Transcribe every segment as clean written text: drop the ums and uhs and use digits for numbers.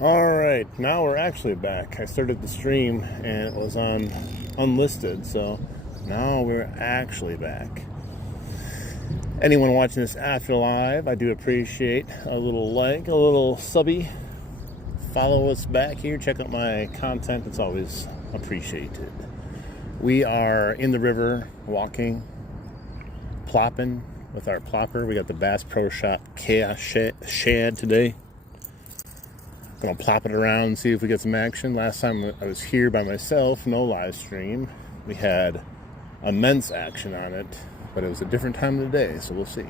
Alright, now we're actually back. I started the stream and it was on unlisted, so now we're actually back. Anyone watching this after live, I do appreciate a little like, a little subby. Follow us back here, check out my content, it's always appreciated. We are in the river, walking, plopping with our plopper. We got the Bass Pro Shop Chaos Shad today. Gonna plop it around and see if we get some action. Last time I was here by myself, no live stream, we had immense action on it, but it was a different time of the day, so we'll see.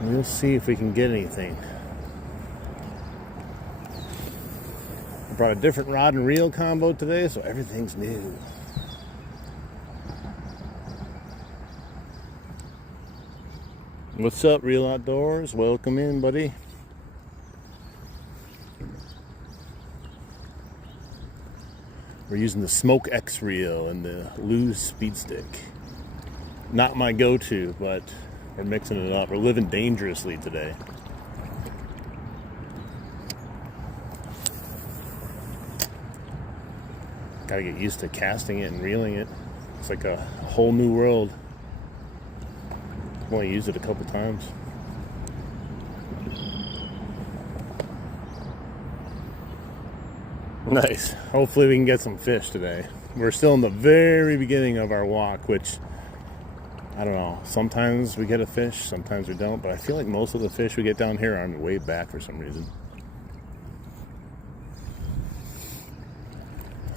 We'll see if we can get anything. I brought a different rod and reel combo today, so everything's new. What's up, Real Outdoors? Welcome in, buddy. We're using the Smoke X reel and the Lose Speed Stick. Not my go-to, but we're mixing it up. We're living dangerously today. Gotta get used to casting it and reeling it. It's like a whole new world. I've only used it a couple times. Nice. Hopefully we can get some fish today. We're still in the very beginning of our walk, which, I don't know, sometimes we get a fish, sometimes we don't, but I feel like most of the fish we get down here are on the way back for some reason.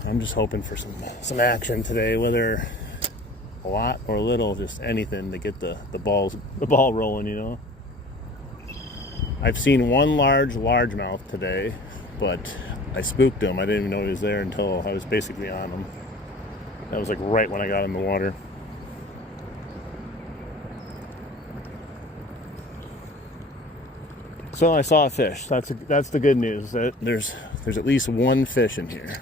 I'm just hoping for some action today, whether a lot or a little, just anything to get the ball rolling, you know. I've seen one largemouth today, but I spooked him. I didn't even know he was there until I was basically on him. That was like right when I got in the water. So I saw a fish. That's the good news. That there's at least one fish in here.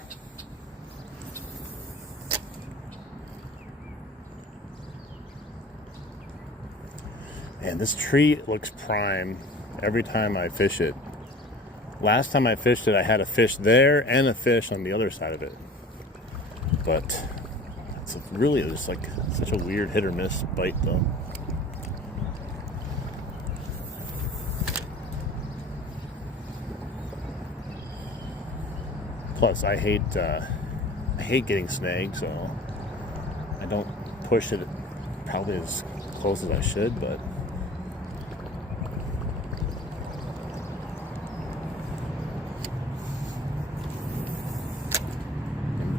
And this tree looks prime every time I fish it. Last time I fished it, I had a fish there and a fish on the other side of it. But it's really just like such a weird hit or miss bite, though. Plus, I hate getting snagged, so I don't push it probably as close as I should, but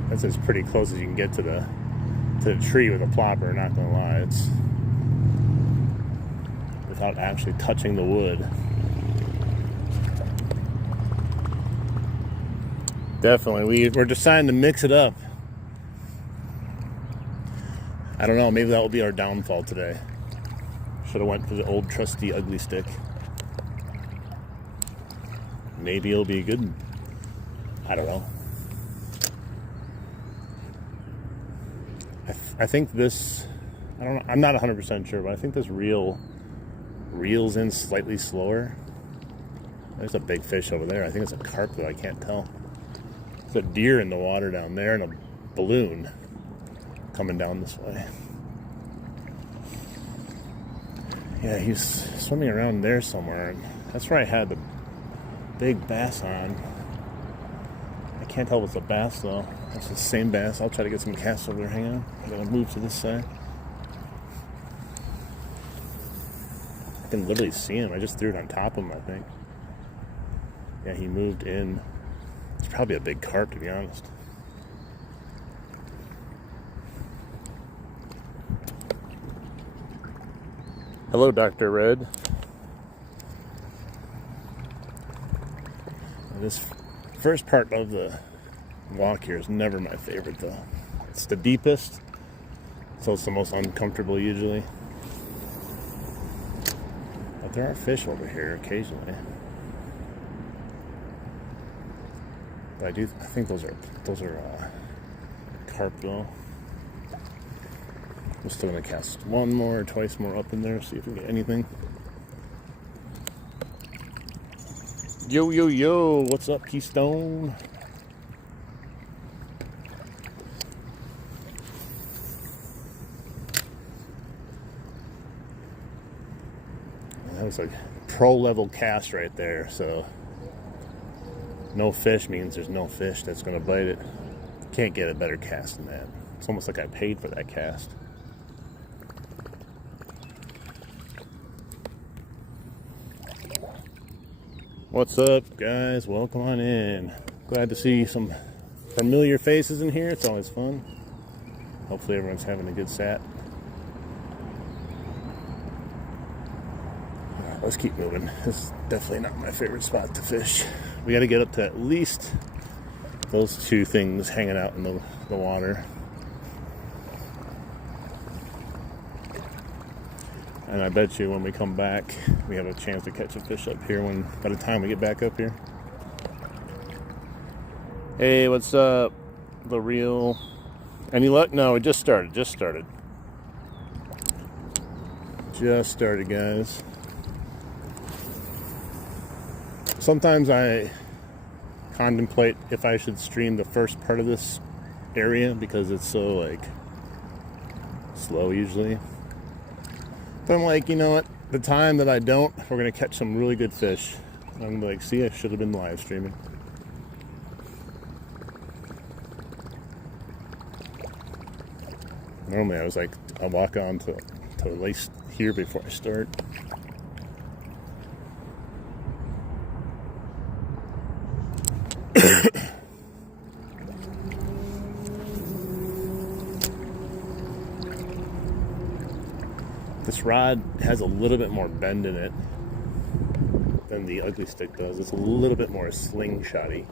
that's as pretty close as you can get to the tree with a plopper, not gonna lie. It's without actually touching the wood. Definitely, we're deciding to mix it up. I don't know, maybe that will be our downfall today. Should have went for the old trusty ugly stick. Maybe it'll be a good one. I don't know. I think this, I don't know, I'm not 100% sure, but I think this reel reels in slightly slower. There's a big fish over there. I think it's a carp, though, I can't tell. There's a deer in the water down there and a balloon coming down this way. Yeah, he's swimming around there somewhere. That's where I had the big bass on. I can't tell if it's a bass, though. That's the same bass. I'll try to get some casts over there. Hang on. I gotta move to this side. I can literally see him. I just threw it on top of him, I think. Yeah, he moved in. It's probably a big carp, to be honest. Hello, Dr. Red. This first part of the walk here is never my favorite, though. It's the deepest, so it's the most uncomfortable usually. But there are fish over here occasionally. But I think those are carp, though. I'm still gonna cast one more or twice more up in there, see if we get anything. Yo, yo, yo, what's up, Keystone? That was a pro level cast right there, so no fish means there's no fish that's going to bite it. Can't get a better cast than that. It's almost like I paid for that cast. What's up, guys? Welcome on in. Glad to see some familiar faces in here. It's always fun. Hopefully everyone's having a good sat. Let's keep moving. This is definitely not my favorite spot to fish. We got to get up to at least those two things hanging out in the water. And I bet you when we come back, we have a chance to catch a fish up here by the time we get back up here. Hey, what's up? The real. Any luck? No, it just started. Just started, guys. Sometimes I contemplate if I should stream the first part of this area because it's so like slow usually. But I'm like, you know what? The time that I don't, we're gonna catch some really good fish. I'm like, see, I should have been live streaming. Normally, I walk on to at least here before I start. This rod has a little bit more bend in it than the ugly stick does. It's a little bit more slingshotty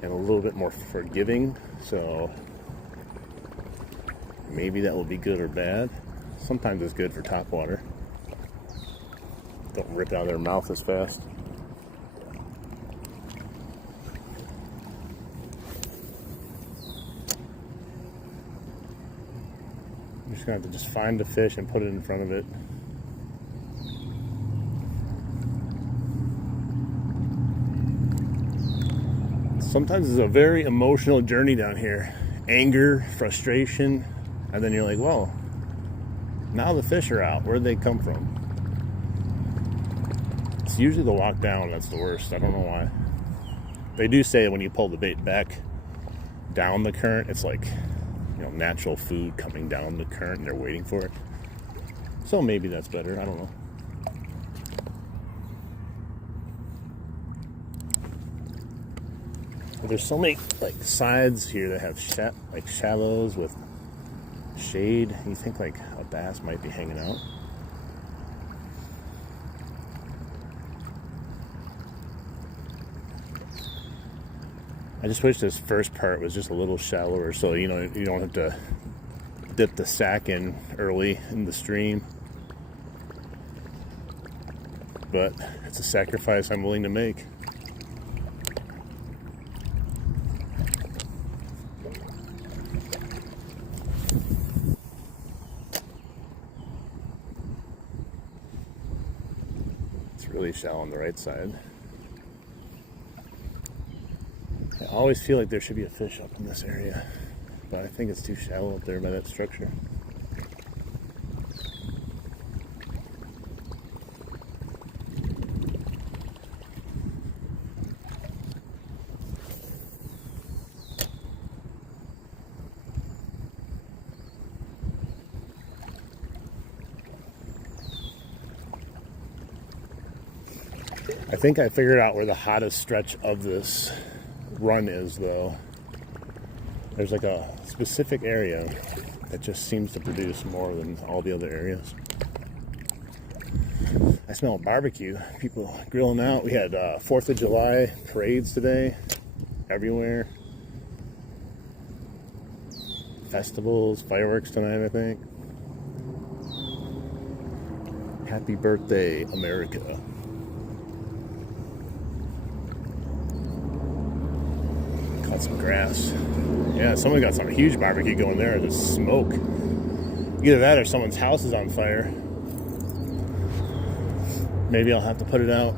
and a little bit more forgiving, so maybe that will be good or bad. Sometimes it's good for topwater. Don't rip out of their mouth as fast. I'm just going to have to just find the fish and put it in front of it. Sometimes it's a very emotional journey down here. Anger, frustration, and then you're like, well, now the fish are out. Where'd they come from? It's usually the walk down that's the worst. I don't know why. They do say when you pull the bait back down the current, it's like, you know, natural food coming down the current and they're waiting for it. So maybe that's better. I don't know. But there's so many like sides here that have shallows with shade. You think like a bass might be hanging out. I just wish this first part was just a little shallower, so you know you don't have to dip the sack in early in the stream. But it's a sacrifice I'm willing to make. It's really shallow on the right side. I always feel like there should be a fish up in this area, but I think it's too shallow up there by that structure. I think I figured out where the hottest stretch of this run is, though. There's like a specific area that just seems to produce more than all the other areas. I smell barbecue, people grilling out. We had 4th of July parades today everywhere. Festivals, fireworks tonight, I think. Happy birthday, America. Caught some grass. Yeah, someone got some huge barbecue going there. There's smoke. Either that or someone's house is on fire. Maybe I'll have to put it out.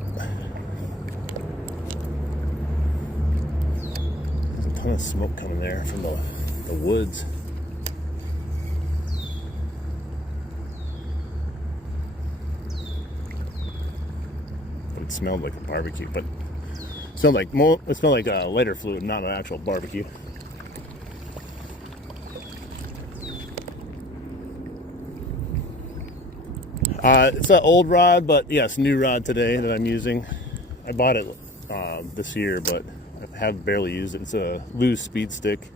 ton of smoke coming there from the woods. But it smelled like a barbecue, but it smelled like lighter fluid, not an actual barbecue. It's an old rod, but yes, new rod today that I'm using. I bought it this year, but I have barely used it. It's a loose speed stick.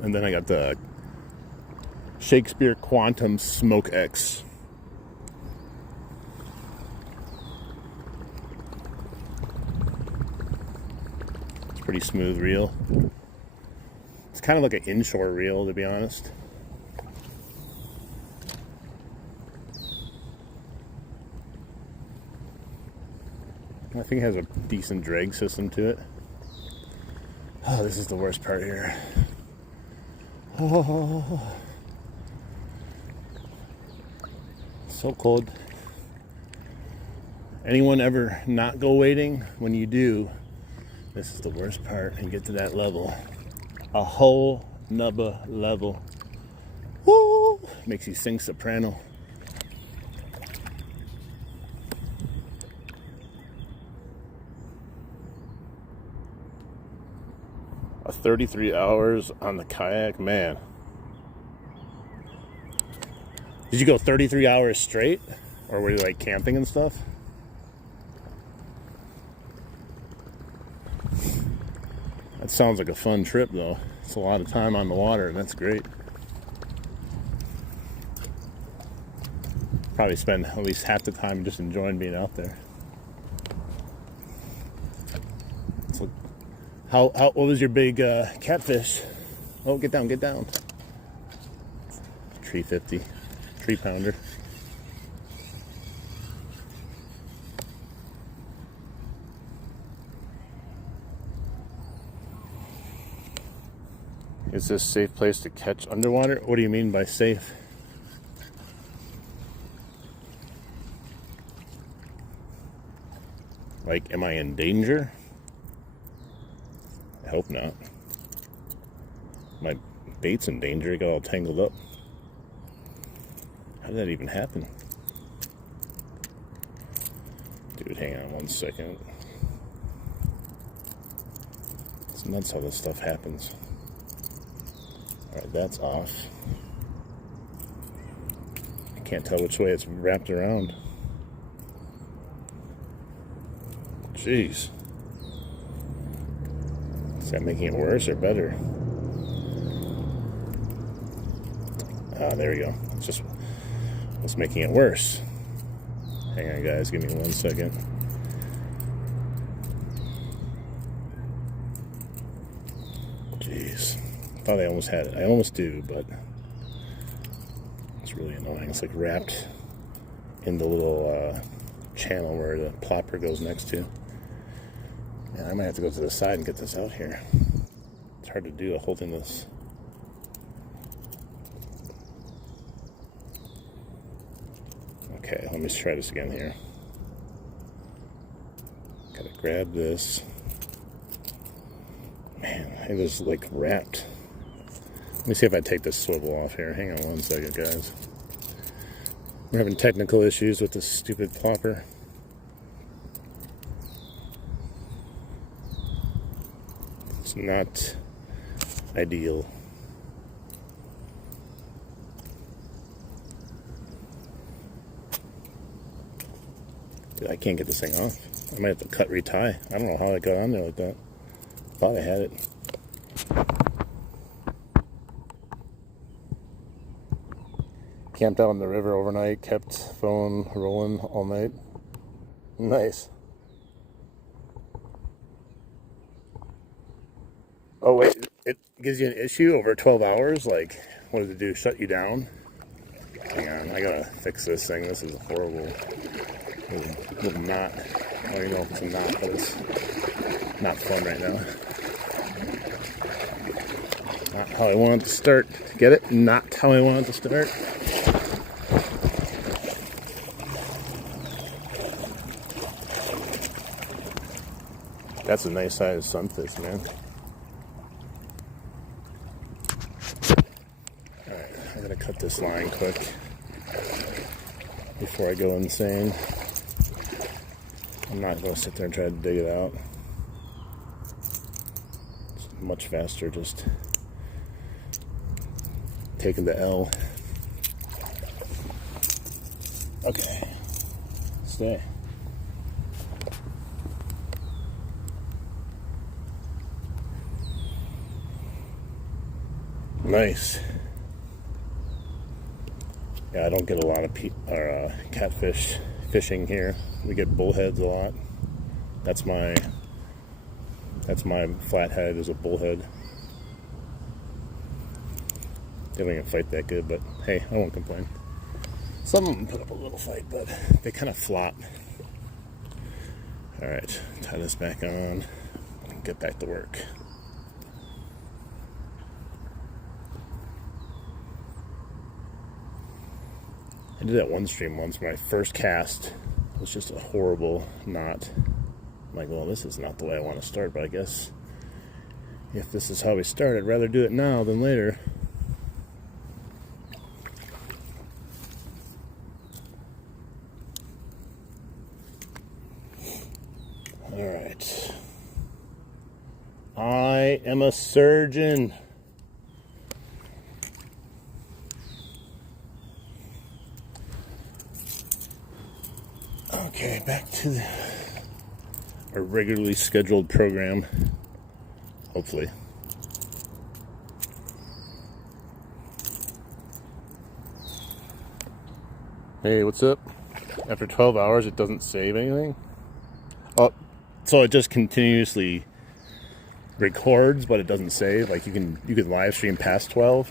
And then I got the Shakespeare Quantum Smoke X. It's pretty smooth reel. It's kind of like an inshore reel, to be honest. I think it has a decent drag system to it. Oh, this is the worst part here. Oh, so cold. Anyone ever not go wading? When you do, this is the worst part and get to that level. A whole nubba level. Woo! Makes you sing soprano. A 33 hours on the kayak, man. Did you go 33 hours straight? Or were you like camping and stuff? That sounds like a fun trip though. It's a lot of time on the water and that's great. Probably spend at least half the time just enjoying being out there. So, what was your big catfish? Oh, get down, get down. 350, 3-pounder. Is this a safe place to catch underwater? What do you mean by safe? Like, am I in danger? I hope not. My bait's in danger. It got all tangled up. How did that even happen? Dude, hang on one second. It's nuts how this stuff happens. Alright, that's off. I can't tell which way it's wrapped around. Jeez. Is that making it worse or better? Ah, there we go. It's making it worse. Hang on, guys. Give me 1 second. Jeez. Thought I almost had it. I almost do, but it's really annoying. It's like wrapped in the little channel where the plopper goes next to. Yeah, I might have to go to the side and get this out here. It's hard to do holding this. Okay, let me try this again here. Gotta grab this. Man, it was like wrapped. Let me see if I take this swivel off here. Hang on 1 second, guys. We're having technical issues with this stupid plopper. It's not ideal. Dude, I can't get this thing off. I might have to cut retie. I don't know how I got on there like that. Thought I had it. Camped out on the river overnight, kept phone rolling all night. Nice. Oh wait, it gives you an issue over 12 hours? Like, what does it do, shut you down? Hang on, I gotta fix this thing. This is a horrible little knot. I don't even know if it's a knot, but it's not fun right now. Not how I want it to start. Get it? Not how I want it to start. That's a nice sized sunfish, man. cut this line quick before I go insane. I'm not going to sit there and try to dig it out. It's much faster just taking the L. Okay, stay. Nice. Yeah, I don't get a lot of catfish fishing here. We get bullheads a lot. That's my flathead is a bullhead. They don't even fight that good, but hey, I won't complain. Some of them put up a little fight, but they kind of flop. All right, tie this back on and get back to work. I did that one stream once. My first cast was just a horrible knot. I'm like, well, this is not the way I want to start, but I guess if this is how we start, I'd rather do it now than later. All right. I am a surgeon. Okay, back to our regularly scheduled program, hopefully. Hey, what's up? After 12 hours, it doesn't save anything? Oh, so it just continuously records, but it doesn't save? Like you can live stream past 12?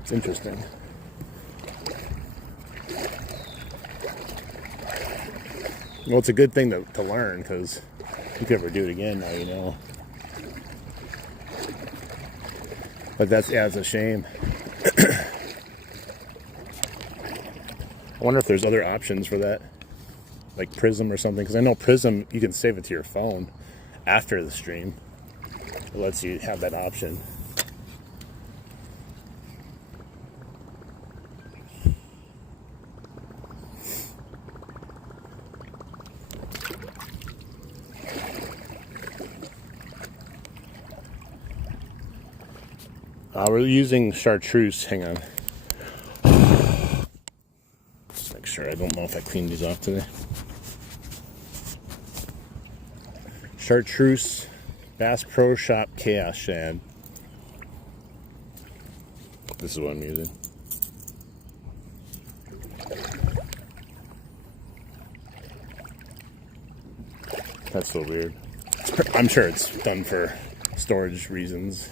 It's interesting. Well, it's a good thing to learn, because if you could ever do it again, now you know. But it's a shame. I wonder if there's other options for that, like Prism or something, because I know Prism, you can save it to your phone after the stream. It lets you have that option. We're using chartreuse. Hang on. Just make sure. I don't know if I cleaned these off today. Chartreuse Bass Pro Shop Chaos Shad. This is what I'm using. That's so weird. I'm sure it's done for storage reasons.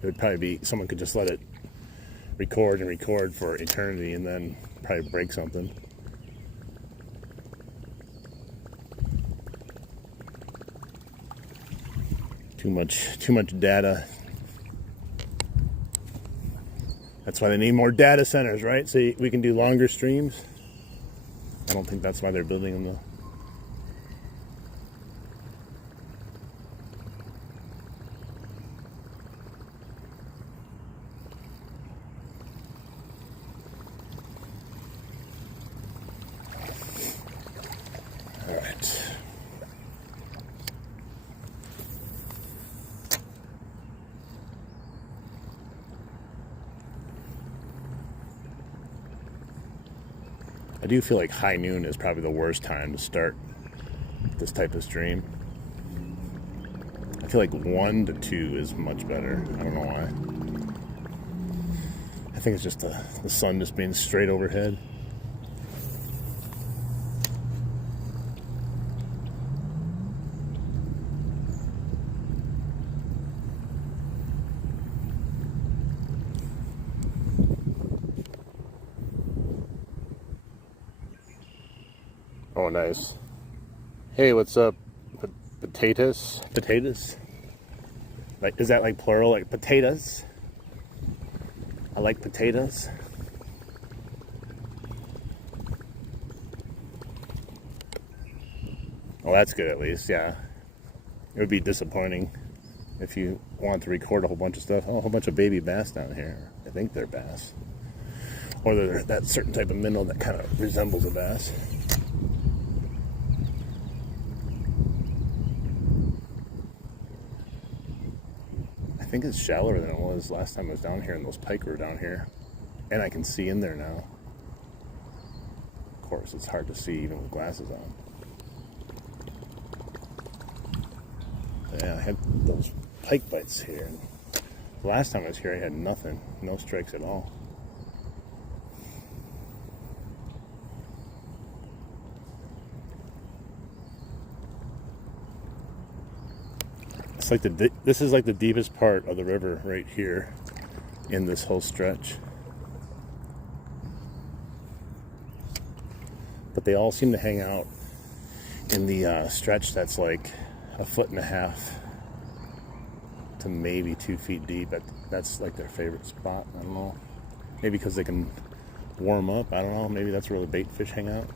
It would probably be, someone could just let it record and record for eternity and then probably break something. Too much data. That's why they need more data centers, right? So we can do longer streams. I don't think that's why they're building them though. I do feel like high noon is probably the worst time to start this type of stream. I feel like 1 to 2 is much better. I don't know why. I think it's just the sun just being straight overhead. Oh, nice. Hey, what's up? Potatoes? Potatoes? Like, is that like plural? Like potatoes? I like potatoes. Well, that's good at least, yeah. It would be disappointing if you want to record a whole bunch of stuff. Oh, a whole bunch of baby bass down here. I think they're bass. Or they're that certain type of minnow that kind of resembles a bass. I think it's shallower than it was last time I was down here, and those pike were down here. And I can see in there now. Of course, it's hard to see even with glasses on. Yeah, I had those pike bites here. The last time I was here, I had nothing. No strikes at all. It's like this is like the deepest part of the river right here in this whole stretch. But they all seem to hang out in the stretch that's like 1.5 feet to maybe 2 feet deep. That's like their favorite spot. I don't know. Maybe because they can warm up. I don't know. Maybe that's where the bait fish hang out.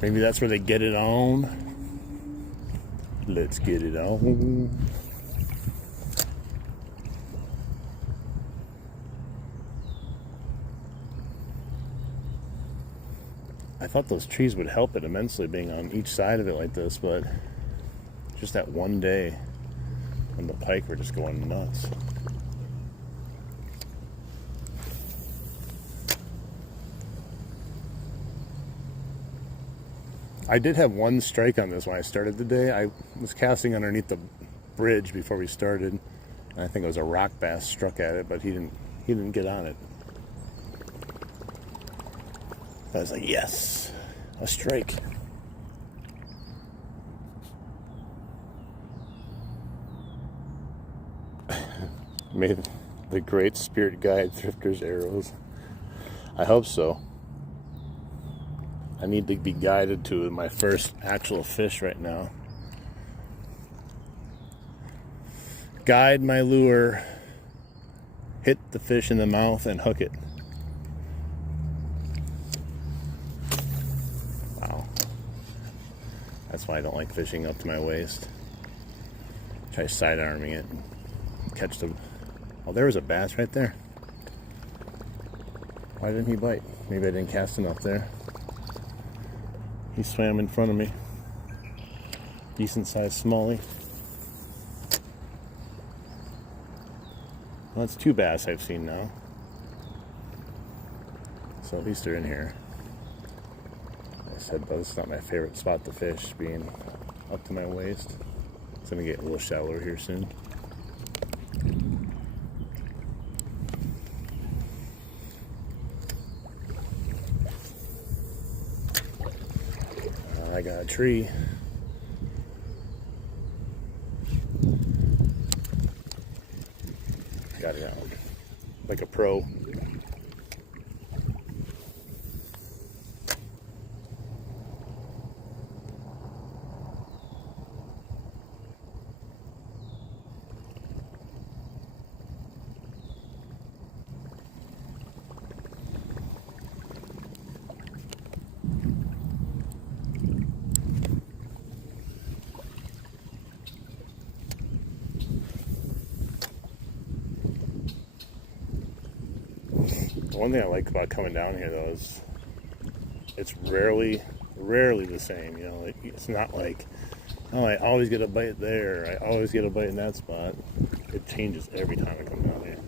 Maybe that's where they get it on. Let's get it on. I thought those trees would help it immensely being on each side of it like this, but just that one day when the pike were just going nuts. I did have one strike on this when I started the day. I was casting underneath the bridge before we started, and I think it was a rock bass struck at it, but he didn't get on it. I was like, yes, a strike. May the great spirit guide thrifters' arrows. I hope so. I need to be guided to my first actual fish right now. Guide my lure, hit the fish in the mouth, and hook it. Wow. That's why I don't like fishing up to my waist. Try side-arming it and catch the... Oh, there was a bass right there. Why didn't he bite? Maybe I didn't cast enough there. He swam in front of me. Decent sized smallie. Well, that's 2 bass I've seen now. So at least they're in here. Like I said, but it's not my favorite spot to fish, being up to my waist. It's gonna get a little shallower here soon. I got a tree. Got it out like a pro. The one thing I like about coming down here, though, is it's rarely the same. You know, it's not like, oh, I always get a bite there, I always get a bite in that spot. It changes every time I come down here.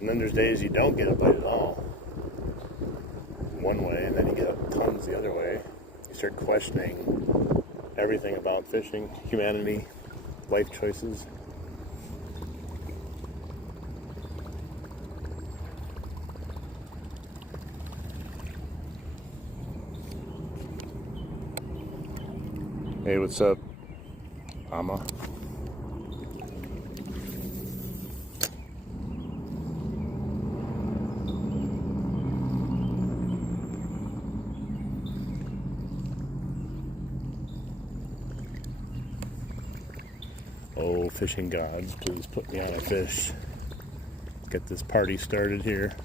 And then there's days you don't get a bite at all, one way, and then you get tons the other way. You start questioning everything about fishing, humanity, life choices. Hey, what's up, Mama? Oh, fishing gods, please put me on a fish. Get this party started here.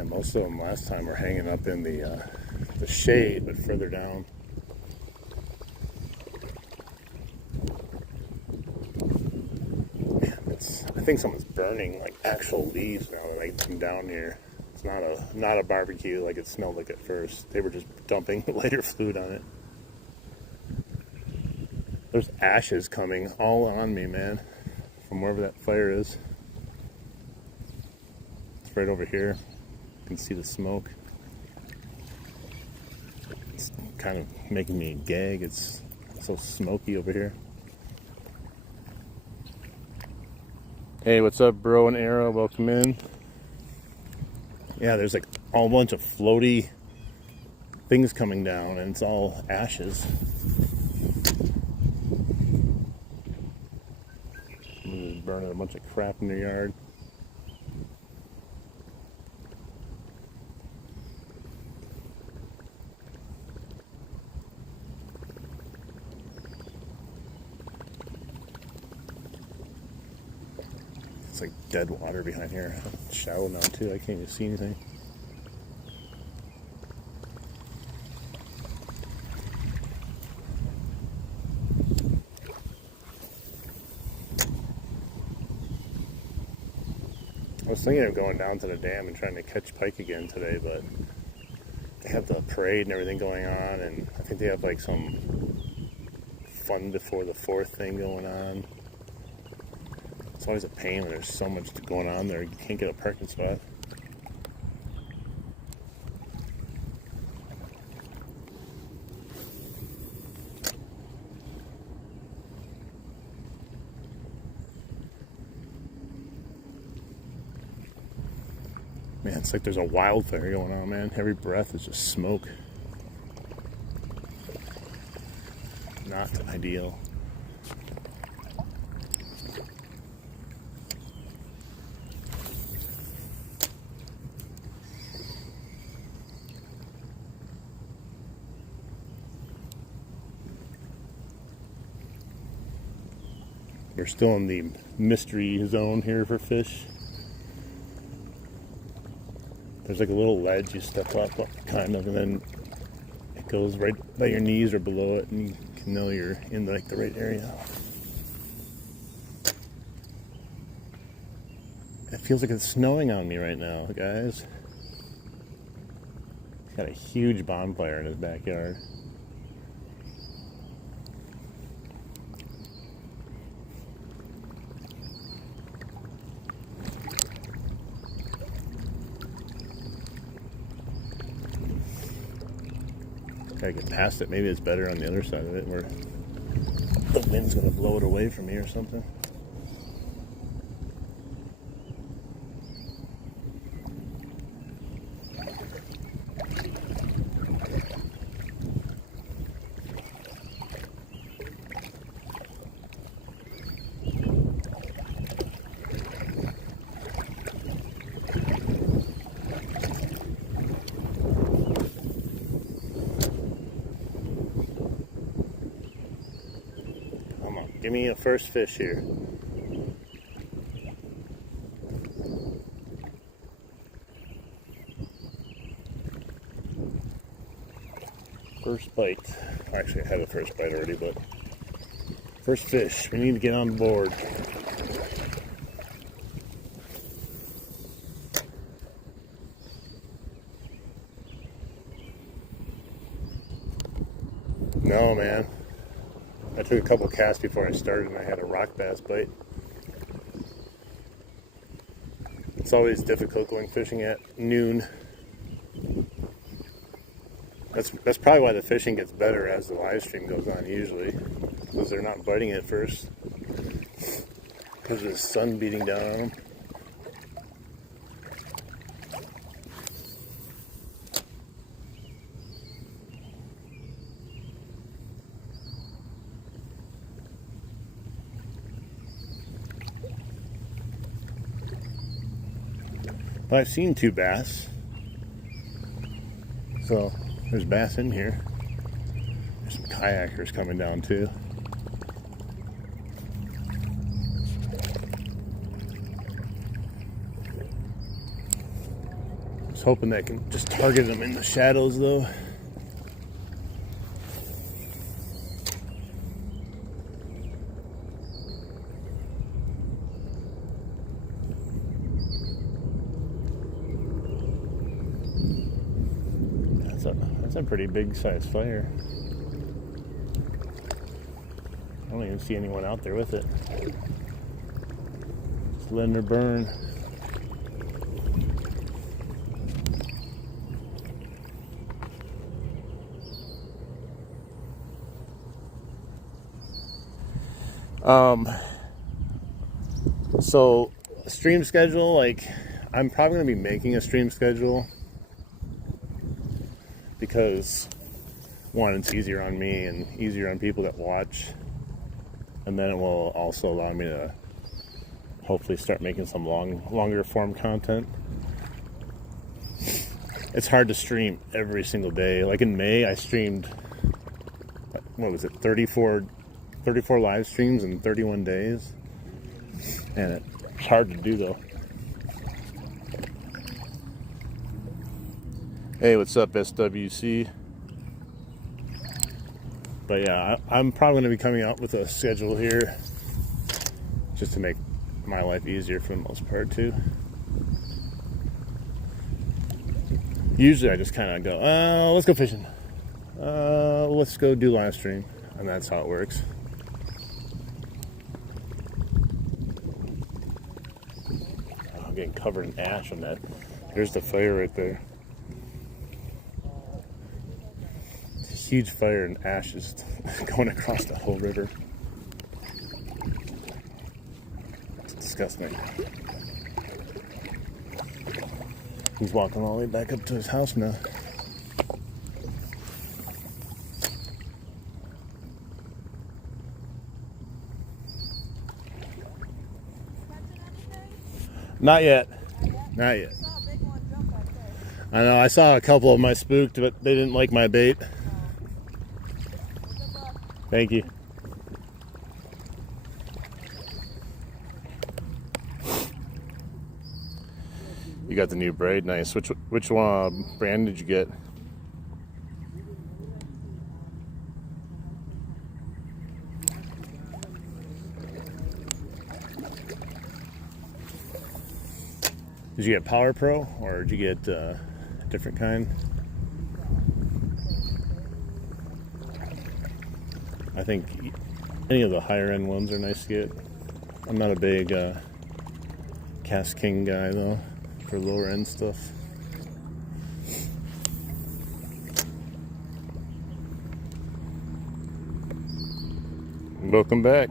And most of them last time were hanging up in the shade, but further down. Man, I think someone's burning like actual leaves now that I come down here. It's not a barbecue like it smelled like at first. They were just dumping lighter fluid on it. There's ashes coming all on me, man, from wherever that fire is. It's right over here. You can see the smoke. It's kind of making me gag. It's so smoky over here. Hey, what's up, bro and Era? Welcome in. Yeah, there's like a whole bunch of floaty things coming down, and it's all ashes. Someone's just burning a bunch of crap in their yard. It's like dead water behind here. I'm shallow now too. I can't even see anything. I was thinking of going down to the dam and trying to catch pike again today, but they have the parade and everything going on, and I think they have like some fun before the 4th thing going on. It's always a pain when there's so much going on there. You can't get a parking spot. Man, it's like there's a wildfire going on, man. Every breath is just smoke. Not ideal. We're still in the mystery zone here for fish. There's like a little ledge you step up, kind of, and then it goes right by your knees or below it, and you can know you're in like the right area. It feels like it's snowing on me right now, guys. He's got a huge bonfire in his backyard. Gotta get past it. Maybe it's better on the other side of it where the wind's gonna blow it away from me or something. Give me a first fish here. First bite. Actually, I had a first bite already, but first fish. We need to get on board. No, man. I took a couple casts before I started and I had a rock bass bite. It's always difficult going fishing at noon. That's probably why the fishing gets better as the live stream goes on usually, because they're not biting at first because of the sun beating down on them. But I've seen 2 bass, so there's bass in here. There's some kayakers coming down too. was hoping that I can just target them in the shadows though. That's a pretty big size fire. I don't even see anyone out there with it. Just letting her burn. So stream schedule, like I'm probably gonna be making a stream schedule because one, it's easier on me and easier on people that watch, and then it will also allow me to hopefully start making some longer form content. It's hard to stream every single day. Like in May, I streamed, what was it, 34 live streams in 31 days. And it's hard to do though. Hey, what's up, SWC? But yeah, I'm probably going to be coming out with a schedule here just to make my life easier for the most part too. Usually I just kind of go, let's go fishing. Let's go do live stream. And that's how it works. I'm getting covered in ash on that. There's the fire right there. It's a huge fire and ash is going across the whole river. It's disgusting. He's walking all the way back up to his house now. Not yet. Not yet. I know, I saw a couple of them I spooked, but they didn't like my bait. Thank you. You got the new braid, nice. Which one brand did you get? Did you get Power Pro or did you get a different kind? I think any of the higher end ones are nice to get. I'm not a big Cast King guy though for lower end stuff. Welcome back.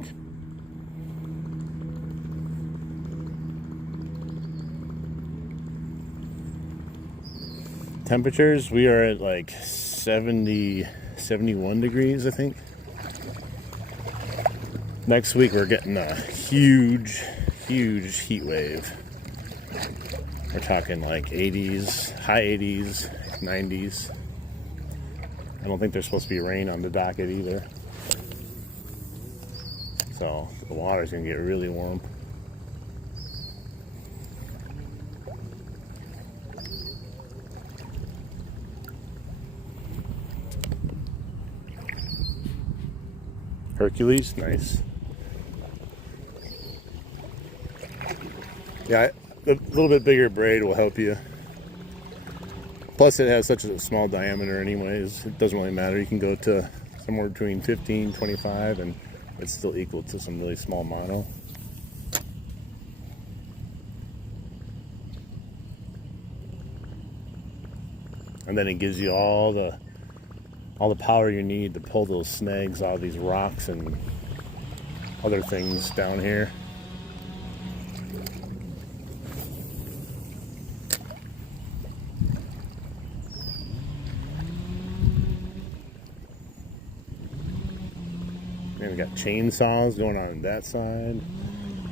Temperatures, we are at like 70, 71 degrees, I think. Next week we're getting a huge heat wave. We're talking like 80s, high 80s, 90s. I don't think there's supposed to be rain on the docket either. So the water's gonna get really warm. Hercules, nice. Yeah, a little bit bigger braid will help you. Plus it has such a small diameter anyways, it doesn't really matter. You can go to somewhere between 15, 25 and it's still equal to some really small mono. And then it gives you all the power you need to pull those snags out of these rocks and other things down here. And we got chainsaws going on that side,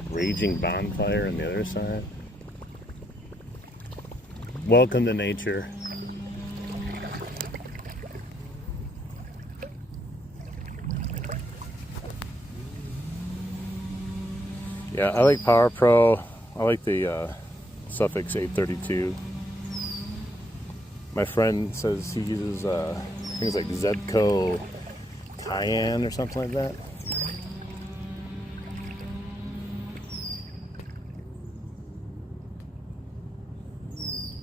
raging bonfire on the other side. Welcome to nature. Yeah, I like Power Pro. I like the Suffix 832. My friend says he uses things like Zebco cayenne or something like that.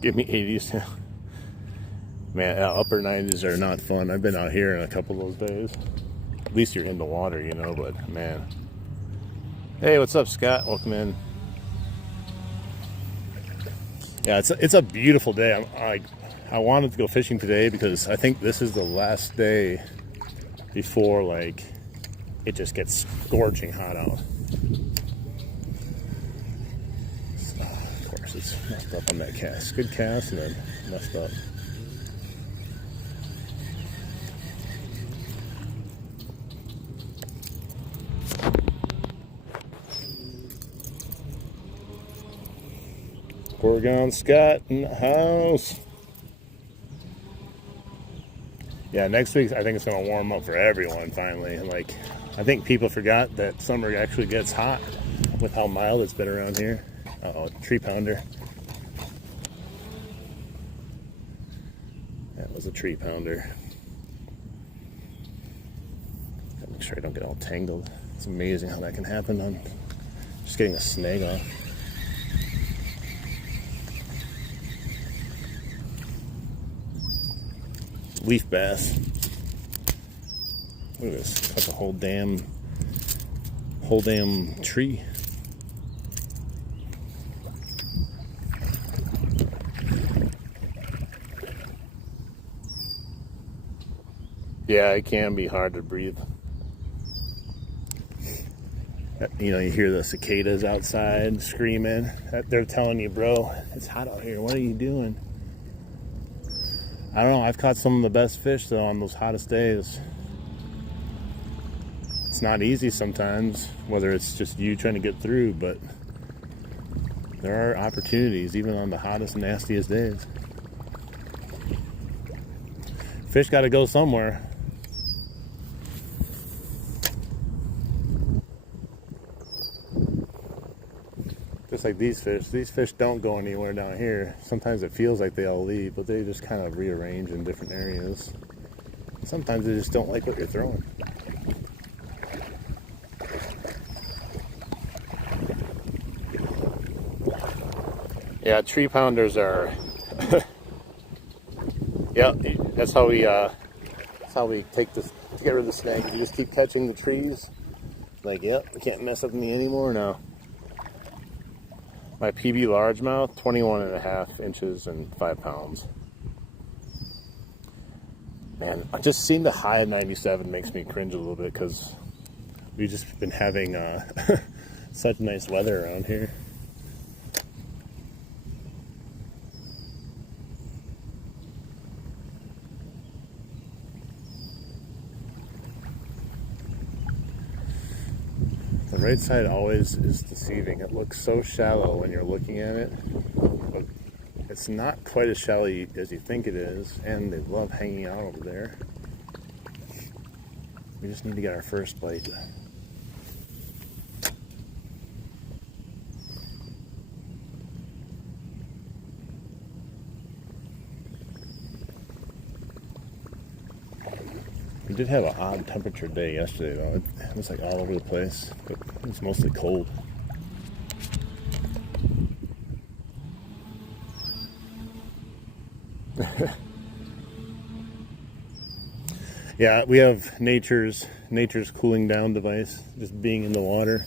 Give me 80s. Man, upper 90s are not fun. I've been out here in a couple of those days. At least you're in the water, you know, but man. Hey, what's up, Scott? Welcome in. Yeah, it's a beautiful day. I wanted to go fishing today because I think this is the last day before, like, it just gets scorching hot out. So, of course, it's messed up on that cast. Good cast and then messed up. Oregon Scott in the house. Yeah, next week I think it's going to warm up for everyone finally. Like, I think people forgot that summer actually gets hot with how mild it's been around here. Uh-oh, tree pounder. That was a tree pounder. Gotta make sure I don't get all tangled. It's amazing how that can happen on just getting a snag off. Leaf bass. Look at this. Cut the whole damn tree. Yeah, it can be hard to breathe. You know, you hear the cicadas outside screaming. They're telling you, bro, it's hot out here. What are you doing? I don't know. I've caught some of the best fish, though, on those hottest days. It's not easy sometimes, whether it's just you trying to get through, but there are opportunities, even on the hottest, nastiest days. Fish got to go somewhere. Just like these fish don't go anywhere down here. Sometimes it feels like they all leave, but they just kind of rearrange in different areas. Sometimes they just don't like what you're throwing. Yeah, tree pounders are. Yeah, that's how we take this to get rid of the snag. You just keep catching the trees. Like, yep, we can't mess with me anymore now. My PB largemouth, 21.5 inches and 5 pounds. Man, just seeing the high of 97 makes me cringe a little bit because we've just been having such nice weather around here. The right side always is deceiving. It looks so shallow when you're looking at it, but it's not quite as shallow as you think it is, and they love hanging out over there. We just need to get our first bite. We did have an odd temperature day yesterday, though. It was like all over the place, but it was mostly cold. Yeah, we have nature's cooling down device, just being in the water.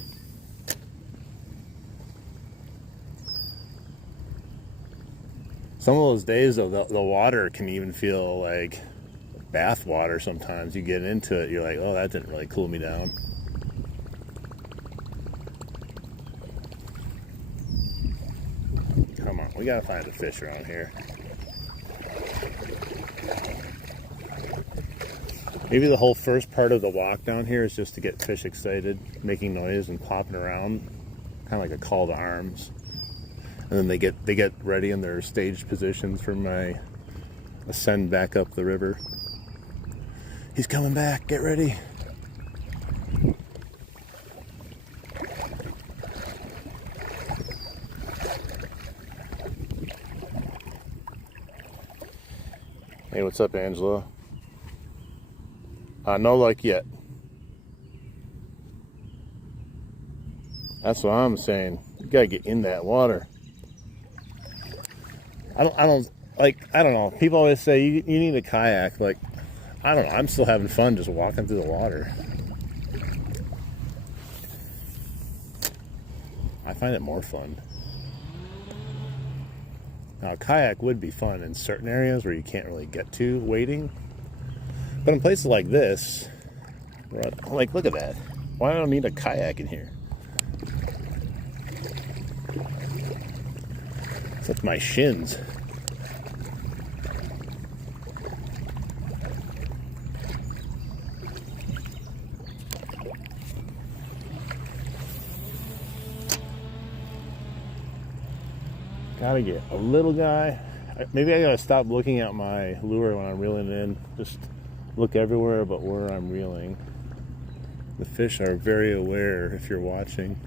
Some of those days, though, the water can even feel like bath water sometimes. You get into it, you're like, oh, that didn't really cool me down. Come on, we gotta find a fish around here. Maybe the whole first part of the walk down here is just to get fish excited, making noise and popping around, kind of like a call to arms. And then they get ready in their staged positions for my ascend back up the river. He's coming back, get ready. Hey, what's up, Angela? No luck yet. That's what I'm saying. You gotta get in that water. I don't know. People always say you need a kayak. Like, I don't know. I'm still having fun just walking through the water. I find it more fun. Now, a kayak would be fun in certain areas where you can't really get to wading. But in places like this, like, look at that. Why do I need a kayak in here? It's like my shins. Gotta get a little guy. Maybe I gotta stop looking at my lure when I'm reeling in. Just look everywhere but where I'm reeling. The fish are very aware if you're watching.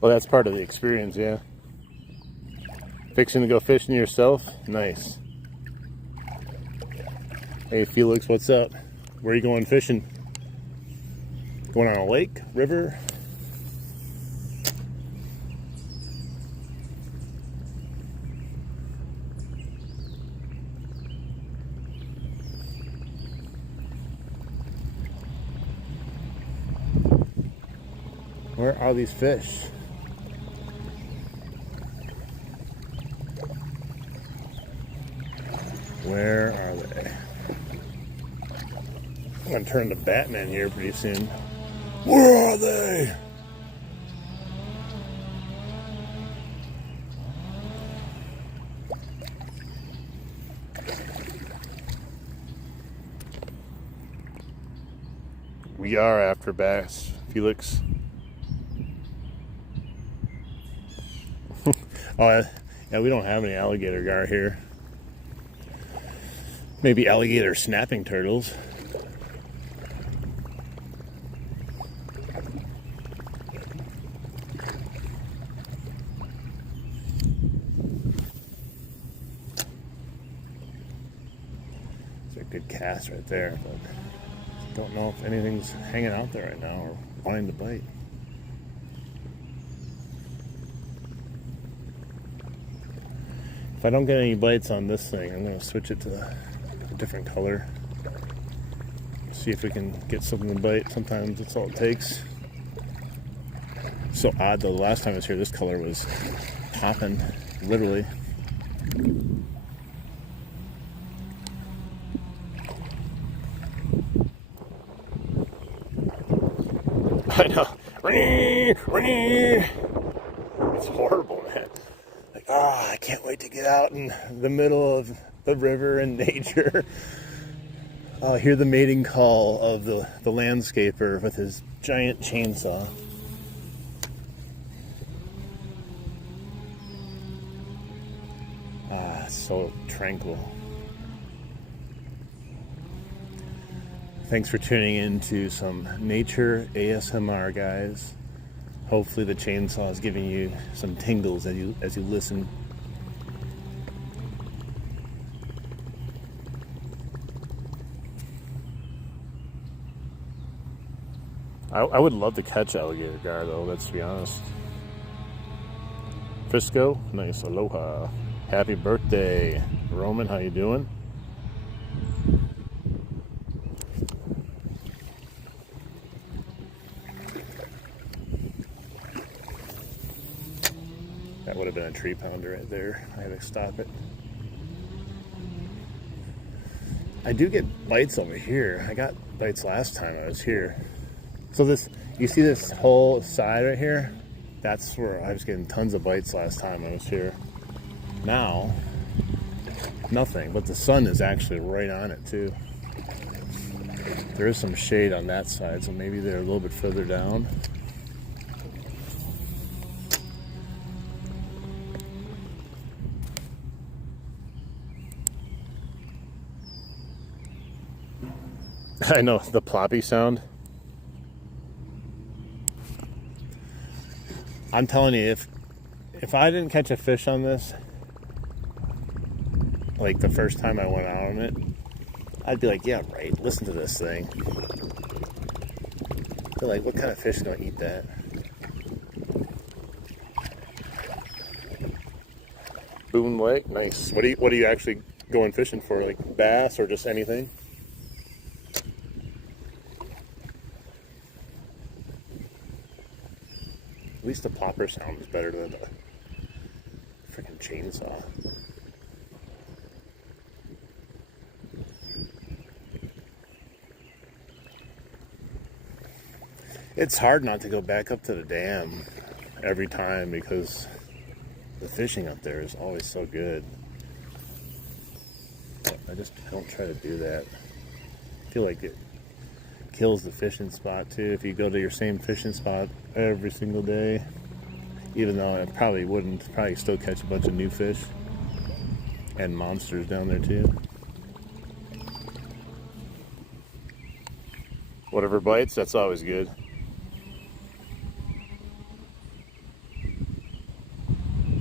Well, that's part of the experience, yeah. Fixing to go fishing yourself? Nice. Hey, Felix, what's up? Where are you going fishing? Going on a lake? River? Where are these fish? Where are they? I'm gonna turn to Batman here pretty soon. Where are they? We are after bass, Felix. Oh, yeah, we don't have any alligator gar here. Maybe alligator snapping turtles. It's a good cast right there, but don't know if anything's hanging out there right now or wanting to bite. If I don't get any bites on this thing, I'm going to switch it to a different color. See if we can get something to bite. Sometimes that's all it takes. So odd though, the last time I was here, this color was popping, literally. I know. It's horrible, man. Like, I can't wait to get out in the middle of the river and nature. Hear the mating call of the landscaper with his giant chainsaw. So tranquil. Thanks for tuning in to some nature ASMR, guys. Hopefully the chainsaw is giving you some tingles as you listen. I would love to catch alligator gar though, let's be honest. Frisco, nice, aloha. Happy birthday, Roman, how you doing? That would have been a tree pounder right there. I had to stop it. I do get bites over here. I got bites last time I was here. So this, you see this whole side right here? That's where I was getting tons of bites last time I was here. Now, nothing, but the sun is actually right on it too. There is some shade on that side, so maybe they're a little bit further down. I know, the ploppy sound. I'm telling you, if I didn't catch a fish on this, like the first time I went out on it, I'd be like, yeah, right, listen to this thing. They're like, what kind of fish is gonna eat that? Boone Lake, nice. What are you actually going fishing for? Like bass or just anything? At least the plopper sound is better than the freaking chainsaw. It's hard not to go back up to the dam every time because the fishing up there is always so good. But I just don't try to do that. I feel like it kills the fishing spot too if you go to your same fishing spot every single day. Even though I probably wouldn't, probably still catch a bunch of new fish and monsters down there too. Whatever bites, that's always good.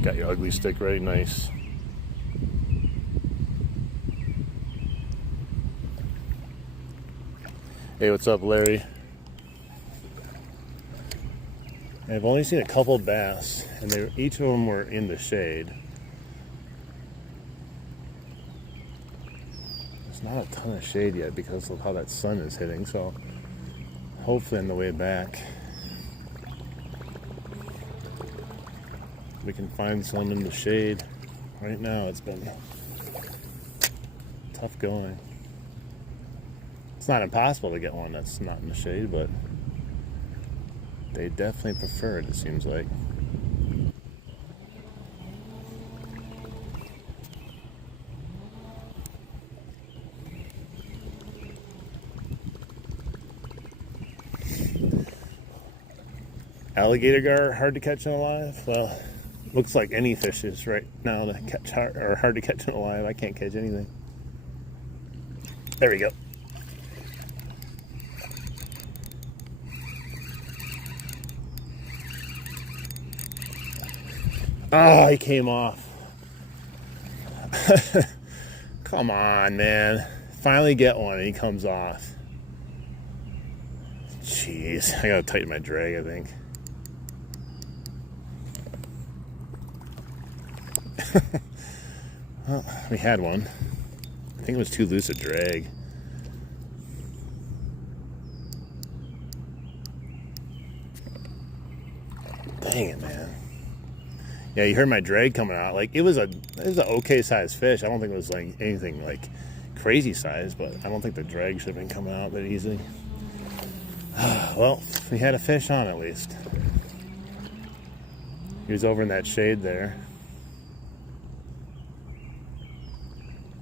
Got your ugly stick ready, nice. Hey, what's up, Larry? I've only seen a couple bass, and each of them were in the shade. There's not a ton of shade yet because of how that sun is hitting, so hopefully on the way back we can find some in the shade. Right now it's been tough going. It's not impossible to get one that's not in the shade, but they definitely prefer it seems like. Alligator are hard to catch alive. Well, looks like any fish is right now to catch hard to catch alive. I can't catch anything. There we go. Oh, he came off. Come on, man. Finally get one and he comes off. Jeez, I gotta tighten my drag, I think. Well, we had one. I think it was too loose a drag. Dang it, man. Yeah, you heard my drag coming out. Like it was an okay sized fish. I don't think it was like anything like crazy size, but I don't think the drag should have been coming out that easily. Well, we had a fish on at least. He was over in that shade there.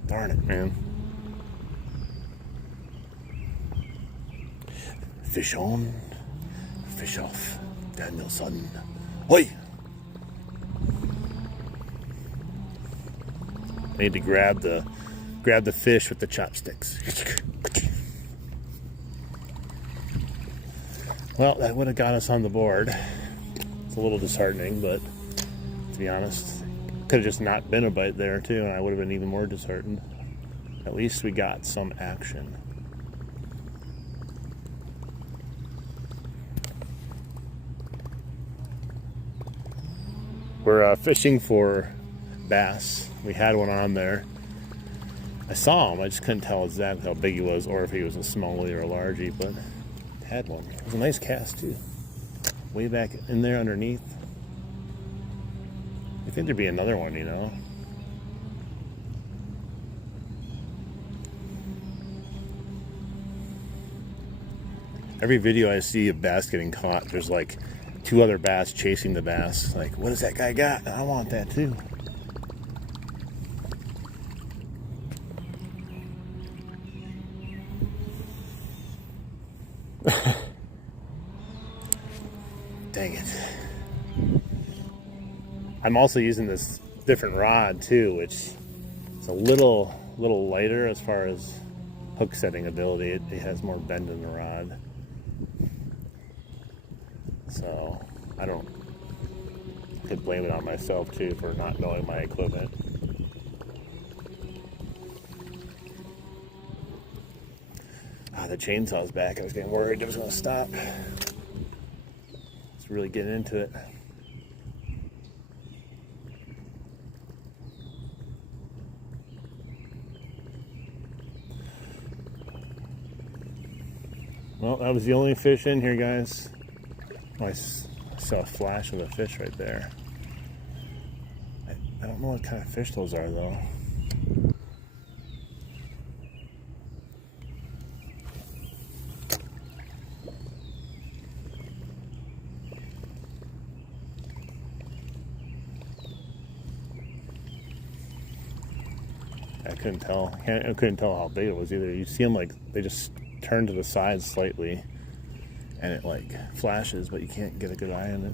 Darn it, man. Fish on, fish off. Danielson. Hoi! I need to grab the fish with the chopsticks. Well, that would have got us on the board. It's a little disheartening, but to be honest, could have just not been a bite there too, and I would have been even more disheartened. At least we got some action. We're fishing for bass. We had one on there. I saw him, I just couldn't tell exactly how big he was or if he was a smallie or a largie, but had one. It was a nice cast too. Way back in there underneath. I think there'd be another one, you know. Every video I see of bass getting caught, there's like 2 other bass chasing the bass. Like, what does that guy got? I want that too. Dang it. I'm also using this different rod too, which is a little lighter as far as hook setting ability. It has more bend in the rod. So I could blame it on myself too for not knowing my equipment. The chainsaw's back. I was getting worried it was going to stop. It's really getting into it. Well, that was the only fish in here, guys. Oh, I saw a flash of a fish right there. I don't know what kind of fish those are, though. I couldn't tell. I couldn't tell how big it was either. You see them like they just turn to the side slightly, and it like flashes, but you can't get a good eye on it.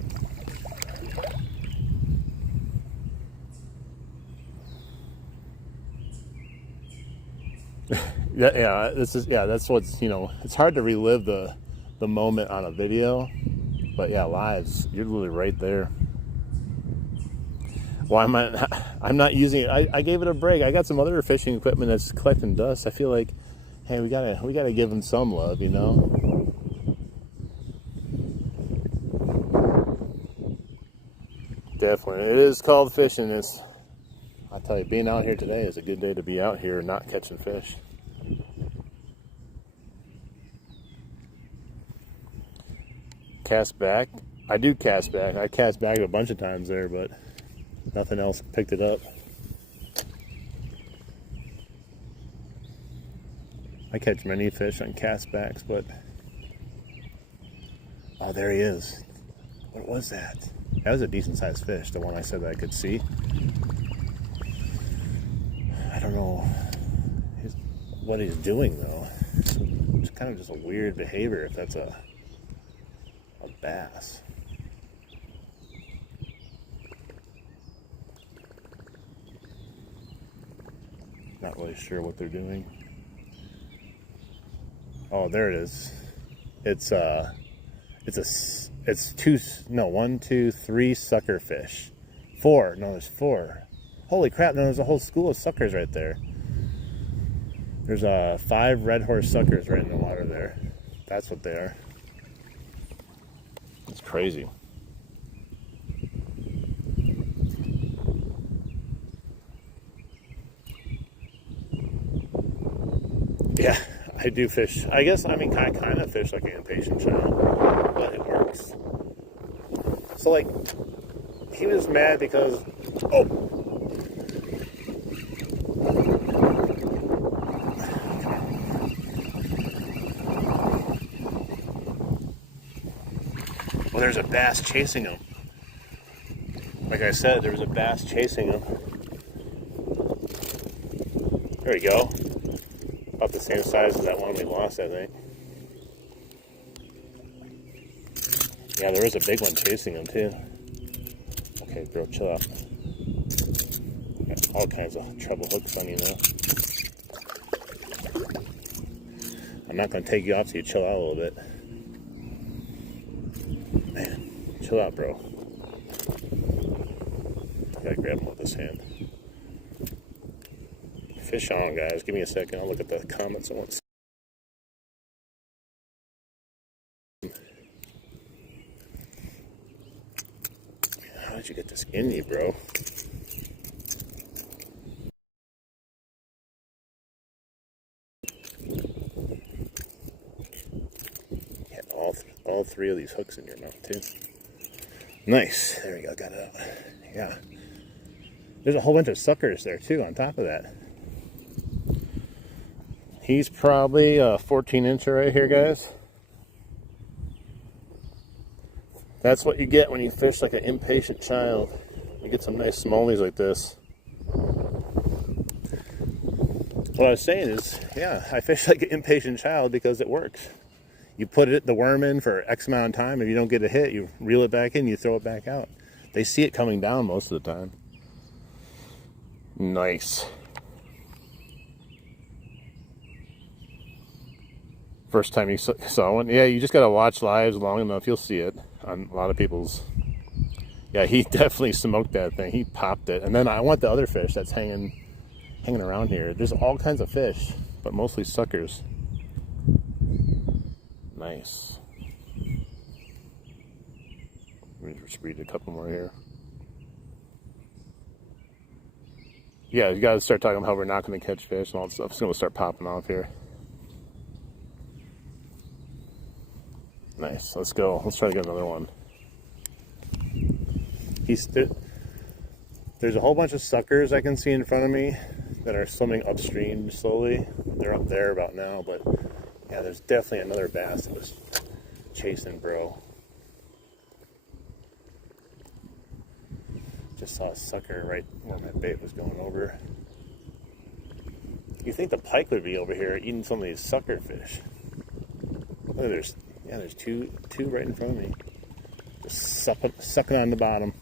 Yeah, that's what's, it's hard to relive the moment on a video, but yeah, lives, you're literally right there. Why am I'm not using it. I gave it a break. I got some other fishing equipment that's collecting dust. I feel like, hey, we gotta give them some love, Definitely, it is called fishing. I'll tell you, being out here today is a good day to be out here not catching fish. Cast back. I do cast back. I cast back a bunch of times there, but nothing else picked it up. I catch many fish on cast backs, but oh, there he is. What was that? That was a decent sized fish, the one I said that I could see. I don't know what he's doing though. It's kind of just a weird behavior if that's a bass. Not really sure what they're doing. Oh, there it is. It's 1, 2, 3 sucker fish. 4. No, there's 4. Holy crap! No, there's a whole school of suckers right there. There's 5 red horse suckers right in the water there. That's what they are. It's crazy. Yeah, I do fish. I guess, I kind of fish like an impatient child, but it works. So, like, he was mad because, oh! Well, there's a bass chasing him. Like I said, there was a bass chasing him. There we go. About the same size as that one we lost, I think. Yeah, there was a big one chasing him, too. Okay, bro, chill out. Got all kinds of treble hooks on you now. I'm not going to take you off till you chill out a little bit. Man, chill out, bro. Gotta grab him with this hand. Fish on, guys. Give me a second. I'll look at the comments at once. How did you get this in you, bro? Yeah, all 3 of these hooks in your mouth, too. Nice. There we go. Got it out. Yeah. There's a whole bunch of suckers there, too, on top of that. He's probably a 14-incher right here, guys. That's what you get when you fish like an impatient child. You get some nice smallies like this. What I was saying is, yeah, I fish like an impatient child because it works. You put the worm in for X amount of time. If you don't get a hit, you reel it back in, you throw it back out. They see it coming down most of the time. Nice. First time you saw one? Yeah, you just gotta watch lives long enough, you'll see it on a lot of people's. Yeah, he definitely smoked that thing. He popped it. And then I want the other fish that's hanging around here. There's all kinds of fish, but mostly suckers. Nice. Let me just read a couple more here. Yeah, you gotta start talking about how we're not gonna catch fish and all that stuff. It's gonna start popping off here. Nice, let's go. Let's try to get another one. There's a whole bunch of suckers I can see in front of me that are swimming upstream slowly. They're up there about now, but yeah, there's definitely another bass that was chasing bro. Just saw a sucker right where my bait was going over. You think the pike would be over here eating some of these sucker fish? Look, there's two right in front of me, just sucking on the bottom.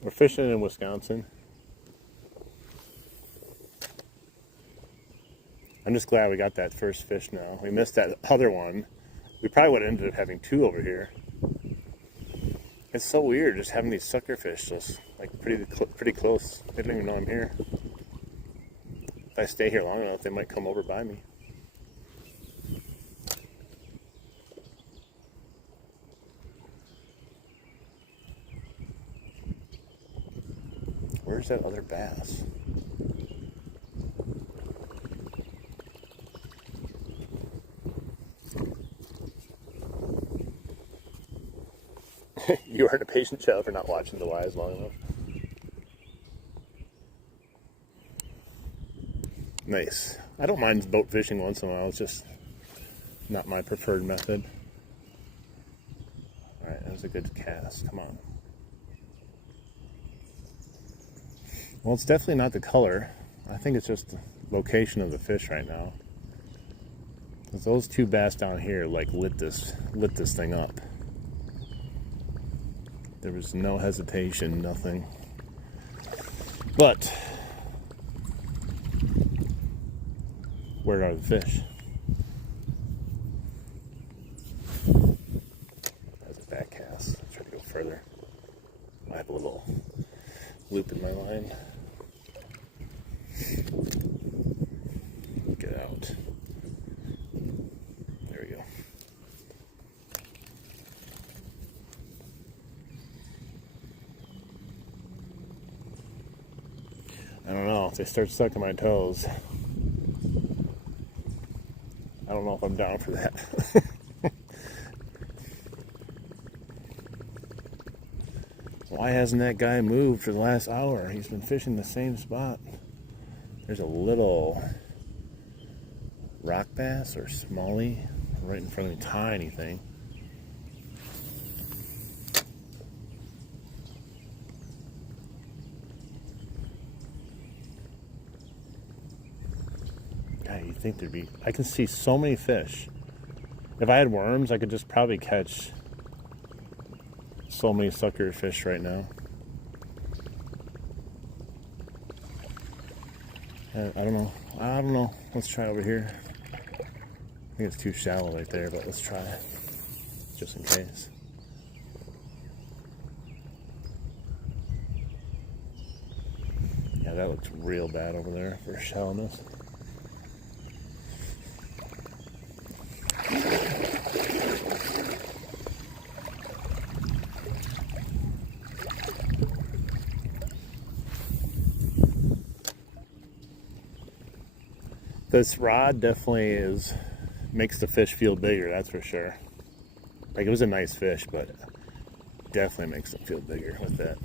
We're fishing in Wisconsin. I'm just glad we got that first fish now. We missed that other one. We probably would have ended up having two over here. It's so weird just having these sucker fish just like pretty close. They don't even know I'm here. If I stay here long enough, they might come over by me. Where's that other bass? You aren't a patient child for not watching the lives long enough. Nice. I don't mind boat fishing once in a while. It's just not my preferred method. Alright, that was a good cast. Come on. Well, it's definitely not the color. I think it's just the location of the fish right now. Because those two bass down here like lit this thing up. There was no hesitation, nothing. But where are the fish? That's a back cast. Let's try to go further. I have a little loop in my line. Get out. There we go. I don't know, if they start sucking my toes, I don't know if I'm down for that. Why hasn't that guy moved for the last hour? He's been fishing the same spot. There's a little rock bass or smallie right in front of me, tiny thing. God, you'd think there'd be, I can see so many fish. If I had worms, I could just probably catch so many sucker fish right now. I don't know. Let's try over here. I think it's too shallow right there, but let's try it just in case. Yeah, that looks real bad over there for shallowness. This rod definitely makes the fish feel bigger, that's for sure. Like, it was a nice fish, but definitely makes them feel bigger with that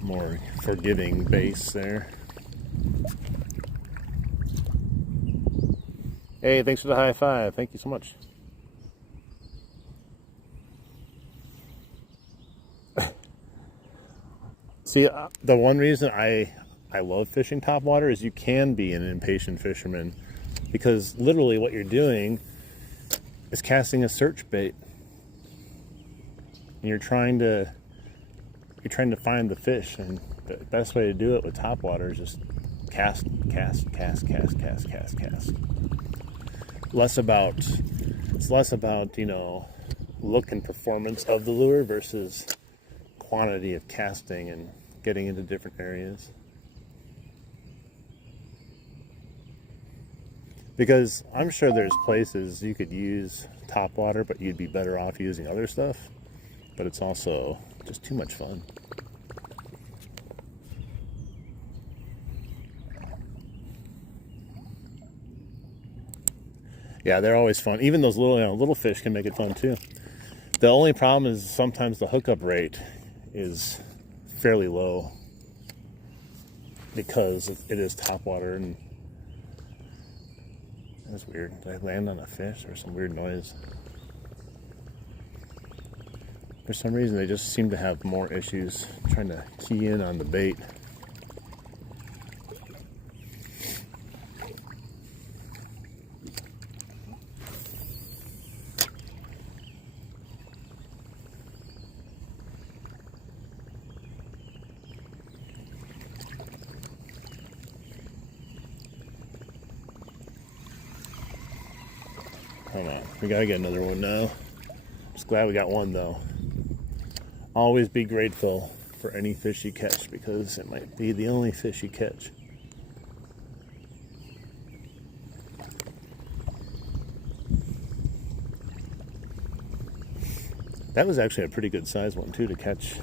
more forgiving base there. Hey, thanks for the high five. Thank you so much. See, the one reason I love fishing topwater is you can be an impatient fisherman, because literally what you're doing is casting a search bait, and you're trying to find the fish, and The best way to do it with top water is just cast. It's less about, look and performance of the lure versus quantity of casting and getting into different areas. Because I'm sure there's places you could use top water, but you'd be better off using other stuff. But it's also just too much fun. Yeah, they're always fun. Even those little fish can make it fun too. The only problem is sometimes the hookup rate is fairly low because it is top water. And that's weird. Did I land on a fish? There was some weird noise. For some reason, they just seem to have more issues trying to key in on the bait. Come on, we gotta get another one now. Just glad we got one though. Always be grateful for any fish you catch because it might be the only fish you catch. That was actually a pretty good size one too to catch.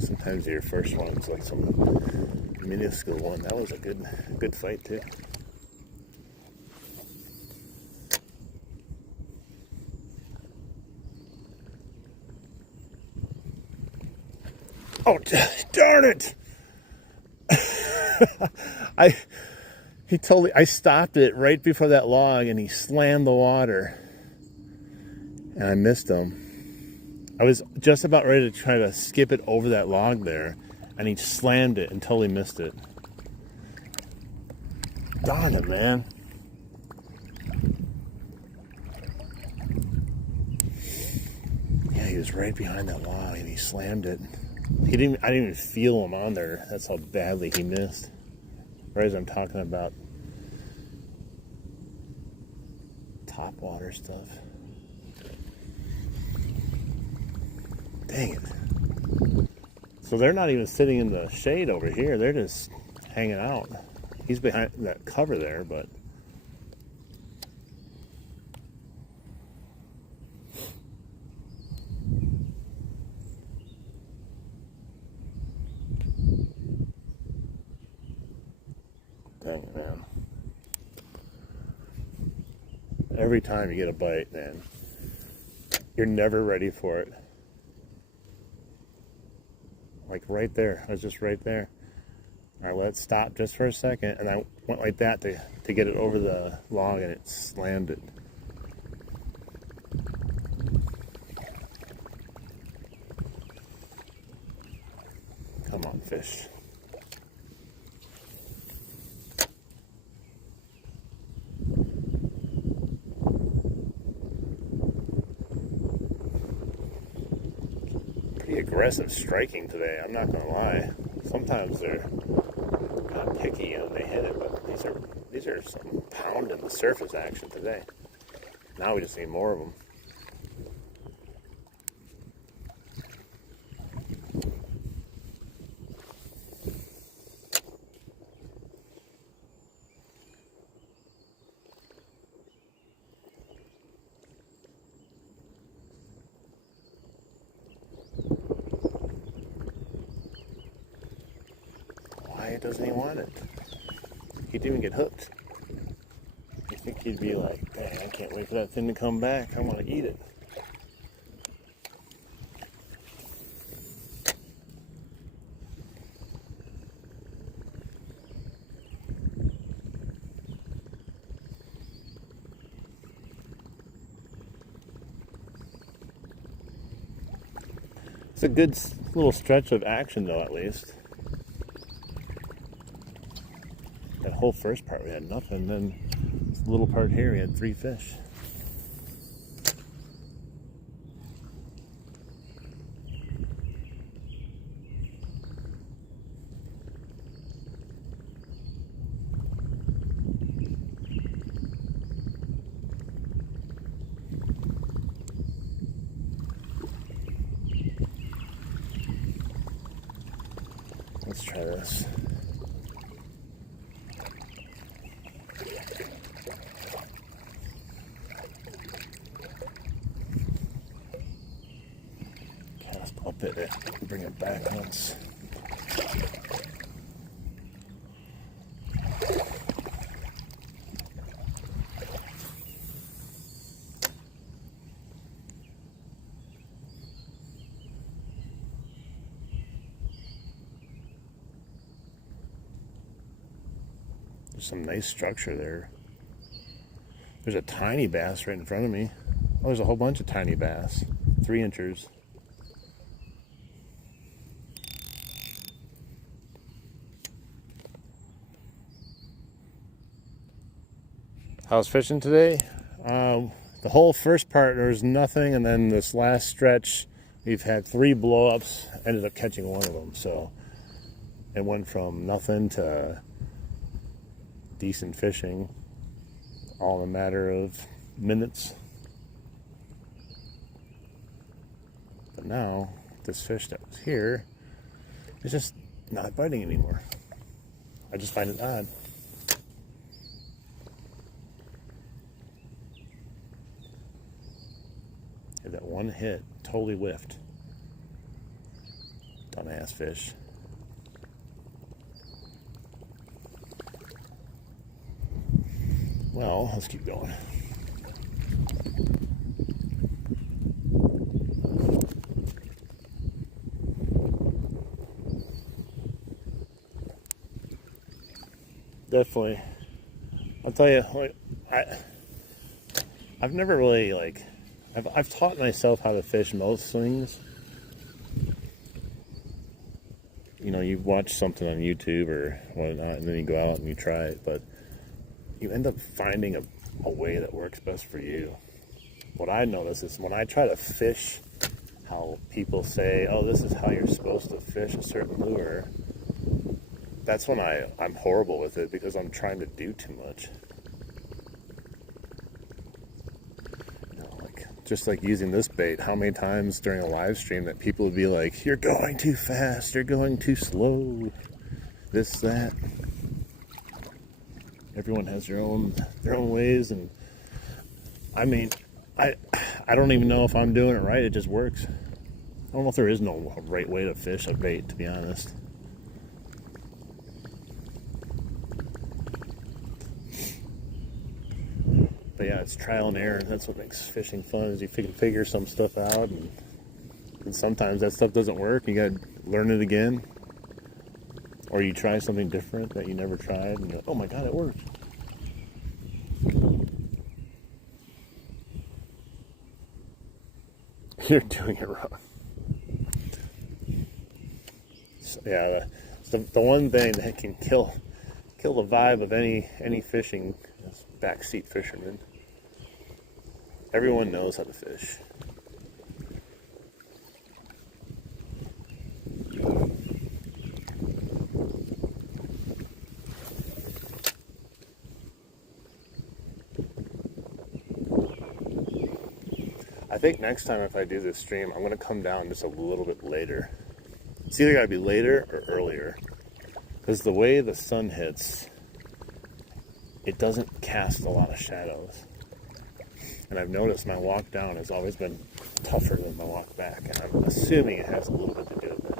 Sometimes your first one's like some minuscule one. That was a good fight too. Oh, darn it! I stopped it right before that log and he slammed the water. And I missed him. I was just about ready to try to skip it over that log there and he slammed it and totally missed it. Darn it, man. Yeah, he was right behind that log and he slammed it. I didn't even feel him on there. That's how badly he missed. Right as I'm talking about top water stuff. Dang it. So they're not even sitting in the shade over here. They're just hanging out. He's behind that cover there, but dang it, man. Every time you get a bite, man, you're never ready for it. Like right there. I was just right there. I let it stop just for a second, and I went like that to get it over the log, and it slammed it. Come on, fish. Pretty aggressive striking today, I'm not gonna lie. Sometimes they're kind of picky and they hit it, but these are some pounding the surface action today. Now we just need more of them. Why doesn't he want it? He didn't even get hooked. You think he'd be like, dang, I can't wait for that thing to come back. I want to eat it. It's a good little stretch of action though, at least. That whole first part we had nothing, then this little part here we had 3 fish. Let's try this. Cast up at it, bring it back once. There's some nice structure there. There's a tiny bass right in front of me. Oh, there's a whole bunch of tiny bass. 3 inchers. How's fishing today? The whole first part there was nothing, and then this last stretch we've had 3 blow-ups. Ended up catching one of them, so it went from nothing to decent fishing all in a matter of minutes. But now this fish that was here is just not biting anymore. I just find it odd. Had that one hit, totally whiffed. Dumbass fish. Well, let's keep going. Definitely. I'll tell you, like, I've never really, like, I've taught myself how to fish most things. You know, you watch something on YouTube or whatnot, and then you go out and you try it, but you end up finding a way that works best for you. What I notice is when I try to fish how people say, oh, this is how you're supposed to fish a certain lure, that's when I'm horrible with it because I'm trying to do too much. You know, like, just like using this bait, how many times during a live stream that people would be like, you're going too fast, you're going too slow, this, that. Everyone has their own ways, and I mean, I don't even know if I'm doing it right. It just works. I don't know if there is no right way to fish a bait, to be honest. But yeah, it's trial and error. That's what makes fishing fun, is you can figure some stuff out, and sometimes that stuff doesn't work. You gotta learn it again. Or you try something different that you never tried, and you go, oh my god, it worked. You're doing it wrong. So, yeah, the one thing that can kill the vibe of any fishing is backseat fishermen. Everyone knows how to fish. I think next time if I do this stream, I'm going to come down just a little bit later. It's either got to be later or earlier. Because the way the sun hits, it doesn't cast a lot of shadows. And I've noticed my walk down has always been tougher than my walk back. And I'm assuming it has a little bit to do with it.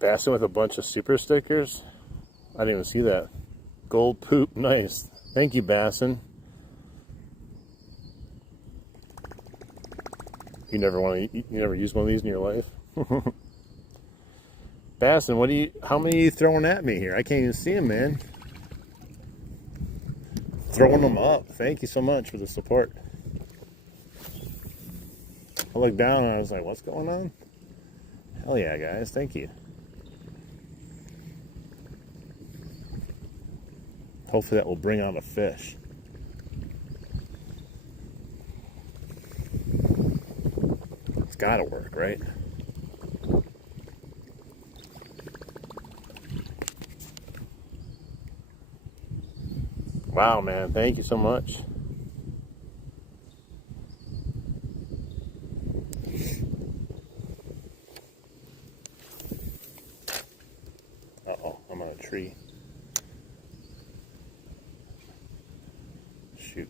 Bassin with a bunch of super stickers. I didn't even see that. Gold poop, nice. Thank you, Bassin. You never use one of these in your life? Bassin, how many are you throwing at me here? I can't even see them, man. Throwing them up. Thank you so much for the support. I looked down and I was like, what's going on? Hell yeah, guys. Thank you. Hopefully that will bring out a fish. It's gotta work, right? Wow, man, thank you so much. Uh-oh, I'm on a tree. Shoot.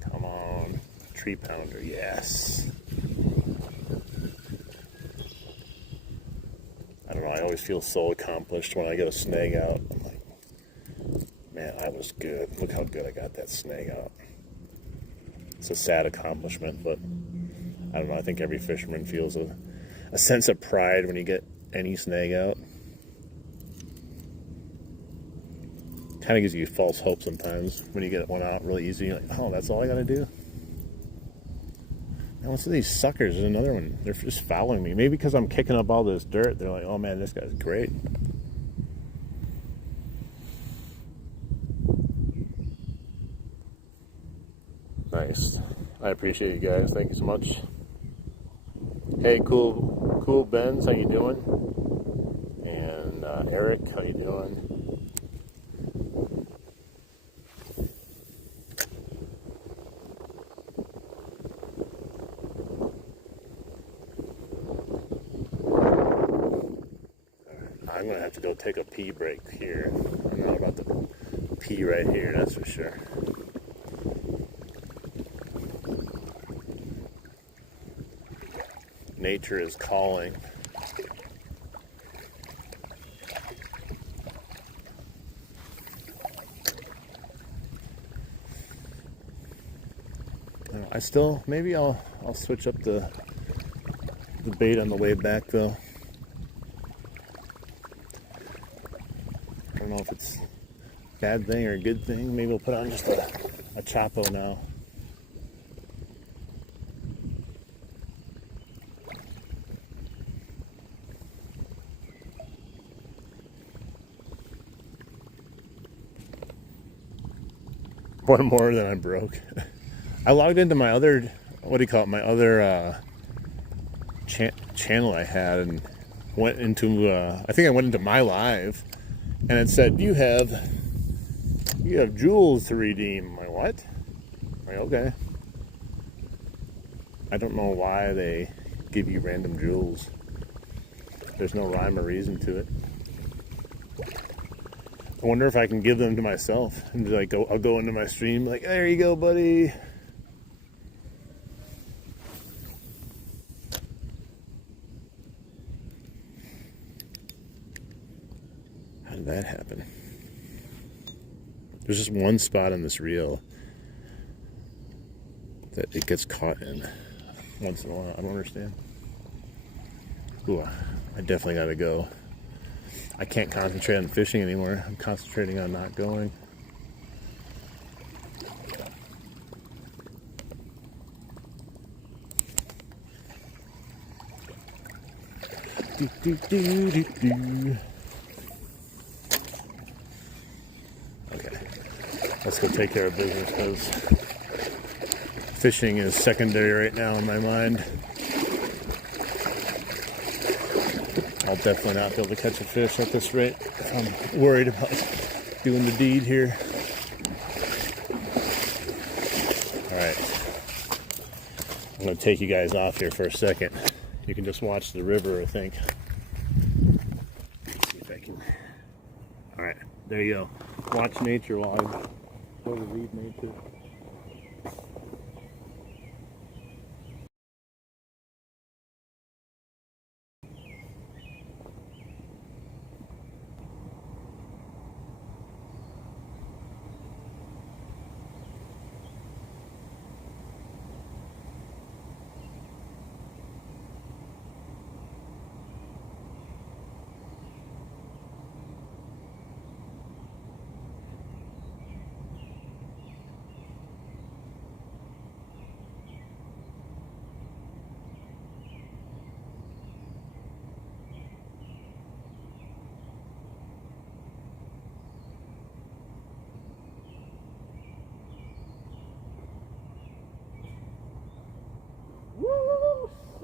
Come on. Tree pounder, yes. I don't know, I always feel so accomplished when I get a snag out. I'm like, man, I was good. Look how good I got that snag out. It's a sad accomplishment, but I don't know, I think every fisherman feels a sense of pride when you get any snag out. Kind of gives you false hope sometimes when you get one out really easy. You're like, oh, that's all I gotta do? Now, what's with these suckers? There's another one. They're just following me. Maybe because I'm kicking up all this dirt. They're like, oh man, this guy's great. Nice. I appreciate you guys. Thank you so much. Hey, cool Benz, how you doing? And Eric, how you doing? I'm gonna have to go take a pee break here. I'm not about to pee right here, that's for sure. Nature is calling. I still, maybe I'll switch up the bait on the way back though. I don't know if it's a bad thing or a good thing. Maybe I'll put on just a Chapo now. One more than I'm broke. I logged into my other, what do you call it, my other channel I had and went into, I think I went into my live and it said, you have jewels to redeem. I'm like, what? I'm like, okay. I don't know why they give you random jewels. There's no rhyme or reason to it. I wonder if I can give them to myself and like I'll go into my stream like, there you go, buddy. How did that happen? There's just one spot on this reel that it gets caught in once in a while. I don't understand. Ooh, I definitely gotta go. I can't concentrate on fishing anymore. I'm concentrating on not going. Do, do, do, do, do. Okay, let's go take care of business because fishing is secondary right now in my mind. I'll definitely not be able to catch a fish at this rate if I'm worried about doing the deed here. Alright. I'm going to take you guys off here for a second. You can just watch the river, I think. Let's see if I can. Alright, there you go. Watch nature while I go to read nature.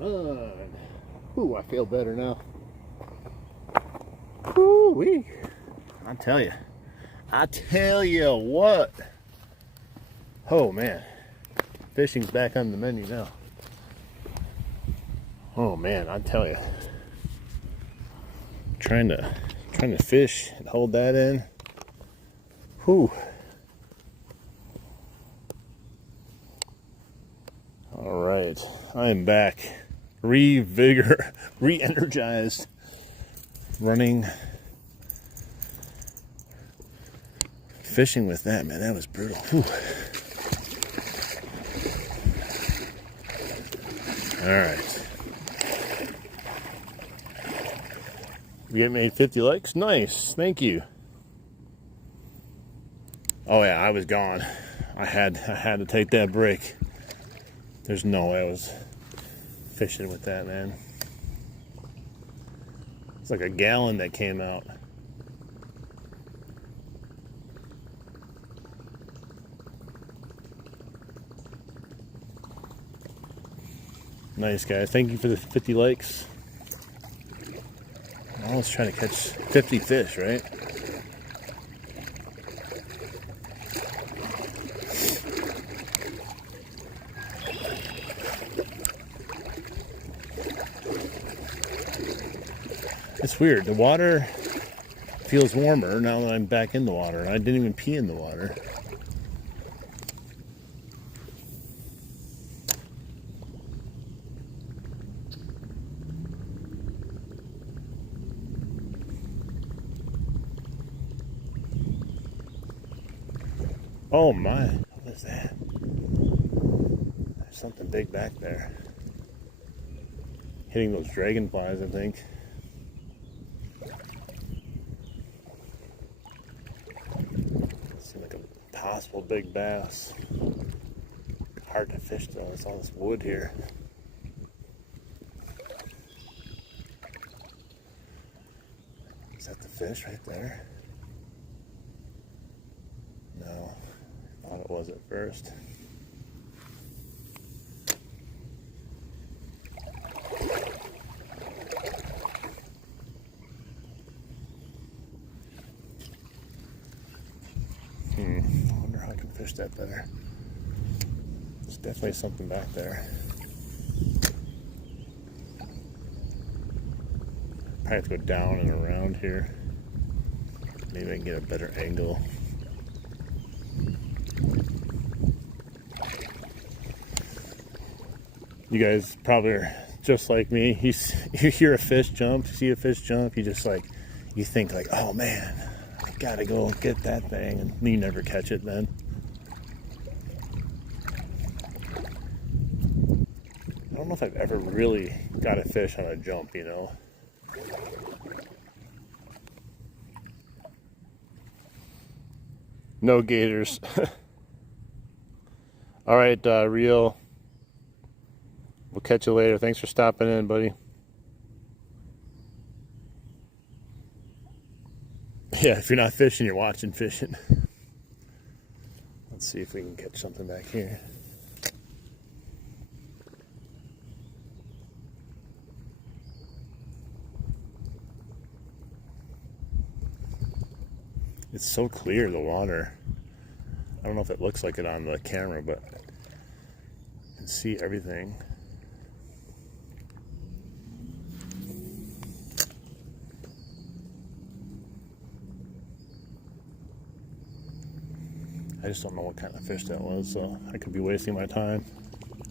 on. Ooh, I feel better now. Ooh-wee. I tell you what. Oh man, fishing's back on the menu now. Oh man, I tell you, trying to fish and hold that in. Whew. All right, I am back, re-energized, running, fishing with that, man. That was brutal. Whew. All right. We made 50 likes. Nice. Thank you. Oh yeah, I was gone. I had to take that break. There's no way I was fishing with that, man. It's like a gallon that came out. Nice, guys. Thank you for the 50 likes. I was trying to catch 50 fish, right? It's weird. The water feels warmer now that I'm back in the water. I didn't even pee in the water. Oh my, what is that? There's something big back there. Hitting those dragonflies, I think. Seems like a possible big bass. Hard to fish though, there's all this wood here. Is that the fish right there? No. Thought it was at first. I wonder how I can fish that better. There's definitely something back there. Probably have to go down and around here. Maybe I can get a better angle. You guys probably are just like me. You hear a fish jump, see a fish jump, you think like, oh man, I gotta go get that thing, and you never catch it then. I don't know if I've ever really got a fish on a jump, you know. No gators. All right, Rio. We'll catch you later. Thanks for stopping in, buddy. Yeah, if you're not fishing, you're watching fishing. Let's see if we can catch something back here. It's so clear, the water. I don't know if it looks like it on the camera, but you can see everything. I just don't know what kind of fish that was, so I could be wasting my time.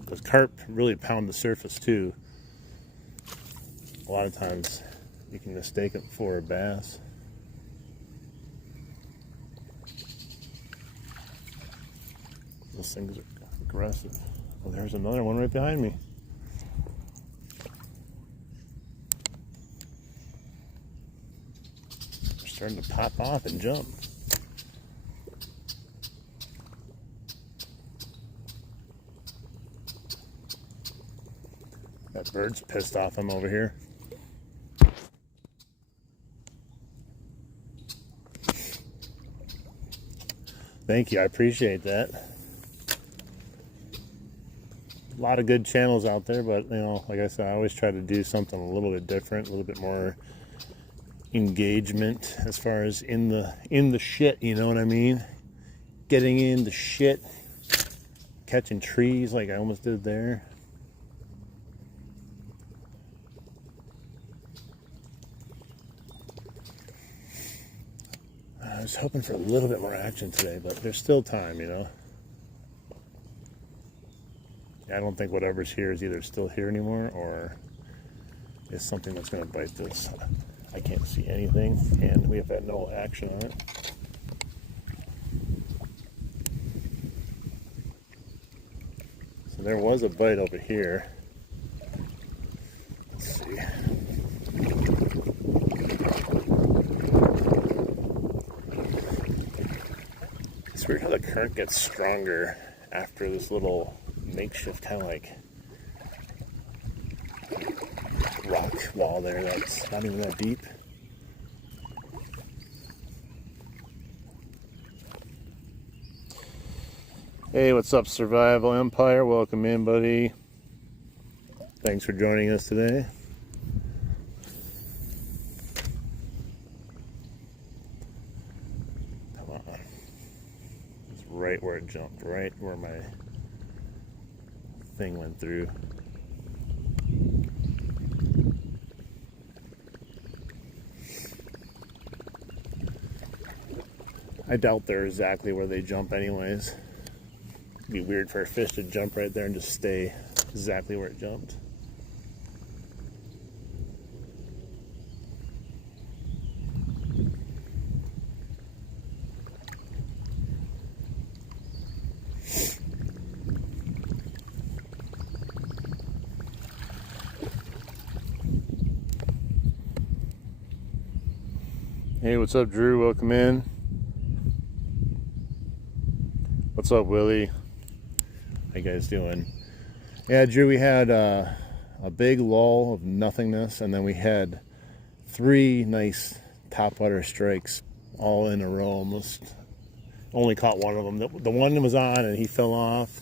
Because carp really pound the surface too. A lot of times you can mistake it for a bass. Those things are aggressive. Oh, there's another one right behind me. They're starting to pop off and jump. That bird's pissed off I'm over here. Thank you, I appreciate that. a lot of good channels out there, but you know, like I said, I always try to do something a little bit different, a little bit more engagement as far as in the shit, you know what I mean? Getting in the shit, catching trees like I almost did there. I was hoping for a little bit more action today, but there's still time, you know. I don't think whatever's here is either still here anymore or is something that's going to bite this. I can't see anything, and we have had no action on it. So there was a bite over here. Let's see. It's weird how the current gets stronger after this little makeshift kind of like rock wall there that's not even that deep. Hey, what's up, Survival Empire? Welcome in, buddy. Thanks for joining us today. Come on. It's right where it jumped, right where my thing went through. I doubt they're exactly where they jump anyways. It'd be weird for a fish to jump right there and just stay exactly where it jumped. Hey, what's up, Drew? Welcome in. What's up, Willie? How you guys doing? Yeah, Drew, we had a big lull of nothingness, and then we had 3 nice topwater strikes all in a row. Almost only caught one of them. The one was on and he fell off.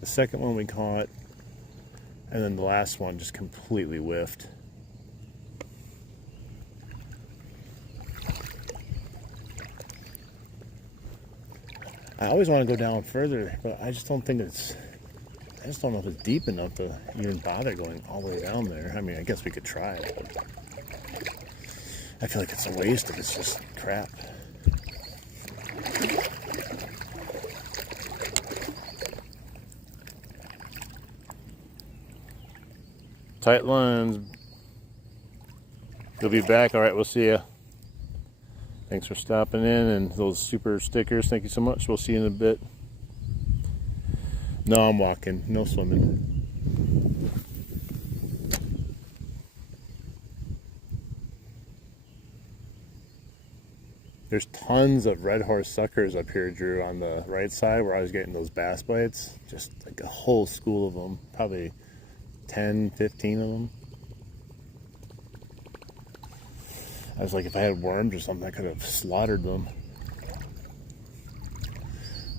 The second one we caught, and then the last one just completely whiffed. I always want to go down further, but I just don't think I just don't know if it's deep enough to even bother going all the way down there. I mean, I guess we could try it, but I feel like it's a waste if it's just crap. Tight lines. You'll be back. All right, we'll see ya. Thanks for stopping in, and those super stickers, thank you so much. We'll see you in a bit. No, I'm walking, no swimming. There's tons of red horse suckers up here, Drew, on the right side where I was getting those bass bites. Just like a whole school of them, probably 10, 15 of them. I was like, if I had worms or something, I could have slaughtered them.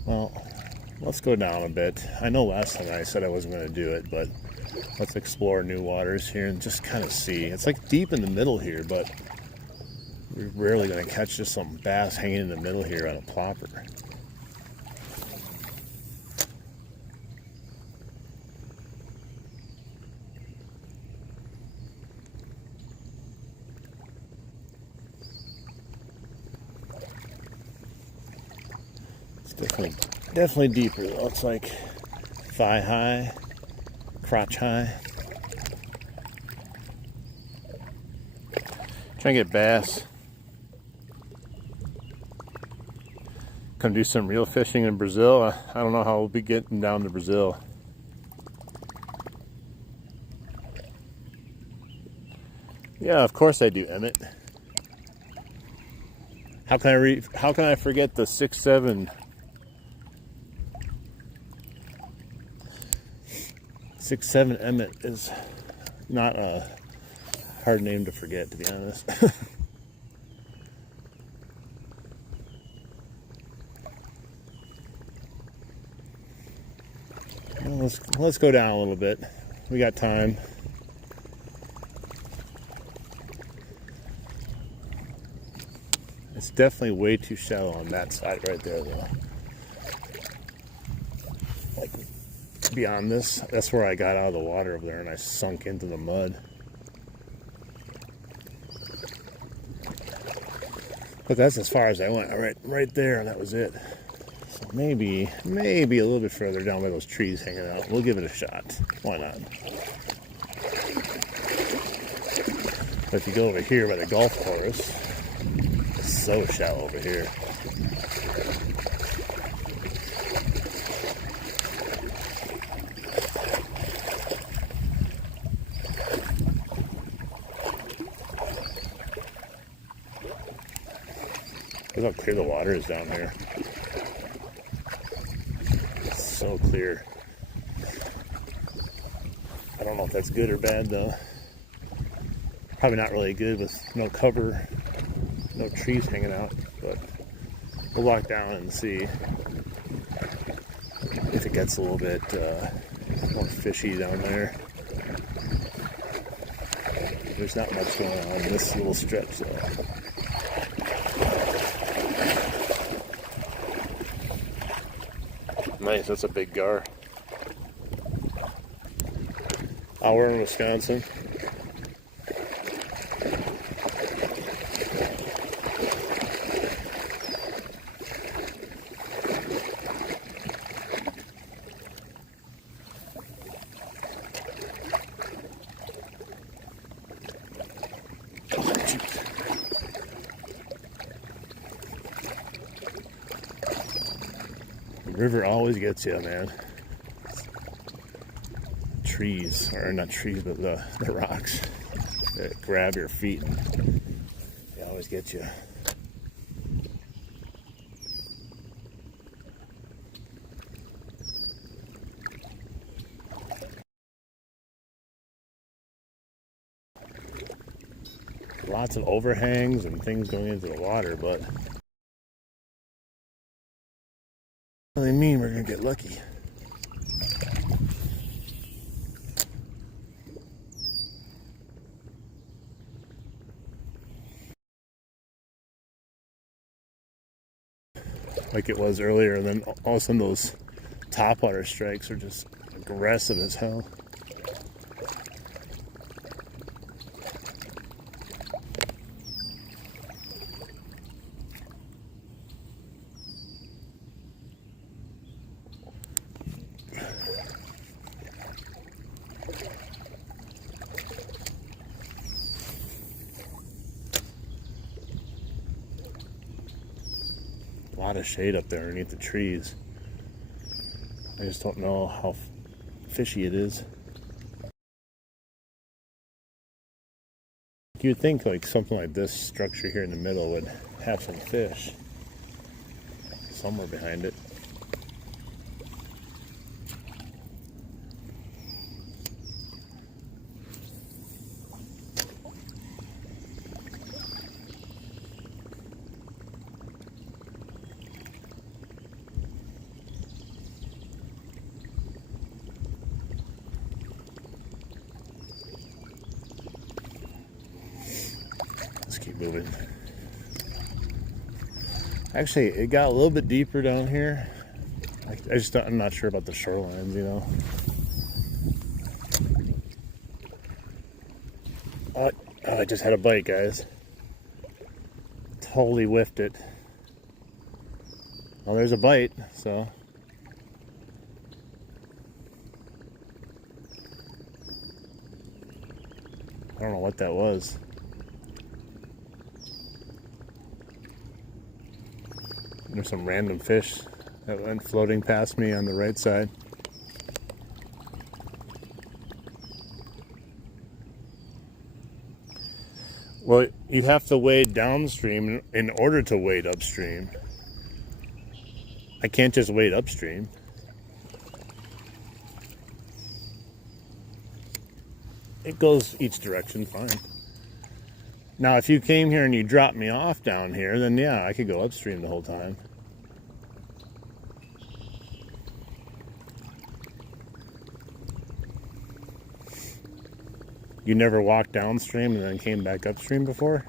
Well, let's go down a bit. I know last time I said I wasn't going to do it, but let's explore new waters here and just kind of see. It's like deep in the middle here, but we're rarely going to catch just some bass hanging in the middle here on a plopper. Definitely deeper though. It's like thigh high, crotch high. Trying to get bass. Come do some real fishing in Brazil. I don't know how we'll be getting down to Brazil. Yeah, of course I do, Emmett. How can I forget the 6'7" 6'7" Emmett is not a hard name to forget, to be honest. Let's go down a little bit. We got time. It's definitely way too shallow on that side right there, though. Like beyond this, that's where I got out of the water over there and I sunk into the mud. But that's as far as I went. Right there, that was it. So maybe a little bit further down by those trees hanging out. We'll give it a shot. Why not? But if you go over here by the golf course, it's so shallow over here. Look how clear the water is down here. It's so clear. I don't know if that's good or bad though. Probably not really good with no cover, no trees hanging out, but we'll walk down and see if it gets a little bit more fishy down there. There's not much going on in this little stretch though. Nice, that's a big gar. Oh, we're in Wisconsin. The river always gets you, man. Trees, or not trees, but the rocks that grab your feet. They always get you. Lots of overhangs and things going into the water, but doesn't mean we're gonna get lucky. Like it was earlier, and then all of a sudden those topwater strikes are just aggressive as hell. A lot of shade up there underneath the trees. I just don't know how fishy it is. You'd think like something like this structure here in the middle would have some fish somewhere behind it. Let's keep moving. Actually, it got a little bit deeper down here. I'm not sure about the shorelines, you know. Oh, I just had a bite, guys. Totally whiffed it. Well, there's a bite, so. I don't know what that was. There's some random fish that went floating past me on the right side. Well, you have to wade downstream in order to wade upstream. I can't just wade upstream. It goes each direction fine. Now, if you came here and you dropped me off down here, then yeah, I could go upstream the whole time. You never walked downstream and then came back upstream before?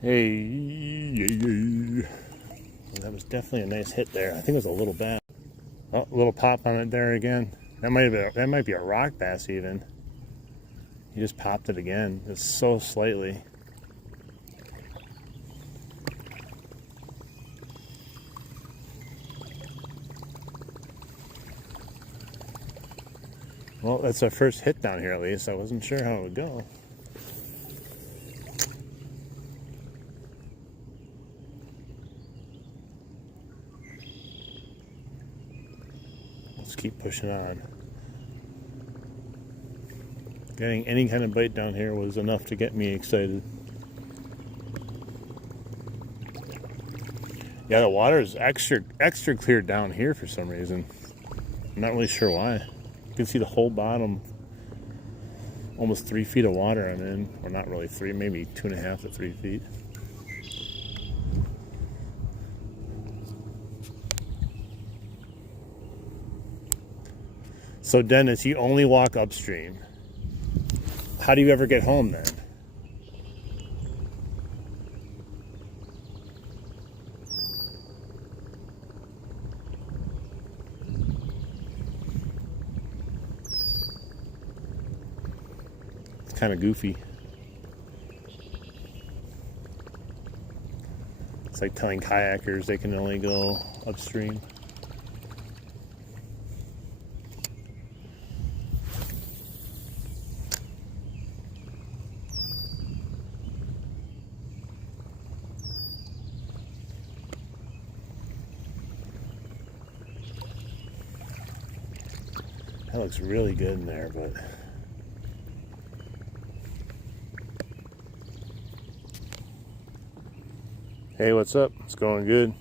Hey, that was definitely a nice hit there. I think it was a little bass. Oh, a little pop on it there again. That might be a rock bass even. He just popped it again. It's so slightly. Well, that's our first hit down here at least. I wasn't sure how it would go. Let's keep pushing on. Getting any kind of bite down here was enough to get me excited. Yeah, the water is extra clear down here for some reason. I'm not really sure why. You can see the whole bottom. Almost 3 feet of water I'm in. Or not really 3, maybe 2.5 to 3 feet. So Dennis, you only walk upstream. How do you ever get home then? It's kind of goofy. It's like telling kayakers they can only go upstream. That looks really good in there, but hey, what's up? It's going good.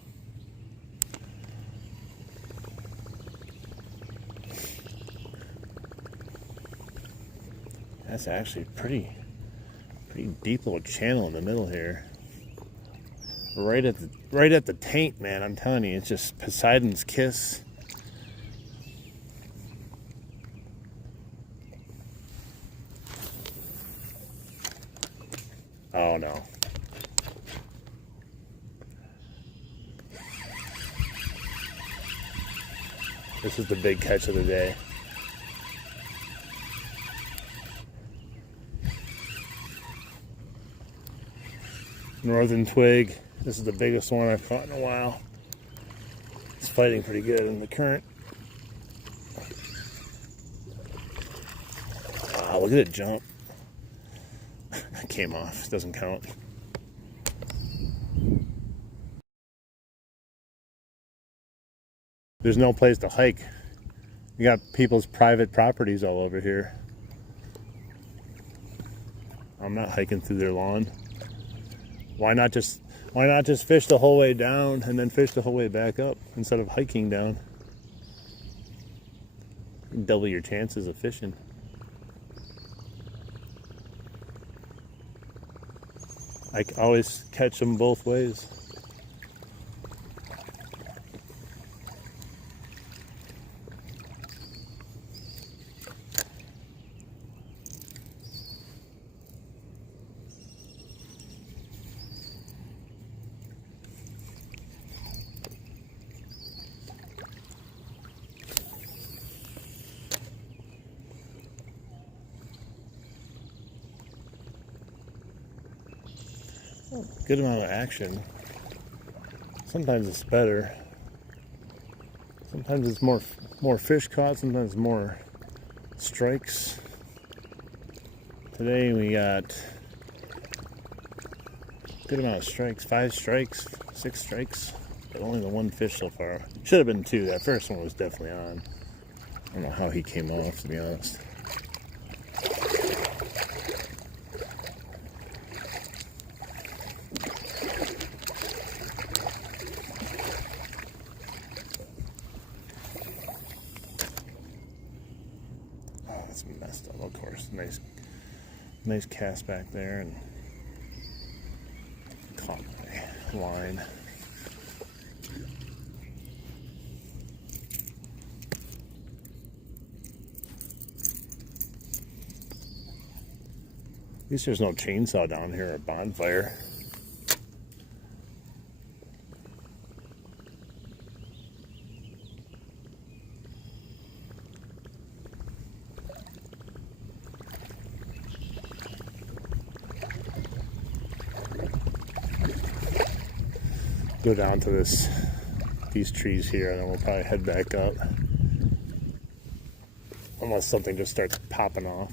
That's actually pretty deep little channel in the middle here. Right at the taint, man. I'm telling you, it's just Poseidon's kiss. Oh no. This is the big catch of the day. Northern twig. This is the biggest one I've caught in a while. It's fighting pretty good in the current. Wow, look at it jump. It came off. Doesn't count. There's no place to hike. You got people's private properties all over here. I'm not hiking through their lawn. Why not just fish the whole way down and then fish the whole way back up instead of hiking down? Double your chances of fishing. I always catch them both ways. Good amount of action. Sometimes it's better. Sometimes it's more fish caught, sometimes more strikes. Today we got a good amount of strikes. 5 strikes, 6 strikes, but only the 1 fish so far. Should have been 2. That first one was definitely on. I don't know how he came off, to be honest. It's messed up, of course. Nice cast back there and caught my line. At least there's no chainsaw down here or bonfire. Go down to these trees here, and then we'll probably head back up. Unless something just starts popping off.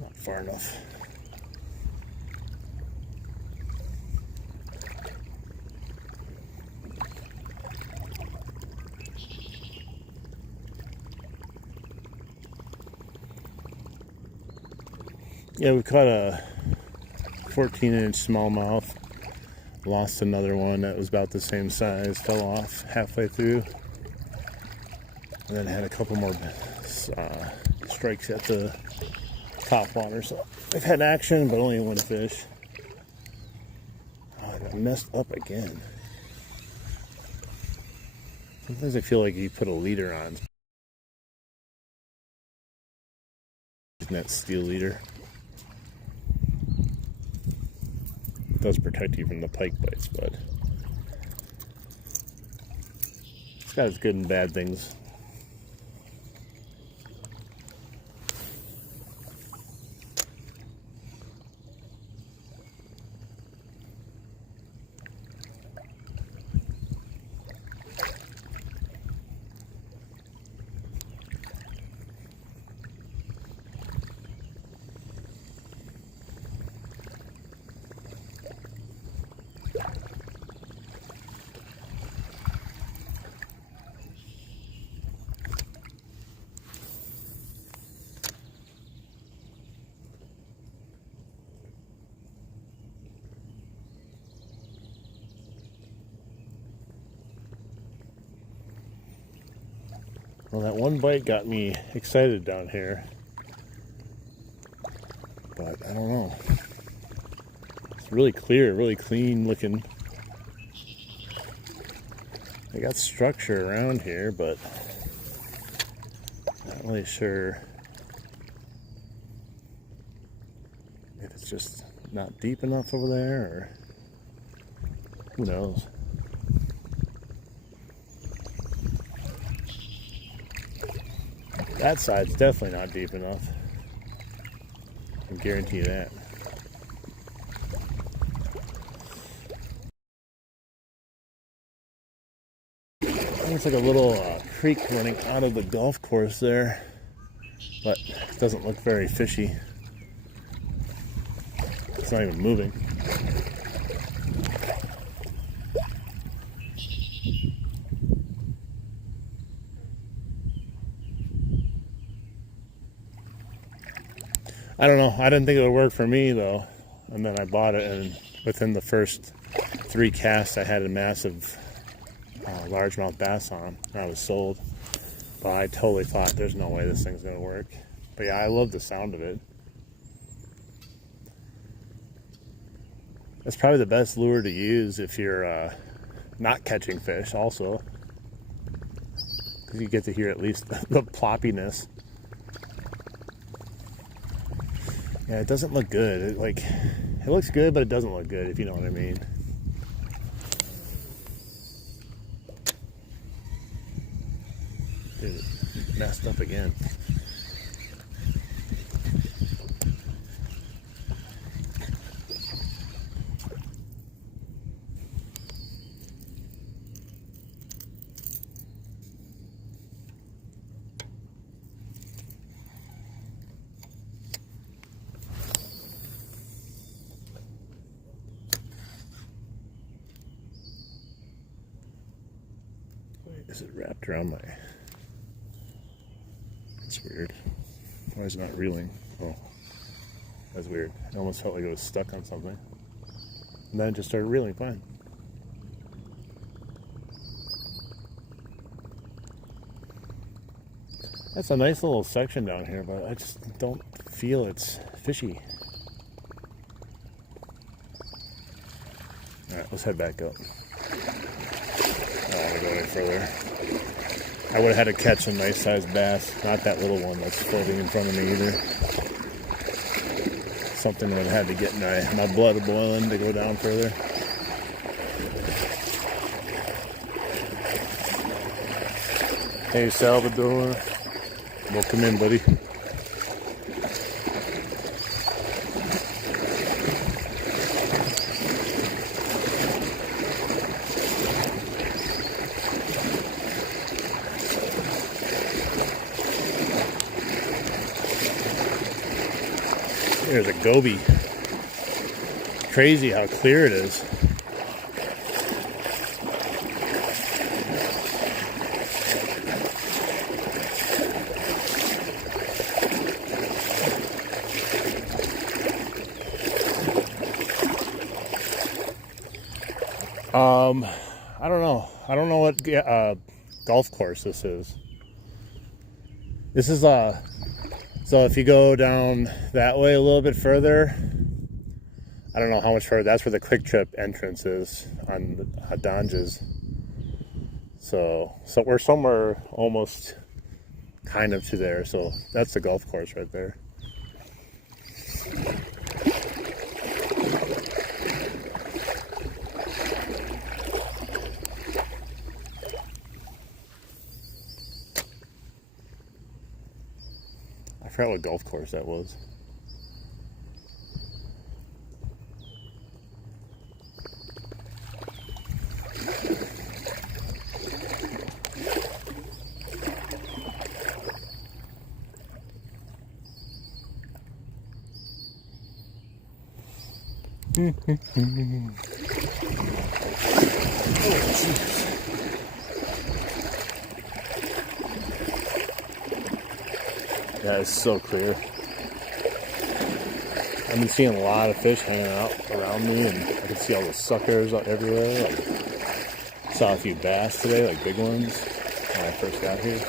Not far enough. Yeah, we caught a 14-inch smallmouth. Lost another one that was about the same size. Fell off halfway through. And then had a couple more strikes at the top water. So I've had action, but only one fish. Oh, I got messed up again. Sometimes I feel like you put a leader on. Using that steel leader. It does protect you from the pike bites, but it's got its good and bad things. Well, that one bite got me excited down here, but I don't know. It's really clear, really clean looking. I got structure around here, but not really sure if it's just not deep enough over there, or who knows. That side's definitely not deep enough. I can guarantee that. It's like a little creek running out of the golf course there, but it doesn't look very fishy. It's not even moving. I don't know. I didn't think it would work for me though, and then I bought it, and within the first 3 casts, I had a massive largemouth bass on, and I was sold. But I totally thought there's no way this thing's gonna work. But yeah, I love the sound of it. That's probably the best lure to use if you're not catching fish, also, because you get to hear at least the ploppiness. Yeah, it doesn't look good. It looks good, but it doesn't look good, if you know what I mean. Dude, it messed up again. is it wrapped around my... That's weird. Why is it not reeling? Oh, that's weird. It almost felt like it was stuck on something. And then it just started reeling fine. That's a nice little section down here, but I just don't feel it's fishy. Alright, let's head back up. I don't want to go any further. I would have had to catch a nice sized bass, not that little one that's floating in front of me either. Something would have had to get my blood boiling to go down further. Hey Salvador, welcome in, buddy. There's a goby. Crazy how clear it is. I don't know. I don't know what golf course this is. This is so if you go down that way a little bit further, I don't know how much further. That's where the Quick Trip entrance is on Donges. So we're somewhere almost kind of to there. So that's the golf course right there. I forgot what golf course that was. Oh, jeez. That is so clear. I've been seeing a lot of fish hanging out around me, and I can see all the suckers everywhere. Like, saw a few bass today, like big ones, when I first got here.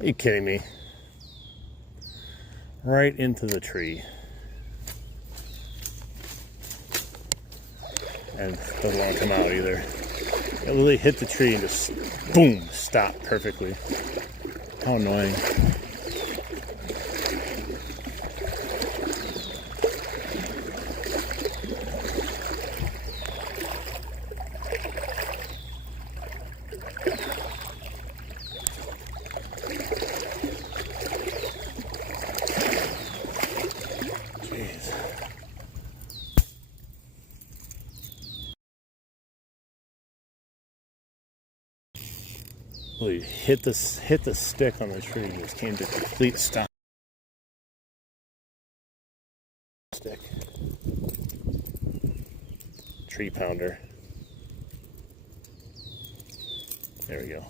Are you kidding me? Right into the tree. And doesn't want to come out either. It literally hit the tree and just boom, stopped perfectly. How annoying. Well, you hit the stick on the tree and just came to complete stop. Stick. Tree pounder. There we go.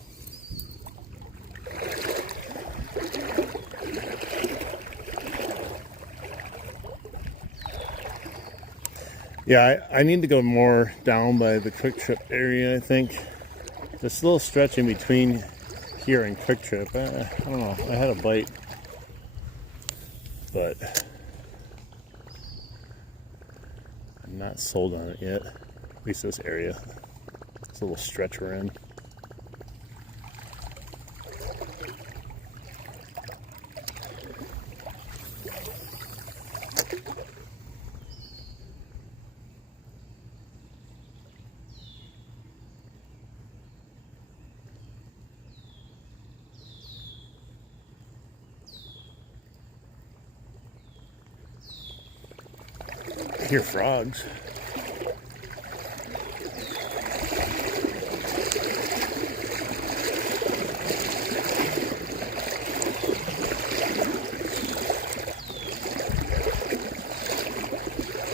Yeah, I need to go more down by the Quick Trip area, I think. This little stretch in between here and Quick Trip, I don't know, I had a bite, but I'm not sold on it yet, at least this area, this little stretch we're in. I hear frogs.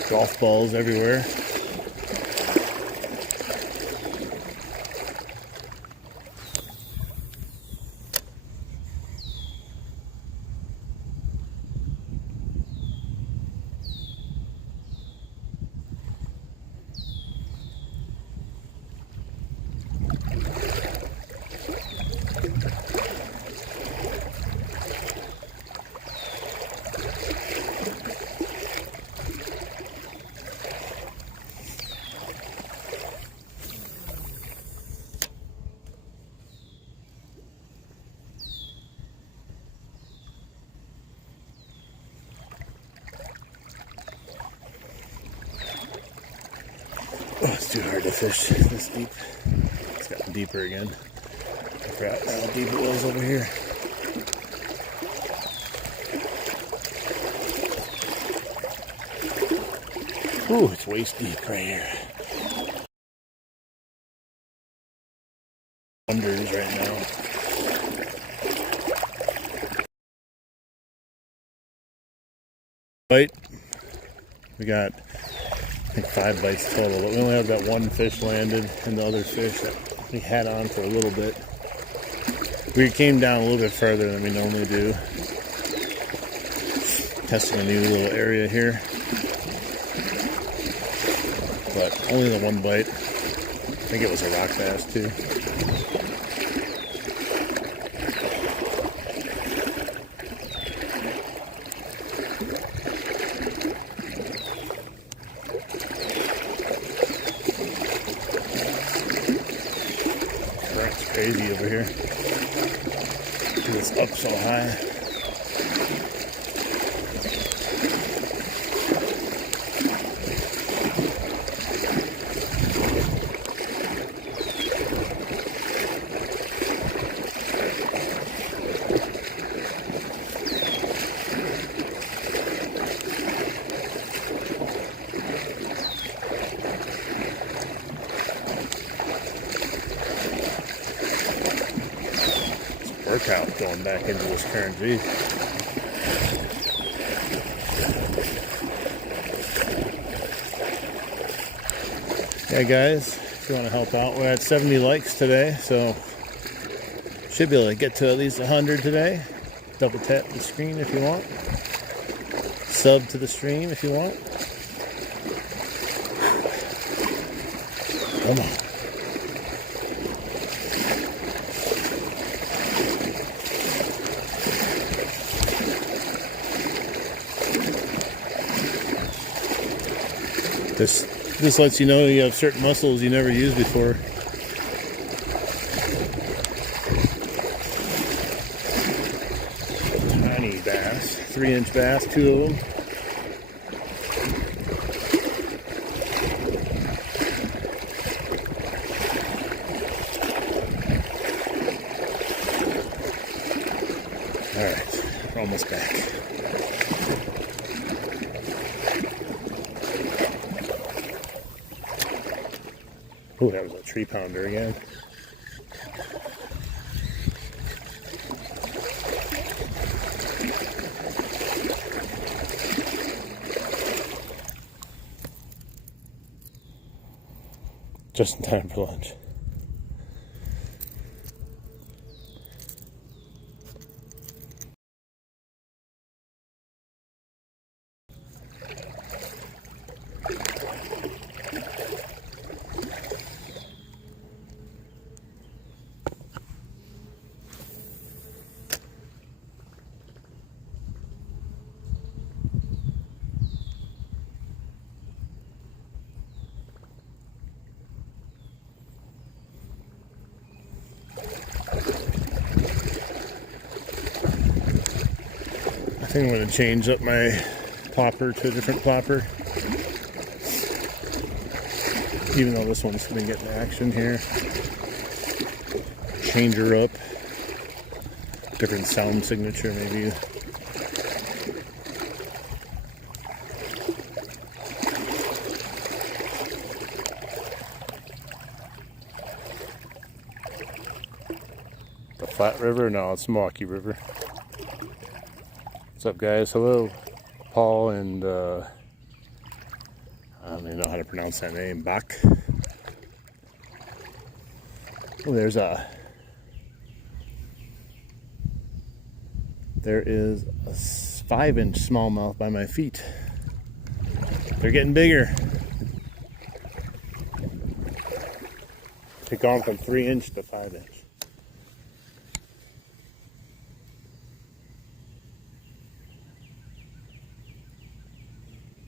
Golf balls everywhere. Oh, it's too hard to fish this deep. It's gotten deeper again. I forgot how deep it was over here. Ooh, it's waist deep right here. Wonders right now. Bite. We got, I think, 5 bites total, but we only have that one fish landed, and the other fish that we had on for a little bit. We came down a little bit further than we normally do. Testing a new little area here. But only the one bite. I think it was a rock bass too. Current's crazy over here. It's up so high. Workout going back into this current V. Yeah, guys, if you want to help out, we're at 70 likes today, so should be able to get to at least 100 today. Double tap the screen if you want. Sub to the stream if you want. Come on. This lets you know you have certain muscles you never used before. Tiny bass, 3-inch bass, 2 of them. All right, we're almost back. Oh, that was a 3-pounder again. Just in time for lunch. I think I'm going to change up my plopper to a different plopper. Even though this one's been getting action here. Change her up. Different sound signature maybe. The Flat River? No, it's Milwaukee River. What's up, guys? Hello, Paul and don't even know how to pronounce that name. Bach. Oh, there is a 5-inch smallmouth by my feet. They're getting bigger. They've gone from 3-inch to 5-inch.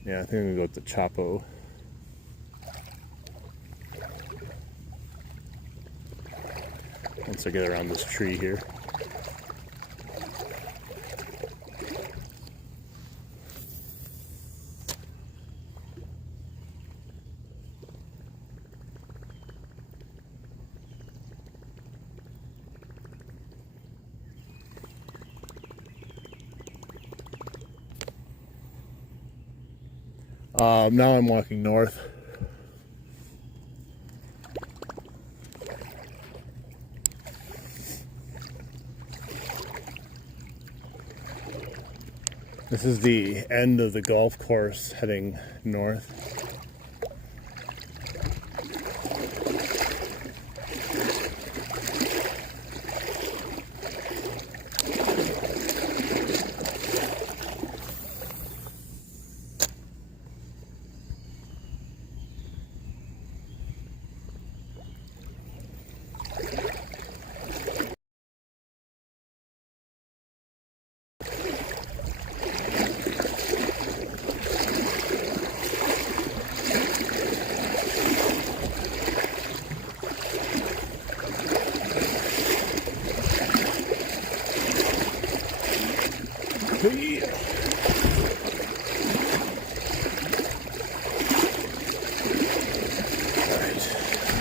Yeah, I think I'm gonna go with the Chapo. Once I get around this tree here. Now I'm walking north. This is the end of the golf course heading north.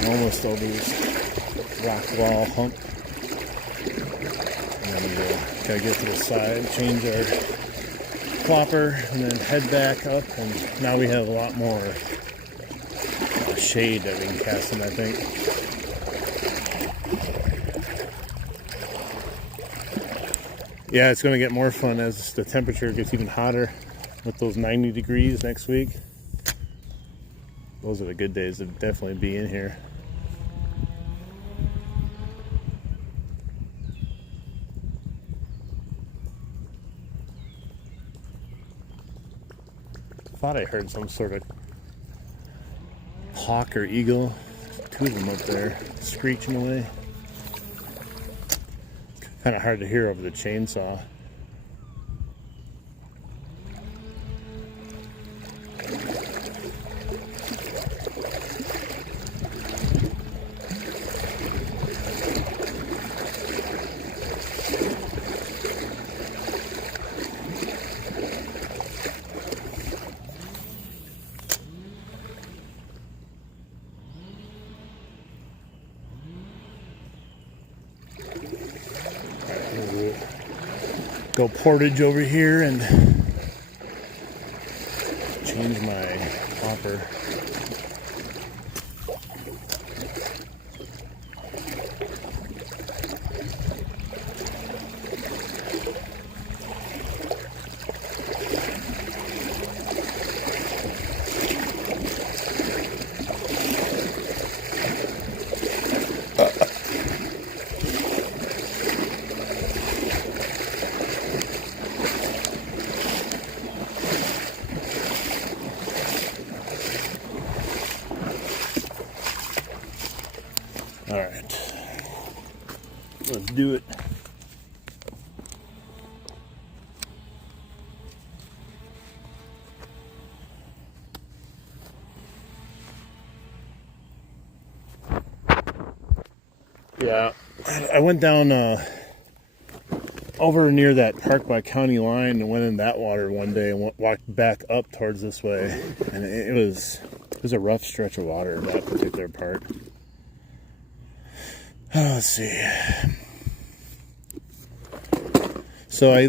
Almost over this rock wall hump. And gotta get to the side, change our plopper, and then head back up. And now we have a lot more shade that we can cast in, I think. Yeah, it's going to get more fun as the temperature gets even hotter with those 90 degrees next week. Those are the good days to definitely be in here. Thought I heard some sort of hawk or eagle. Two of them up there screeching away. Kind of hard to hear over the chainsaw. Go portage over here and change my hopper. All right, let's do it. Yeah, I went down over near that park by county line and went in that water one day and walked back up towards this way, and it was a rough stretch of water, that particular part. Let's see. So I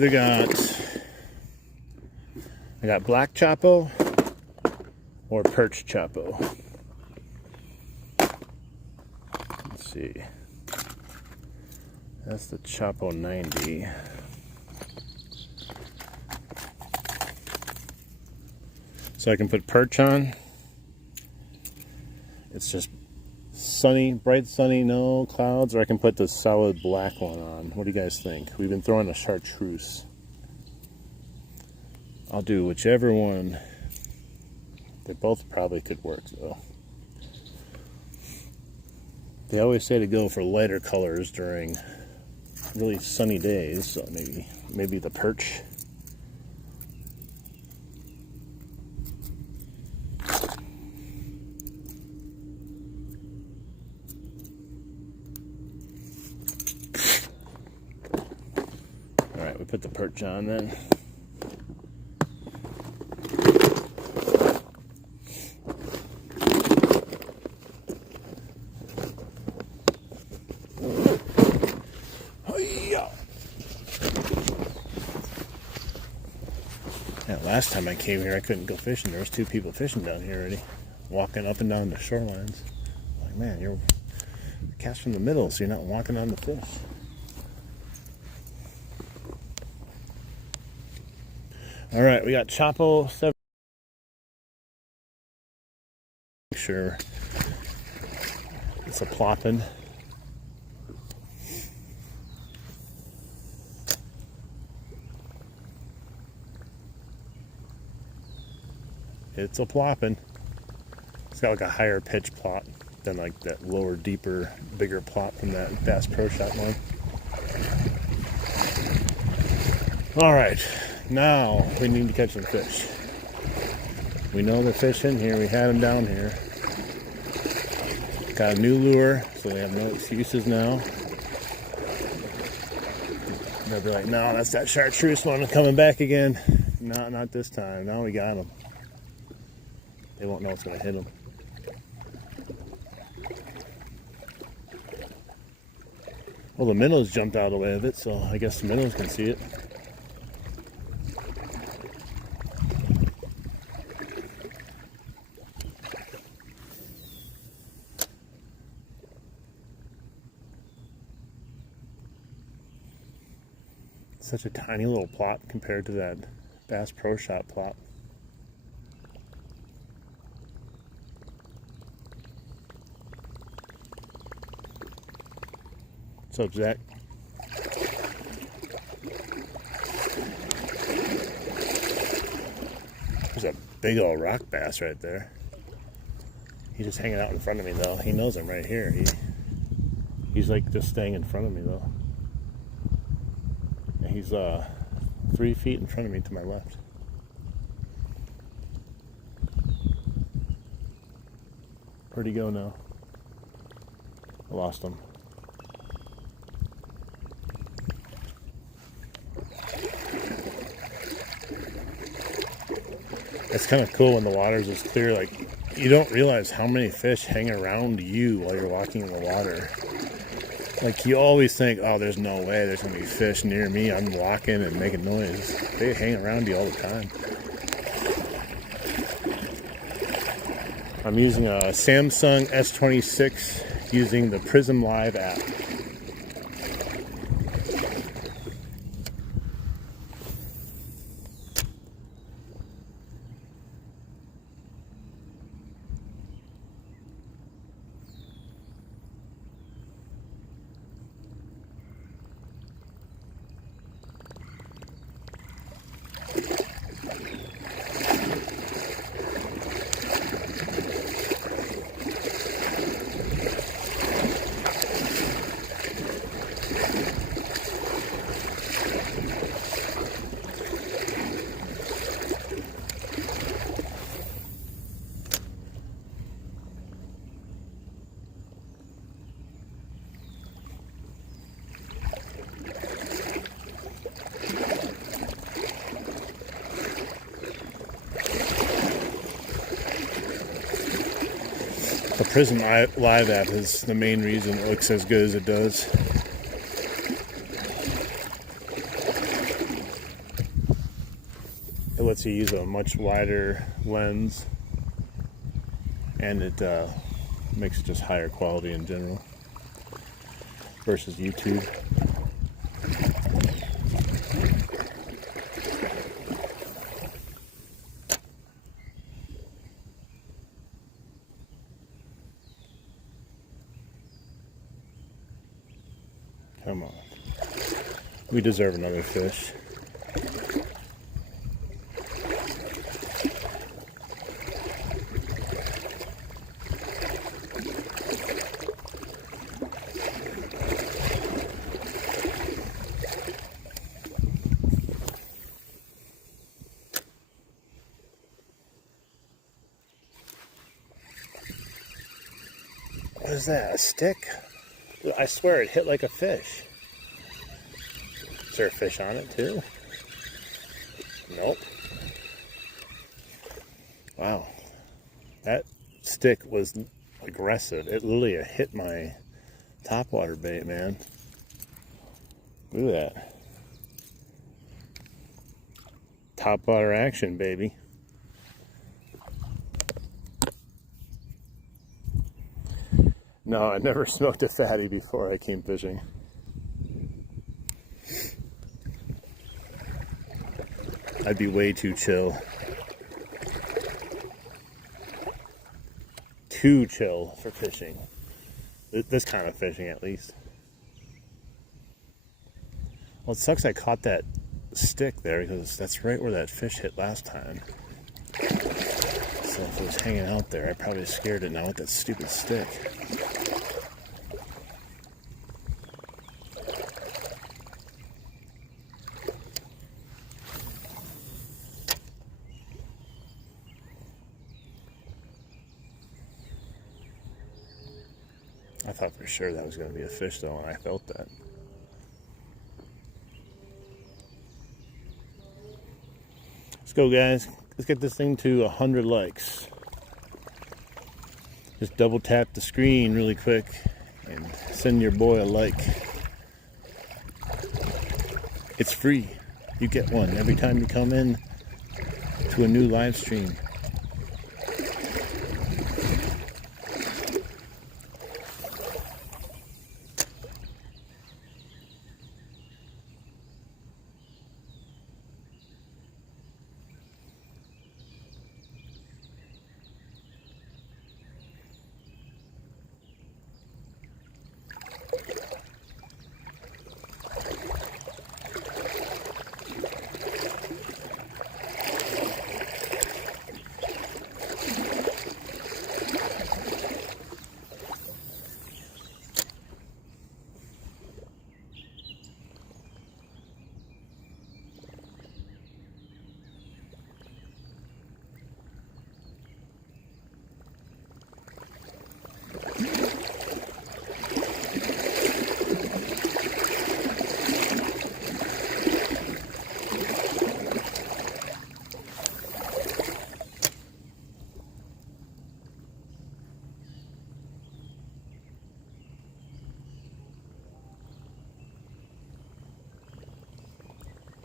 got black Chapo or perch Chapo. Let's see. That's the Chapo 90. So I can put perch on It's just sunny, bright sunny, no clouds, or I can put the solid black one on. What do you guys think? We've been throwing a chartreuse. I'll do whichever one. They both probably could work though. They always say to go for lighter colors during really sunny days, so maybe the perch. All right, we put the perch on then. Yeah, last time I came here, I couldn't go fishing. There was 2 people fishing down here already, walking up and down the shorelines. I'm like, man, you're casting the middle, so you're not walking on the fish. All right, we got Chapo 7. Make sure it's a Ploppin. It's a Ploppin. It's got like a higher pitch plot than like that lower, deeper, bigger plot from that Bass Pro Shop one. All right, now we need to catch some fish. We know the fish in here. We had them down here. Got a new lure, so we have no excuses now. They'll be like, no, that's that chartreuse one coming back again. No, not this time. Now we got them. They won't know it's going to hit them. Well, the minnows jumped out of the way of it, so I guess the minnows can see it. Such a tiny little plot compared to that Bass Pro Shop plot. What's up, Zach? There's a big old rock bass right there. He's just hanging out in front of me though. He knows I'm right here. He's like just staying in front of me though. And he's 3 feet in front of me to my left. Where'd he go now? I lost him. It's kind of cool when the water's as clear. Like, you don't realize how many fish hang around you while you're walking in the water. Like, you always think, oh, there's no way there's going to be fish near me. I'm walking and making noise. They hang around you all the time. I'm using a Samsung S26 using the Prism Live app. The Prism Live app is the main reason it looks as good as it does. It lets you use a much wider lens, and it makes it just higher quality in general versus YouTube. Come on. We deserve another fish. What is that? A stick? I swear it hit like a fish. Is there a fish on it too? Nope. Wow. That stick was aggressive. It literally hit my topwater bait, man. Look at that. Topwater action, baby. No, I never smoked a fatty before I came fishing. I'd be way too chill. Too chill for fishing. This kind of fishing, at least. Well, it sucks I caught that stick there because that's right where that fish hit last time. So if it was hanging out there, I probably scared it now with that stupid stick. I thought for sure that was going to be a fish though, and I felt that. Let's go, guys. Let's get this thing to 100 likes. Just double tap the screen really quick and send your boy a like. It's free. You get one every time you come in to a new live stream.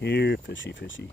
Here, fishy, fishy.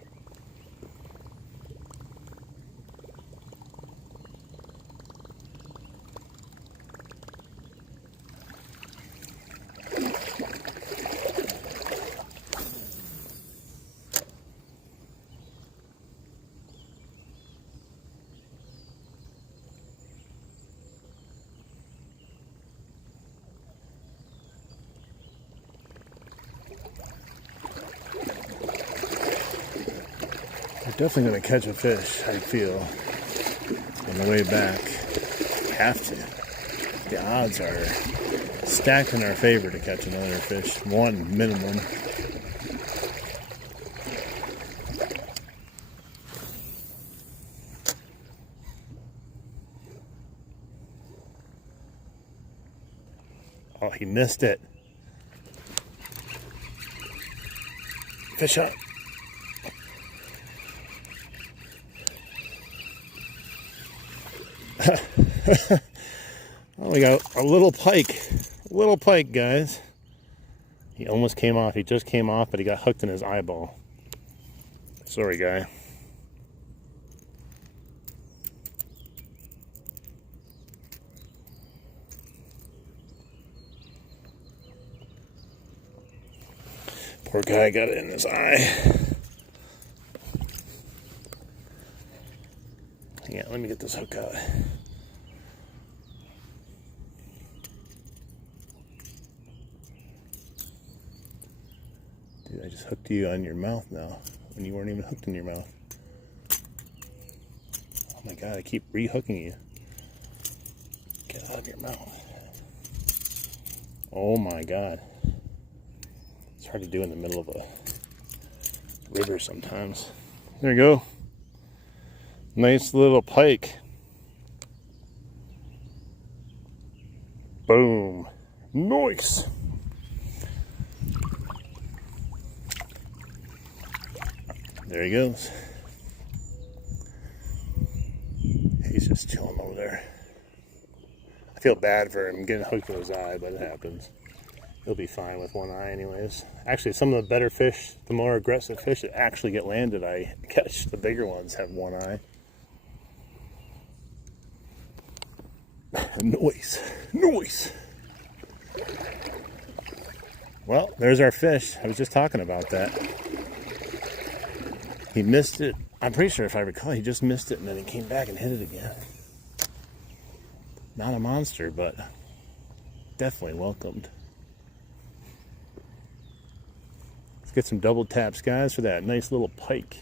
We're definitely going to catch a fish, I feel, on the way back. Have to. The odds are stacked in our favor to catch another fish. One minimum. Oh, he missed it. Fish up. Oh, we got a little pike, guys. He almost came off. He just came off, but he got hooked in his eyeball. Sorry, guy. Poor guy got it in his eye. Yeah, let me get this hook out. Dude, I just hooked you on your mouth now when you weren't even hooked in your mouth. Oh my god, I keep re-hooking you. Get out of your mouth. Oh my god. It's hard to do in the middle of a river sometimes. There you go. Nice little pike. Boom. Nice. There he goes. He's just chilling over there. I feel bad for him getting hooked in his eye, but it happens. He'll be fine with one eye anyways. Actually, some of the better fish, the more aggressive fish that actually get landed, I catch. The bigger ones have one eye. Noise. Noise. Well, there's our fish. I was just talking about that. He missed it. I'm pretty sure if I recall, he just missed it and then he came back and hit it again. Not a monster, but definitely welcomed. Let's get some double taps, guys, for that nice little pike.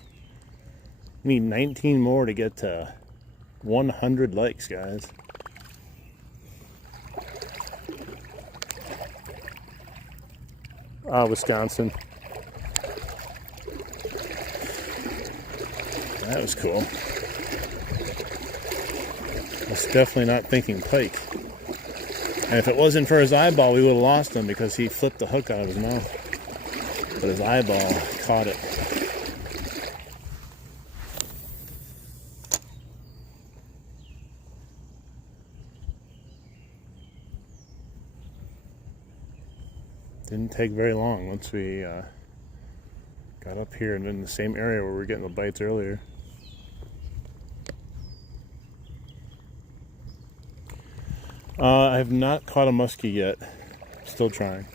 We need 19 more to get to 100 likes, guys. Wisconsin. That was cool. I was definitely not thinking pike. And if it wasn't for his eyeball, we would have lost him because he flipped the hook out of his mouth. But his eyeball caught it. Didn't take very long once we got up here and in the same area where we were getting the bites earlier. I have not caught a muskie yet. Still trying.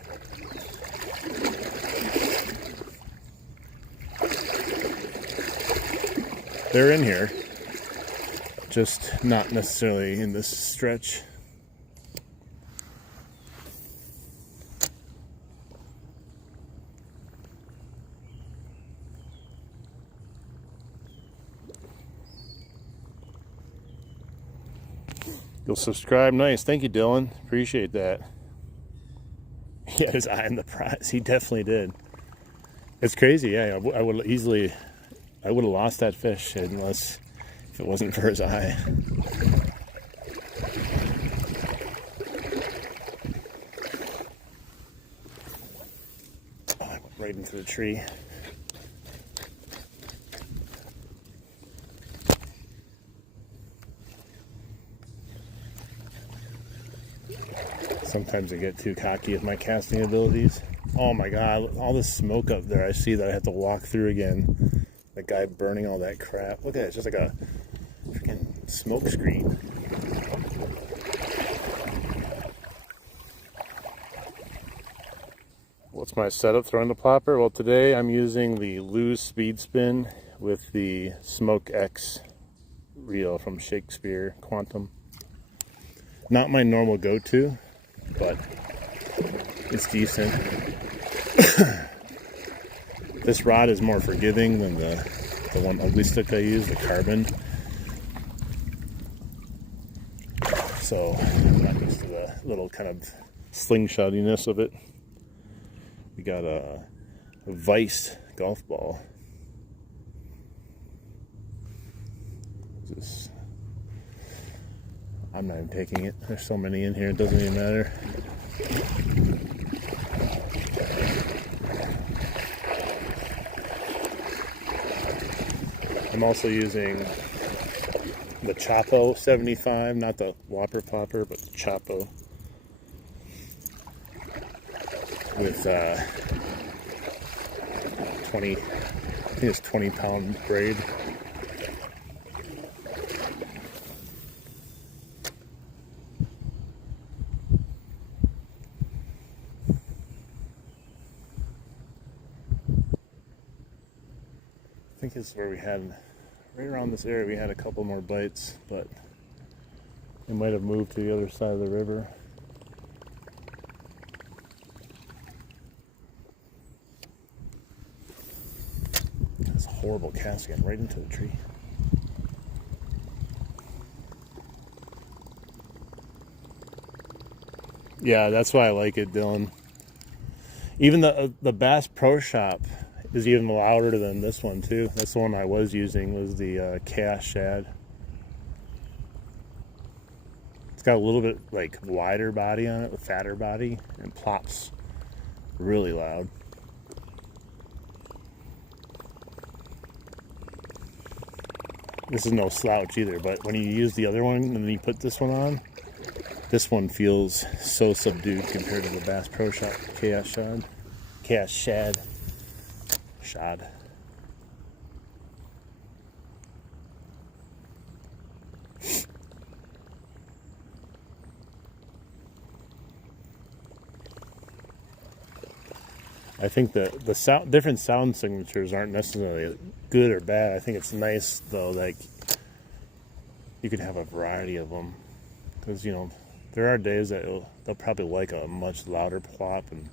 They're in here, just not necessarily in this stretch. You'll subscribe. Nice. Thank you, Dylan. Appreciate that. He had his eye on the prize. He definitely did. It's crazy. Yeah, I would have lost that fish unless if it wasn't for his eye. Oh, I went right into the tree. Sometimes I get too cocky with my casting abilities. Oh my god, all this smoke up there I see that I have to walk through again. The guy burning all that crap. Look at it, it's just like a freaking smoke screen. What's my setup throwing the plopper? Well, today I'm using the Lose Speed Spin with the Smoke X reel from Shakespeare Quantum. Not my normal go-to, but it's decent. This rod is more forgiving than the one ugly stick I use, the carbon. So I'm not used to the little kind of slingshotiness of it. We got a Vice golf ball. Just, I'm not even taking it. There's so many in here, it doesn't even matter. I'm also using the Chapo 75, not the Whopper Plopper, but the Chapo with 20, I think it's 20-pound braid. I think this is where we had, right around this area, we had a couple more bites, but they might have moved to the other side of the river. horrible cast again, right into the tree. Yeah, that's why I like it, Dylan. Even the Bass Pro Shop is even louder than this one too. That's the one I was using, was the cast shad. It's got a little bit like wider body on it, a fatter body, and plops really loud. This is no slouch either, but when you use the other one and then you put this one on, this one feels so subdued compared to the Bass Pro Shop Chaos Shad. Chaos Shad. Shad. I think the sound, different sound signatures aren't necessarily good or bad. I think it's nice though, like you can have a variety of them, because you know there are days that they'll probably like a much louder plop, and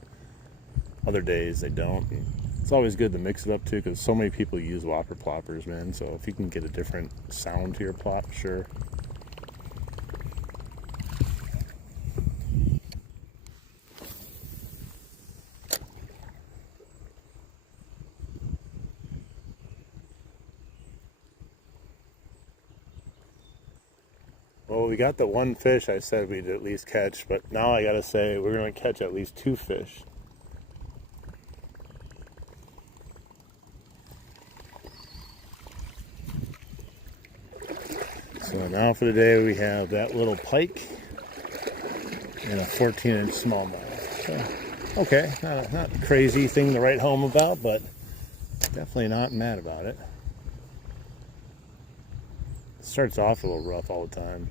other days they don't. And it's always good to mix it up too, because so many people use Whopper ploppers, man. So if you can get a different sound to your plop, sure. Well, we got the one fish I said we'd at least catch, but now I gotta say we're gonna catch at least 2 fish. So now for the day we have that little pike and a 14-inch smallmouth. So, okay, not a crazy thing to write home about, but definitely not mad about it. It starts off a little rough all the time.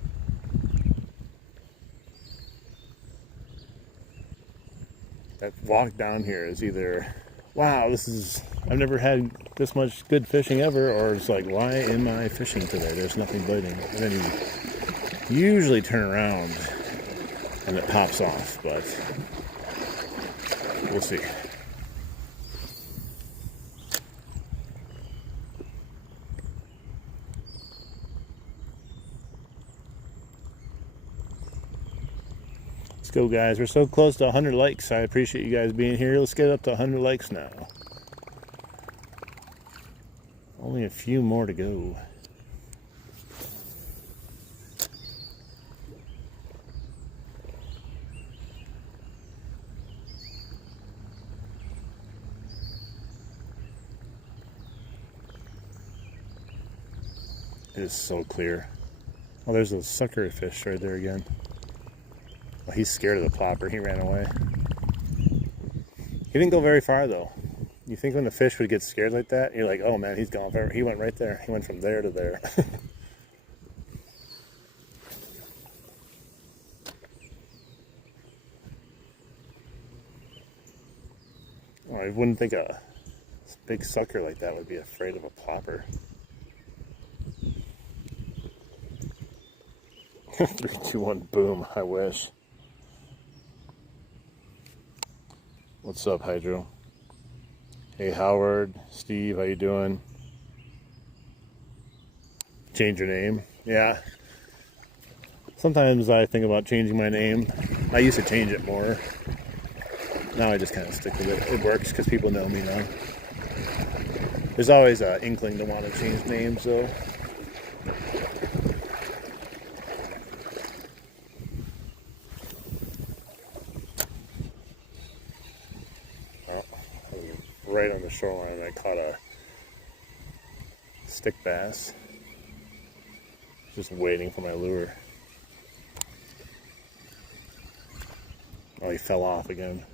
That walk down here is either, wow, I've never had this much good fishing ever, or it's like, why am I fishing today? There's nothing biting. And then you usually turn around and it pops off, but we'll see. Go, guys. We're so close to 100 likes. I appreciate you guys being here. Let's get up to 100 likes now. Only a few more to go. It is so clear. Oh, there's a sucker fish right there again. Well, he's scared of the plopper. He ran away. He didn't go very far, though. You think when the fish would get scared like that, you're like, oh man, he's gone far. He went right there. He went from there to there. Oh, I wouldn't think a big sucker like that would be afraid of a plopper. 3, 2, 1, boom. I wish. What's up, Hydro? Hey, Howard, Steve, how you doing? Change your name? Yeah. Sometimes I think about changing my name. I used to change it more. Now I just kind of stick with it. It works because people know me now. There's always an inkling to want to change names, though. Right on the shoreline, I caught a stick bass. Just waiting for my lure. Oh, he fell off again.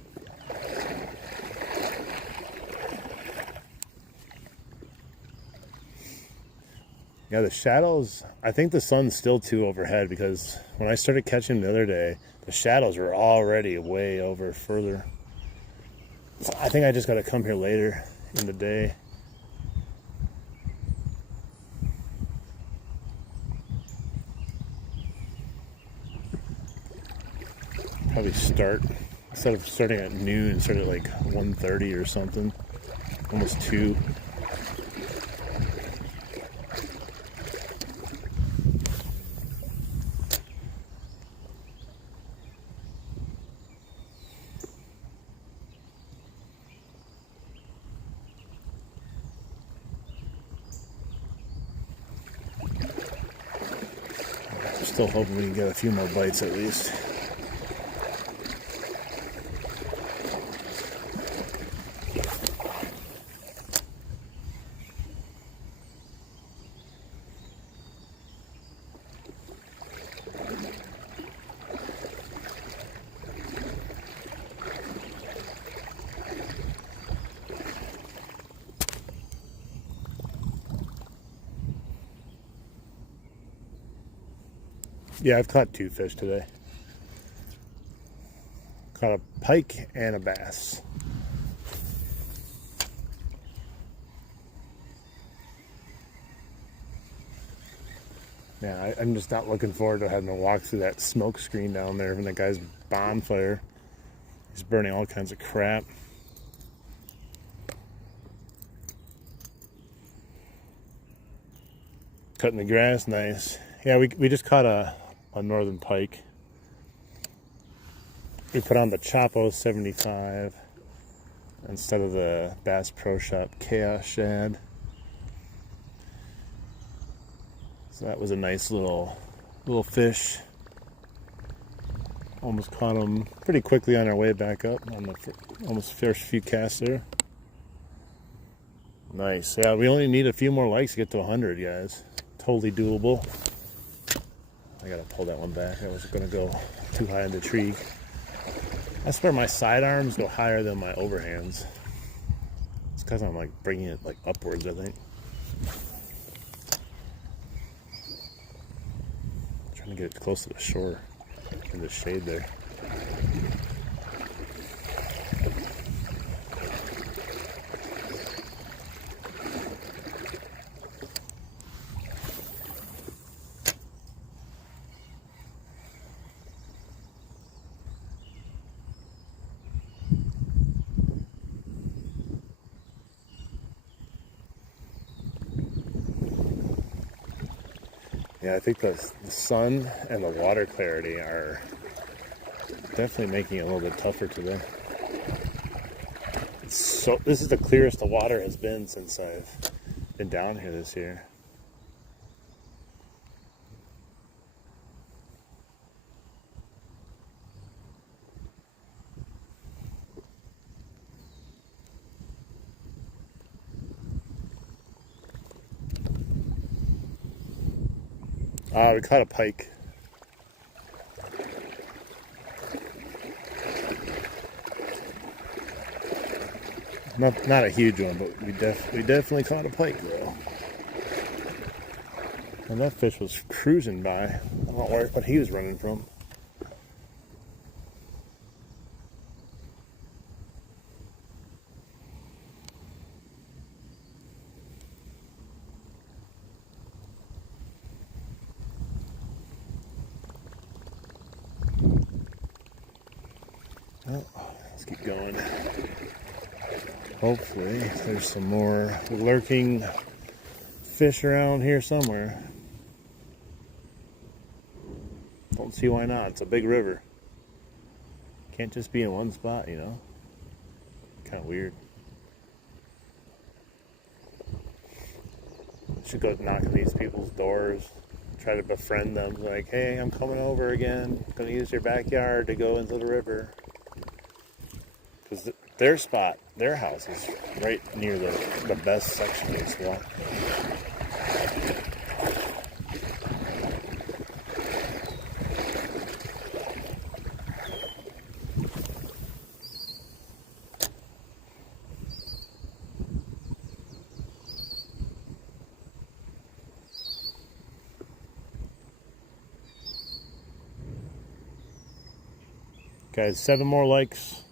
Yeah, the shadows, I think the sun's still too overhead, because when I started catching the other day, the shadows were already way over further. So I think I just got to come here later in the day. Probably start, instead of starting at noon, start at like 1:30 or something. Almost 2. Still hoping we can get a few more bites at least. Yeah, I've caught 2 fish today. Caught a pike and a bass. Yeah, I'm just not looking forward to having to walk through that smoke screen down there from that guy's bonfire. He's burning all kinds of crap. Cutting the grass, nice. Yeah, we just caught a northern pike. We put on the Chapo 75 instead of the Bass Pro Shop Chaos Shad. So that was a nice little fish. Almost caught him pretty quickly on our way back up on the almost first few casts there. Nice. Yeah, we only need a few more likes to get to 100, guys. Totally doable. I gotta pull that one back. I was gonna go too high in the tree. I swear my sidearms go higher than my overhands. It's because I'm like bringing it like upwards, I think. I'm trying to get it close to the shore in the shade there. Yeah, I think the sun and the water clarity are definitely making it a little bit tougher today. So this is the clearest the water has been since I've been down here this year. We caught a pike. Not a huge one, but we definitely caught a pike though. And that fish was cruising by. I don't know what he was running from. Well, let's keep going. Hopefully there's some more lurking fish around here somewhere. Don't see why not. It's a big river. Can't just be in one spot, you know. Kind of weird. Should go knock on these people's doors. Try to befriend them. Like, hey, I'm coming over again. I'm going to use your backyard to go into the river. Because their spot, their house is right near the best section of the swamp. Guys, 7 more likes.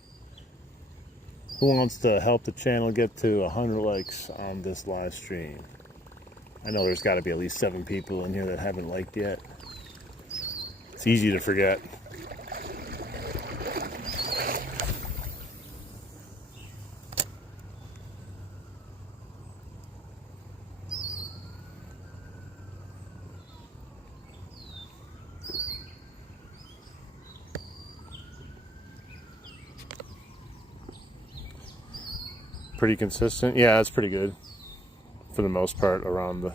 Who wants to help the channel get to 100 likes on this live stream? I know there's got to be at least 7 people in here that haven't liked yet. It's easy to forget. Pretty consistent. Yeah, that's pretty good. for the most part around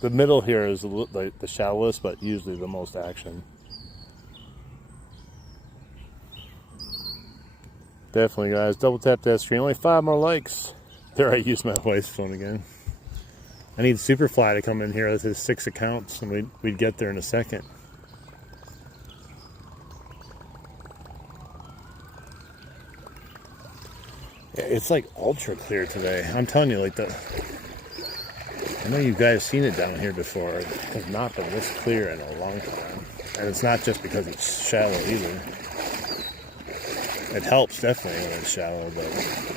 the middle here is the shallowest, but usually the most action. Definitely, guys. Double tap that screen. Only 5 more likes. There, I used my wife's phone again. I need Superfly to come in here with his 6 accounts, and we'd get there in a second. Yeah, it's like ultra clear today. I'm telling you, like I know you guys seen it down here before. It has not been this clear in a long time, and it's not just because it's shallow either. It helps definitely when it's shallow, but.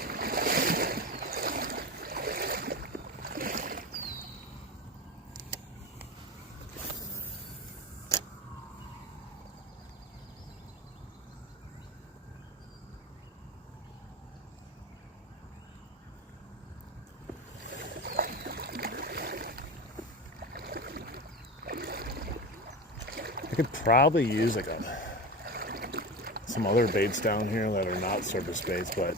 I could probably use like some other baits down here that are not surface baits, but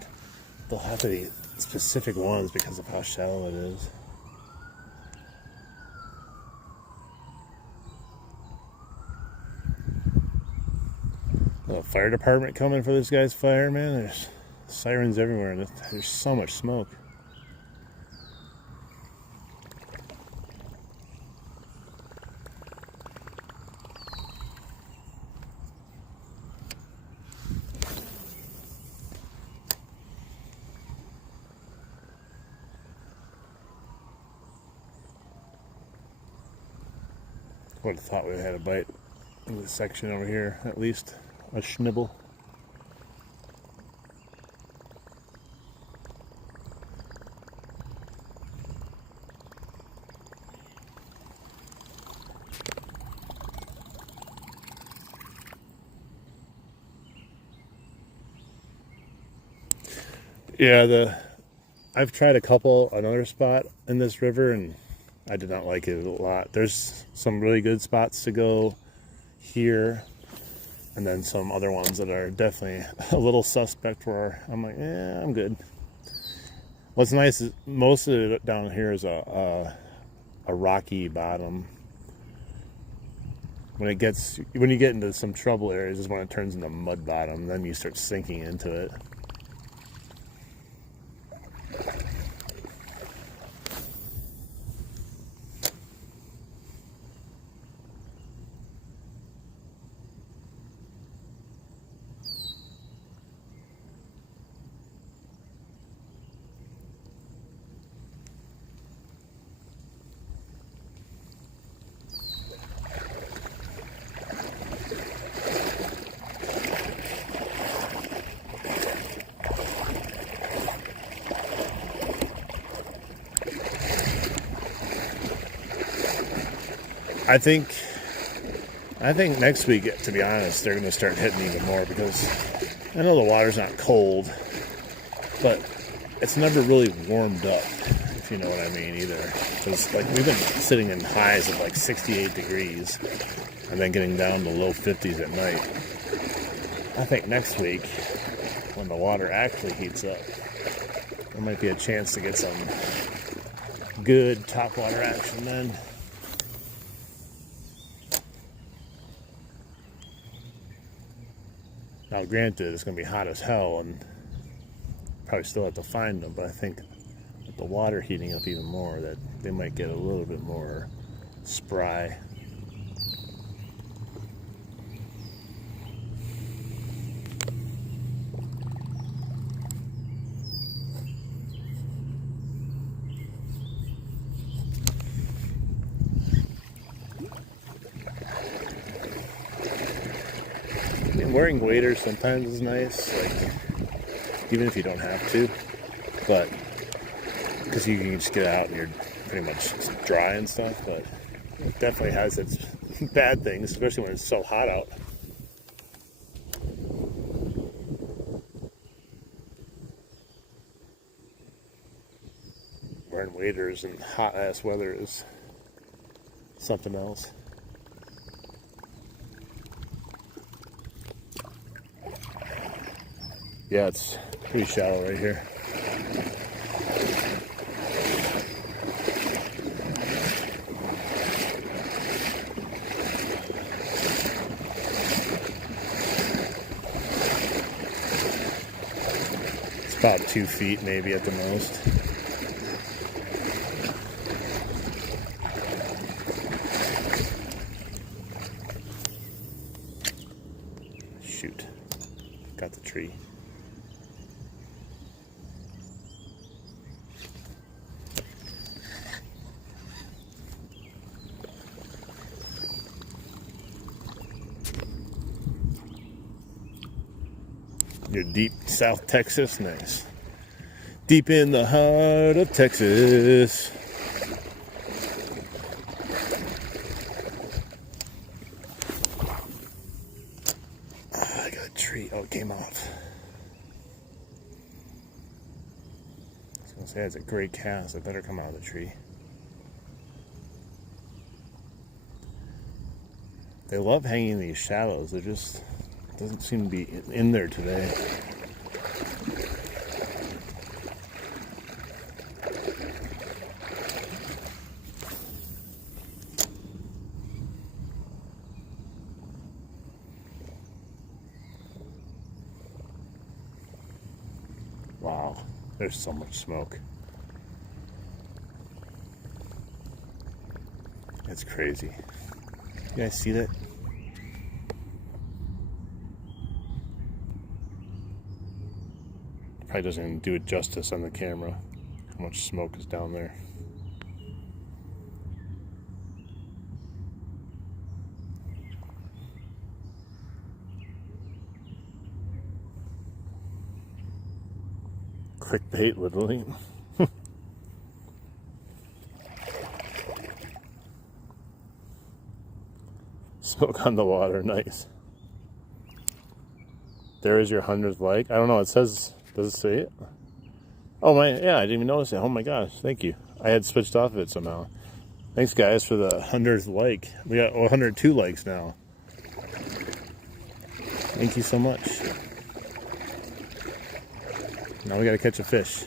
they'll have to be specific ones because of how shallow it is. The fire department coming for this guy's fire, man. There's sirens everywhere, and there's so much smoke. Would have thought we had a bite in this section over here, at least a schnibble. Yeah, I've tried another spot in this river, and I did not like it a lot. There's some really good spots to go here, and then some other ones that are definitely a little suspect where I'm like, I'm good. What's nice is most of it down here is a rocky bottom. When you get into some trouble areas is when it turns into mud bottom, then you start sinking into it. I think next week, to be honest, they're going to start hitting even more, because I know the water's not cold, but it's never really warmed up, if you know what I mean, either. Because like we've been sitting in highs of like 68 degrees and then getting down to low 50s at night. I think next week, when the water actually heats up, there might be a chance to get some good topwater action then. Now, granted, it's going to be hot as hell, and probably still have to find them, but I think with the water heating up even more, that they might get a little bit more spry. Wearing waders sometimes is nice, like even if you don't have to, but because you can just get out and you're pretty much dry and stuff. But it definitely has its bad things, especially when it's so hot out. Wearing waders in hot ass weather is something else. Yeah, it's pretty shallow right here. About 2 feet maybe at the most. Shoot. Got the tree. You're deep South Texas, nice. Deep in the heart of Texas. I got a tree. Oh, it came off. I was gonna say it's a gray cast. It better come out of the tree. They love hanging in these shallows. They're just doesn't seem to be in there today. Wow, there's so much smoke. It's crazy. You guys see that? Probably doesn't even do it justice on the camera, how much smoke is down there. Clickbait, literally. Smoke on the water, nice. There is your 100th like. I don't know, it says, does it say it? Oh my, yeah, I didn't even notice it. Oh my gosh, thank you. I had switched off of it somehow. Thanks guys for the 100th like. We got 102 likes now. Thank you so much. Now we gotta catch a fish.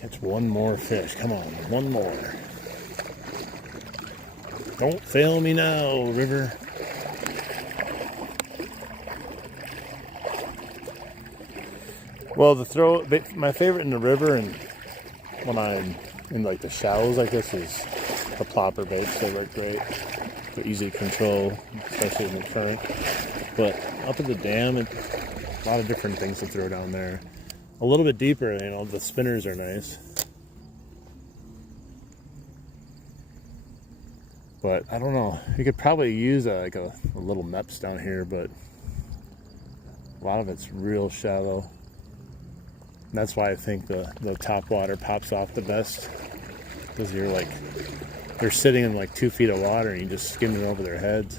Catch one more fish. Come on, one more. Don't fail me now, river. Well, my favorite in the river and when I'm in like the shallows like this is the plopper baits. They work great. They're easy to control, especially in the current. But up at the dam, a lot of different things to throw down there. A little bit deeper, you know, the spinners are nice. But I don't know. You could probably use a little meps down here, but a lot of it's real shallow. And that's why I think the top water pops off the best, because you're like, they're sitting in like 2 feet of water and you just skim them over their heads.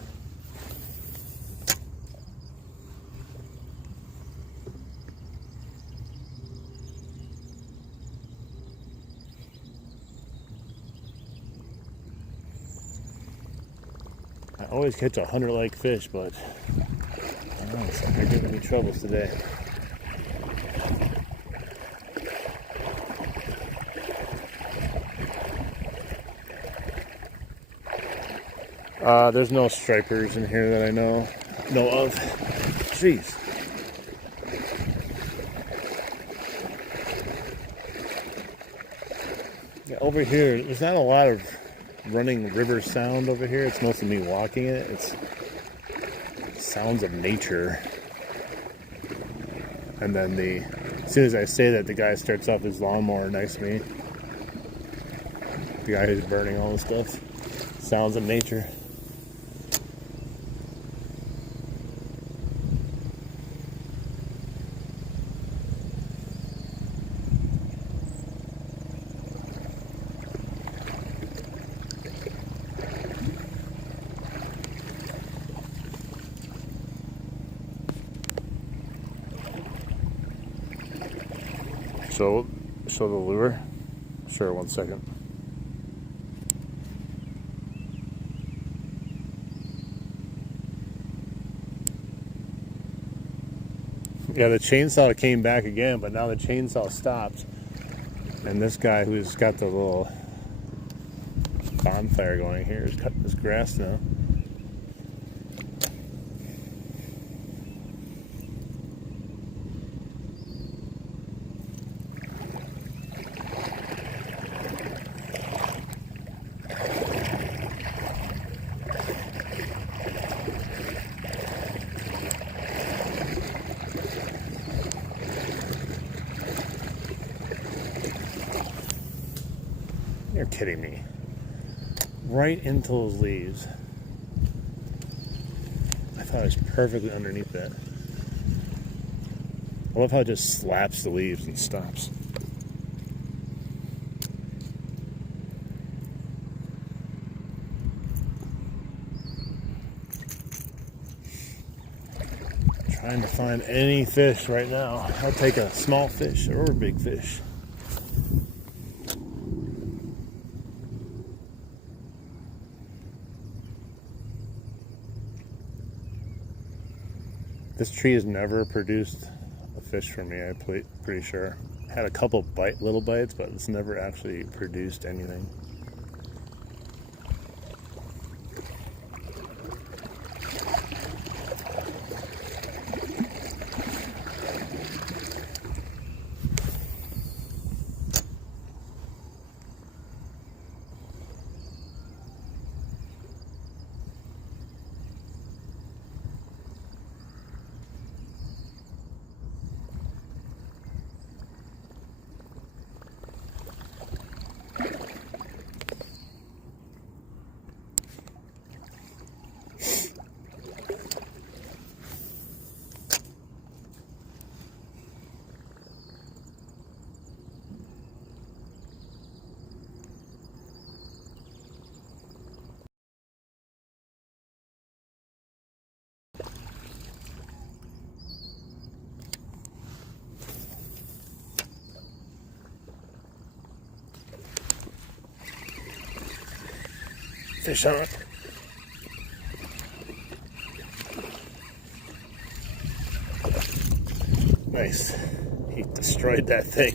I always catch 100 like fish, but I don't know, it's like they're giving me troubles today. There's no stripers in here that I know of. Jeez. Yeah, over here, there's not a lot of running river sound over here. It's mostly me walking it. It's sounds of nature. And then as soon as I say that, the guy starts off his lawnmower next to me. The guy who's burning all the stuff. Sounds of nature. Show the lure. Sure, 1 second. Yeah, the chainsaw came back again, but now the chainsaw stopped. And this guy who's got the little bonfire going here is cutting this grass now. You're kidding me. Right into those leaves. I thought it was perfectly underneath that. I love how it just slaps the leaves and stops. Trying to find any fish right now. I'll take a small fish or a big fish. This tree has never produced a fish for me, I'm pretty sure. Had a couple little bites, but it's never actually produced anything. Fish on it. Nice. He destroyed that thing.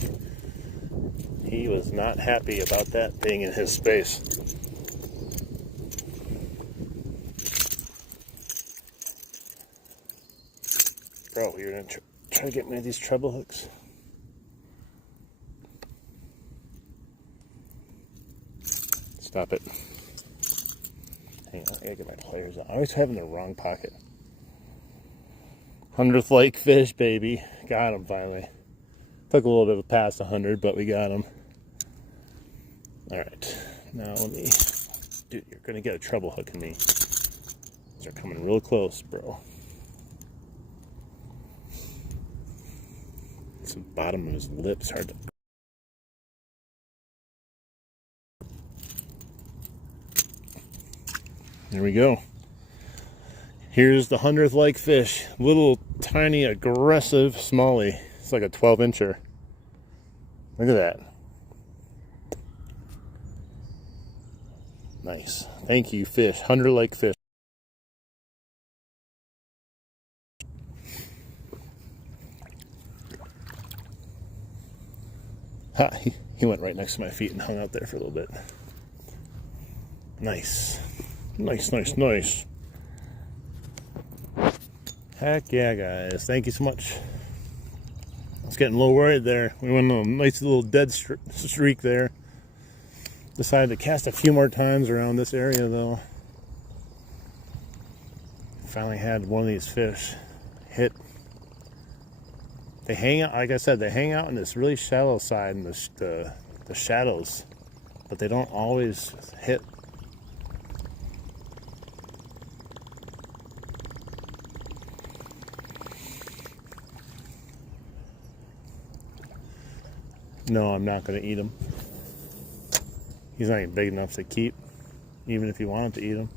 He was not happy about that being in his space. Bro, you're gonna try to get me these treble hooks? Stop it. Hang on, I gotta get my pliers out. I always have them in the wrong pocket. 100th lake fish, baby. Got him finally. Took a little bit of a pass 100, but we got him. Alright, now let me... Dude, you're gonna get a treble hook in me. These are coming real close, bro. It's the bottom of his lips, hard to... There we go. Here's the 100th lake fish. Little tiny aggressive smallie. It's like a 12-incher. Look at that. Nice. Thank you, fish. 100 lake fish. Ha, he went right next to my feet and hung out there for a little bit. Nice. Nice, nice, nice. Heck yeah, guys. Thank you so much. I was getting a little worried there. We went on a nice little dead streak there. Decided to cast a few more times around this area, though. Finally had one of these fish hit. They hang out, like I said, they hang out in this really shallow side in the shadows, but they don't always hit. No, I'm not going to eat him. He's not even big enough to keep, even if you wanted to eat him.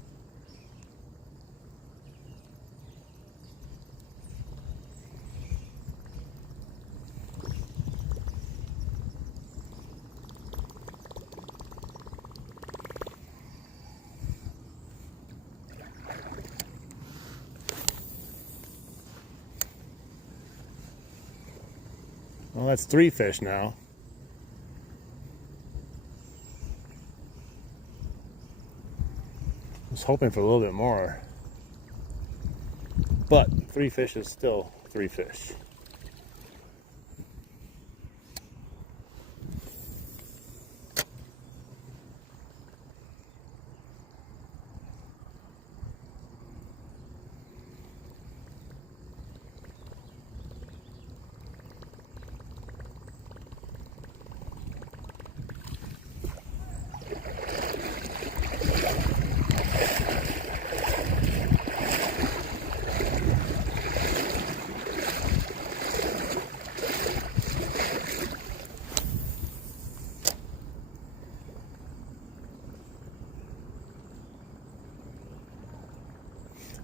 that's 3 fish now. I was hoping for a little bit more. But 3 fish is still 3 fish.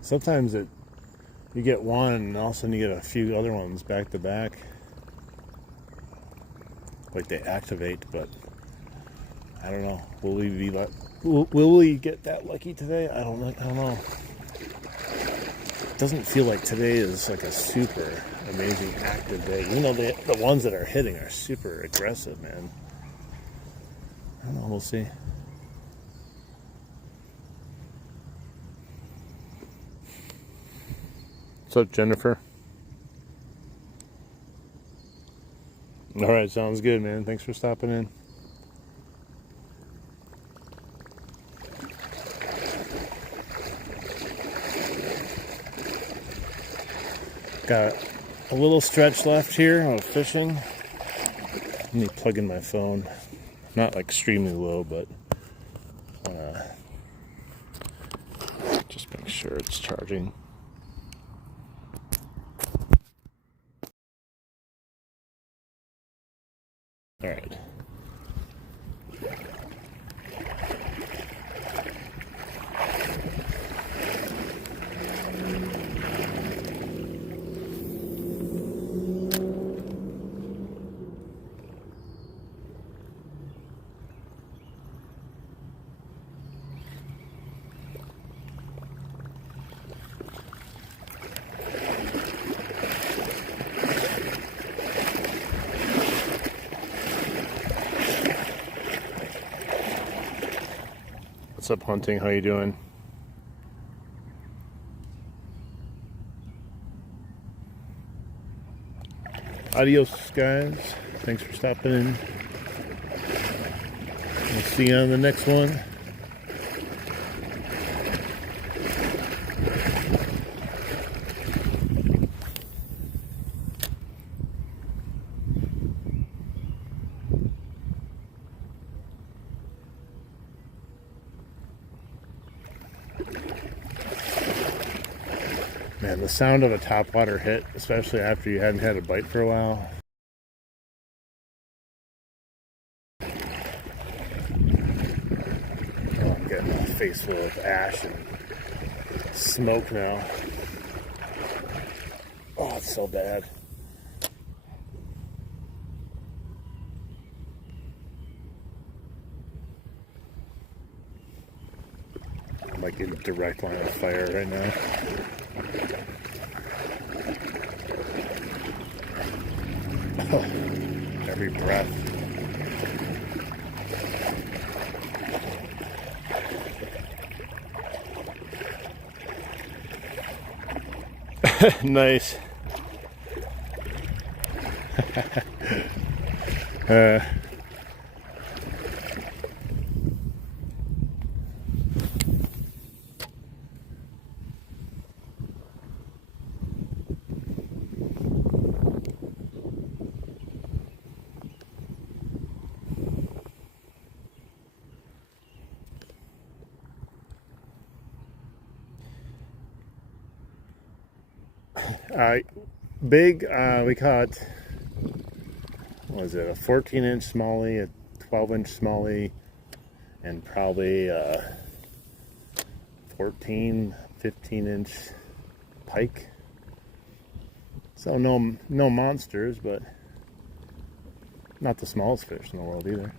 Sometimes you get one and all of a sudden you get a few other ones back to back. Like they activate, but I don't know. Will we get that lucky today? I don't know. It doesn't feel like today is like a super amazing active day. Even though the ones that are hitting are super aggressive, man. I don't know, we'll see. What's up, Jennifer? All right, sounds good, man. Thanks for stopping in. Got a little stretch left here of fishing. Let me plug in my phone. Not like extremely low, but just make sure it's charging. All right. What's up, Hunting? How you doing? Adios, guys. Thanks for stopping in. We'll see you on the next one. Man, the sound of a topwater hit, especially after you hadn't had a bite for a while. Oh, I'm getting a face full of ash and smoke now. Oh, it's so bad. I'm like in direct line of fire right now. Oh, every breath. Nice. Big, we caught, what was it, a 14-inch smallie, a 12-inch smallie, and probably a 14, 15-inch pike. So no monsters, but not the smallest fish in the world either.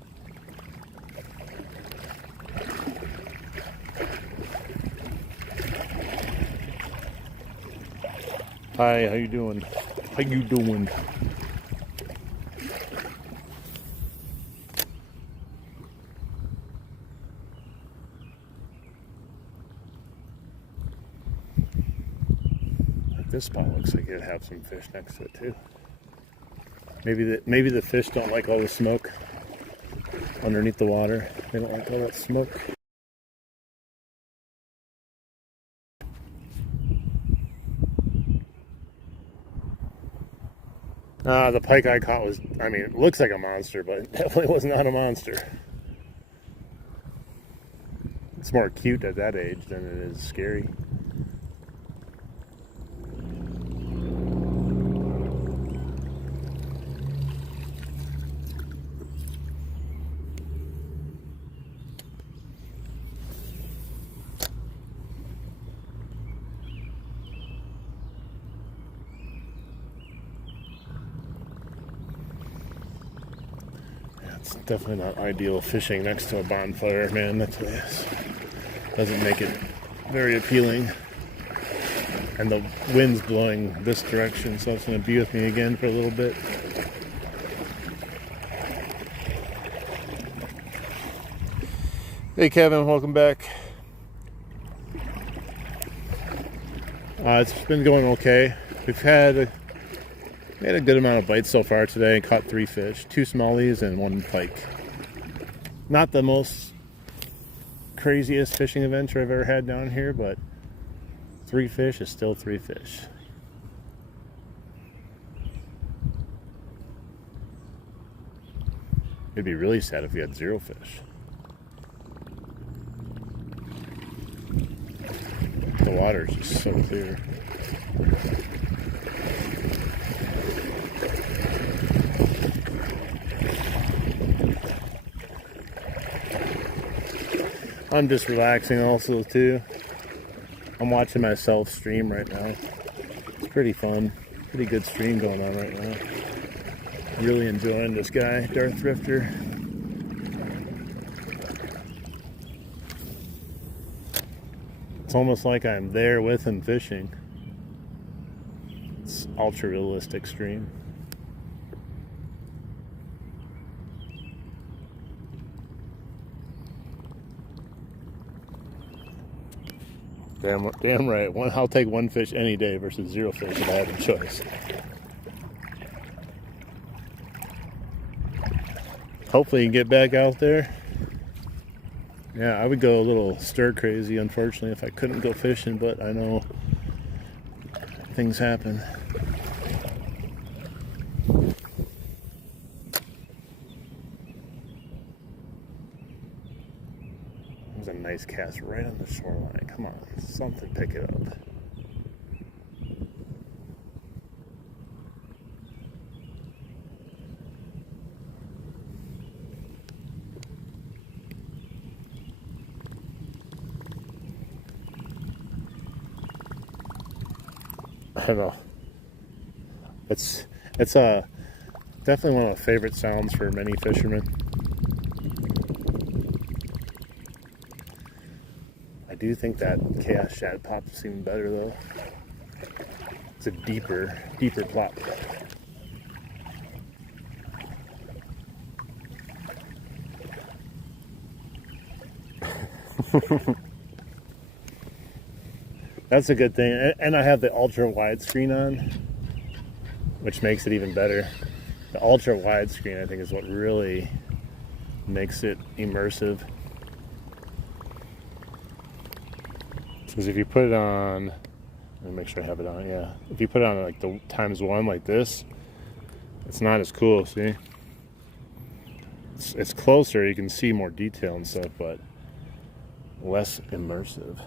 Hi, how you doing? How you doing? This spot looks like it'd have some fish next to it too. Maybe the fish don't like all the smoke underneath the water. They don't like all that smoke. The pike I caught was, I mean, it looks like a monster, but it definitely was not a monster. It's more cute at that age than it is scary. It's definitely not ideal fishing next to a bonfire, man. That place doesn't make it very appealing. And the wind's blowing this direction, so it's going to be with me again for a little bit. Hey Kevin, welcome back. It's been going okay. We've had a good amount of bites so far today and caught 3 fish, 2 smallies and 1 pike. Not the most craziest fishing adventure I've ever had down here, but 3 fish is still 3 fish. It'd be really sad if we had 0 fish. The water is just so clear. I'm just relaxing also too. I'm watching myself stream right now. It's pretty fun. Pretty good stream going on right now. Really enjoying this guy, Darth Thrifter. It's almost like I'm there with him fishing. It's ultra realistic stream. Damn right. I'll take 1 fish any day versus 0 fish if I had a choice. Hopefully you can get back out there. Yeah, I would go a little stir crazy, unfortunately, if I couldn't go fishing, but I know things happen. There's a nice cast right on the shoreline. Come on, something, pick it up. I don't know. It's definitely one of my favorite sounds for many fishermen. I do think that chaos shad pop is even better though. It's a deeper plop. That's a good thing. And I have the ultra wide screen on, which makes it even better. The ultra wide screen, I think, is what really makes it immersive. Because if you put it on, let me make sure I have it on, yeah. If you put it on like the ×1 like this, it's not as cool, see? It's closer, you can see more detail and stuff, but less immersive.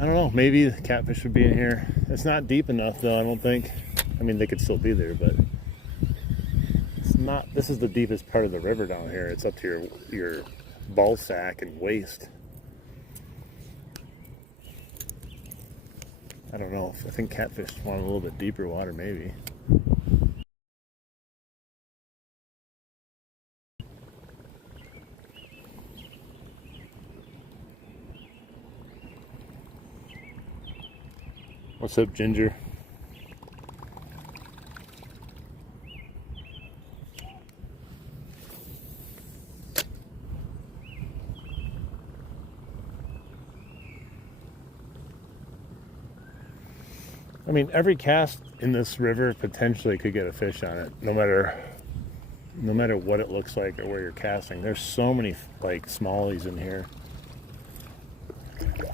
I don't know, maybe the catfish would be in here. It's not deep enough though, I don't think. I mean, they could still be there, but it's not. This is the deepest part of the river down here. It's up to your ball sack and waist. I don't know. I think catfish want a little bit deeper water, maybe. What's up, Ginger? I mean, every cast in this river potentially could get a fish on it, no matter what it looks like or where you're casting. There's so many like smallies in here.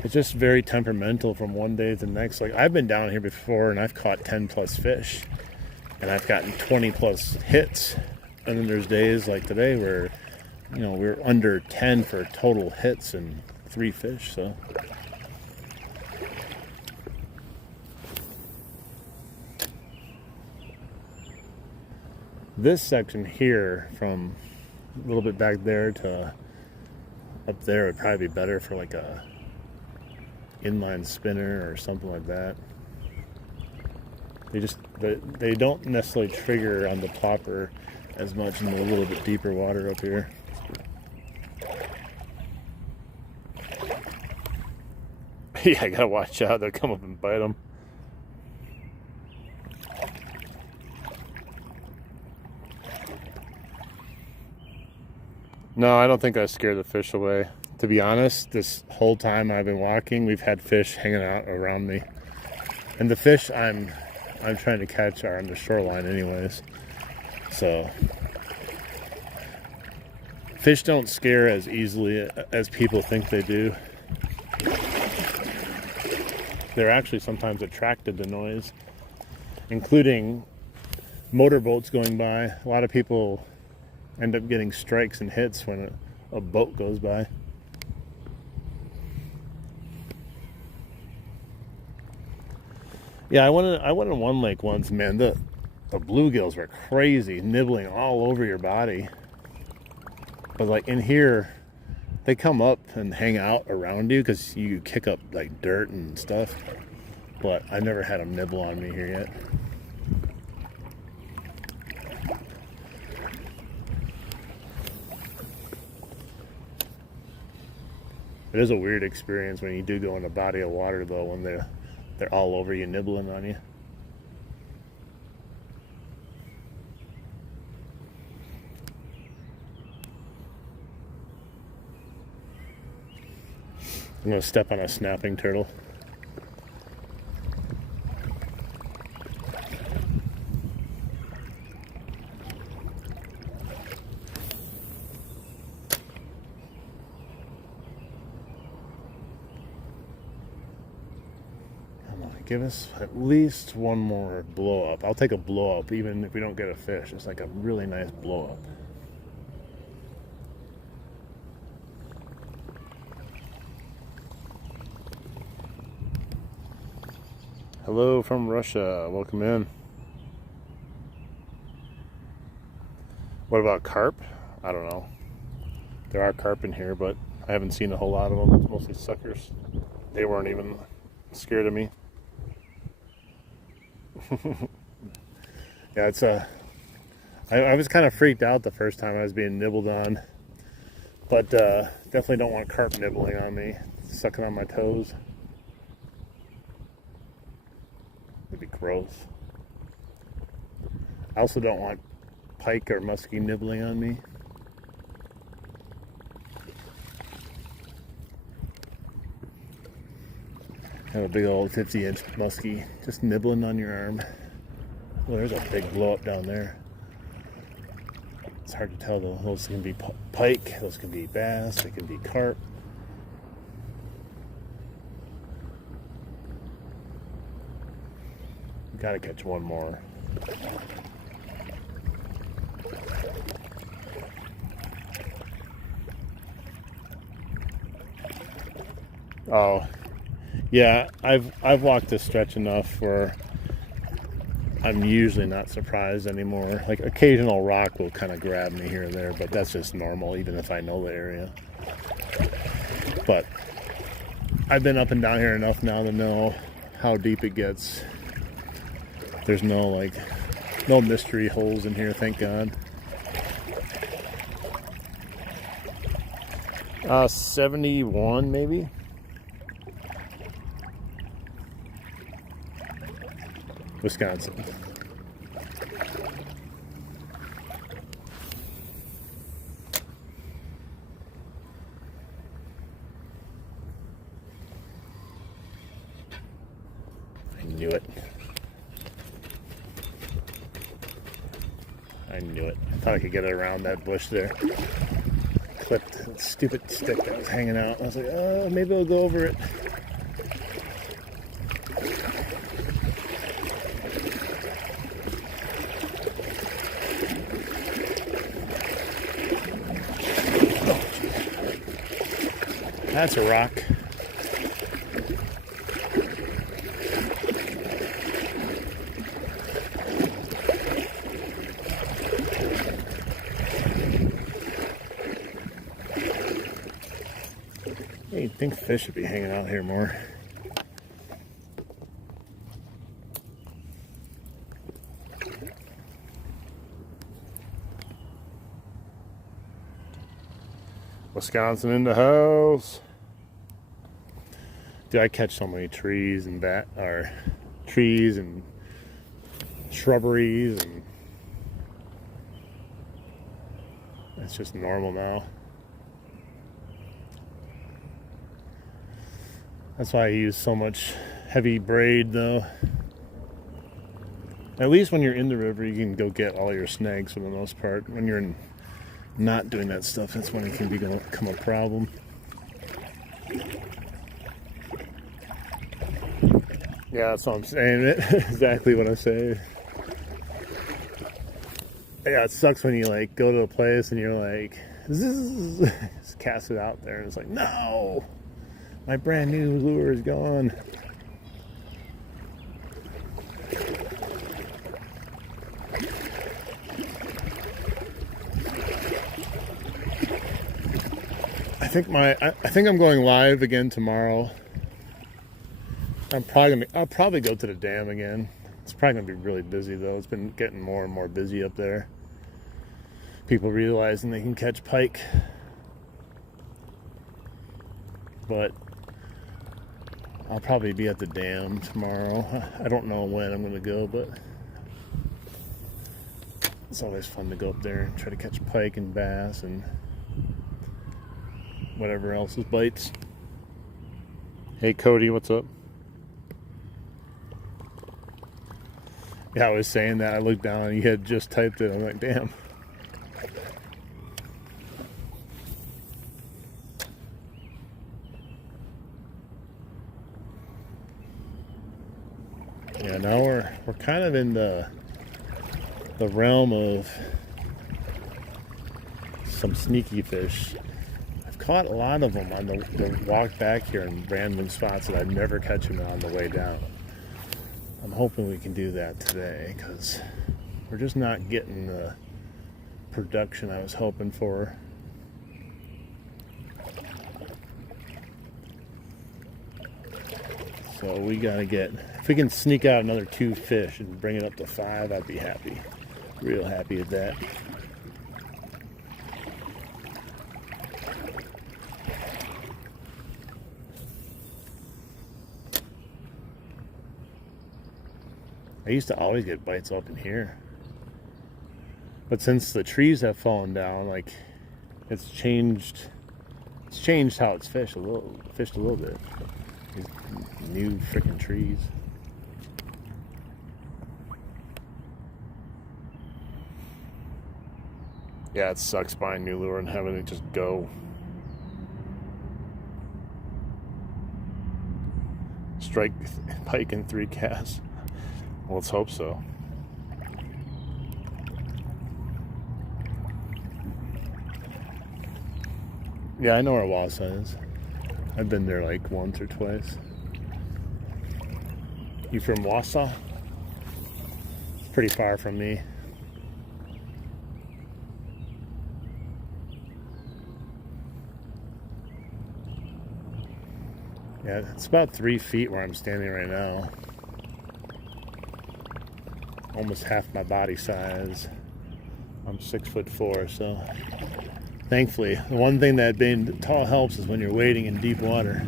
It's just very temperamental from one day to the next. Like, I've been down here before and I've caught 10 plus fish and I've gotten 20 plus hits. And then there's days like today where, you know, we're under 10 for total hits and 3 fish. So this section here, from a little bit back there to up there, would probably be better for like a inline spinner or something like that. They don't necessarily trigger on the plopper as much in the little bit deeper water up here. Yeah, I gotta watch out. They'll come up and bite them. No, I don't think I scared the fish away. To be honest, this whole time I've been walking, we've had fish hanging out around me. And the fish I'm trying to catch are on the shoreline anyways. So fish don't scare as easily as people think they do. They're actually sometimes attracted to noise, including motorboats going by. A lot of people end up getting strikes and hits when a boat goes by. Yeah, I went in one lake once, man. The bluegills were crazy, nibbling all over your body. But like in here, they come up and hang out around you because you kick up like dirt and stuff. But I never had them nibble on me here yet. It is a weird experience when you do go in a body of water, though, when they're all over you, nibbling on you. I'm going to step on a snapping turtle. Give us at least one more blow up. I'll take a blow up even if we don't get a fish. It's like a really nice blow up. Hello from Russia. Welcome in. What about carp? I don't know. There are carp in here, but I haven't seen a whole lot of them. It's mostly suckers. They weren't even scared of me. Yeah, it's I was kind of freaked out the first time I was being nibbled on, but definitely don't want carp nibbling on me, sucking on my toes. It'd be gross. I also don't want pike or muskie nibbling on me. Have a big old 50-inch muskie just nibbling on your arm. Well, there's a big blow up down there. It's hard to tell though. Those can be pike, those can be bass, they can be carp. Gotta catch one more. Oh. Yeah, I've walked this stretch enough where I'm usually not surprised anymore. Like occasional rock will kind of grab me here and there, but that's just normal even if I know the area. But I've been up and down here enough now to know how deep it gets. There's no mystery holes in here, thank God. 71 maybe. Wisconsin. I knew it. I knew it. I thought I could get it around that bush there. Clipped that stupid stick that was hanging out. I was like, maybe I'll go over it. That's a rock. You'd think fish should be hanging out here more. Wisconsin in the house. Dude, I catch so many trees and trees and shrubberies, and it's just normal now. That's why I use so much heavy braid, though. At least when you're in the river, you can go get all your snags for the most part. When you're not doing that stuff, that's when it can become a problem. Yeah, that's what I'm saying. Exactly what I say. Yeah, it sucks when you like go to a place and you're like, just cast it out there, and it's like, no, my brand new lure is gone. I think I'm going live again tomorrow. I'll probably go to the dam again. It's probably gonna be really busy though. It's been getting more and more busy up there. People realizing they can catch pike. But I'll probably be at the dam tomorrow. I don't know when I'm gonna go, but it's always fun to go up there and try to catch pike and bass and whatever else is bites. Hey Cody, what's up? Yeah, I was saying that. I looked down and you had just typed it. I'm like, damn. Yeah, now we're kind of in the realm of some sneaky fish. I've caught a lot of them on the walk back here in random spots that I'd never catch them on the way down. I'm hoping we can do that today because we're just not getting the production I was hoping for. So we gotta if we can sneak out another 2 fish and bring it up to 5, I'd be happy. Real happy with that. I used to always get bites up in here. But since the trees have fallen down, like it's changed how it's fished a little bit. These new freaking trees. Yeah, it sucks buying new lure and having it just go. Strike pike in 3 casts. Well, let's hope so. Yeah, I know where Wausau is. I've been there like once or twice. You from Wausau? It's pretty far from me. Yeah, it's about 3 feet where I'm standing right now. Almost half my body size. I'm 6'4", so thankfully, the one thing that being tall helps is when you're wading in deep water.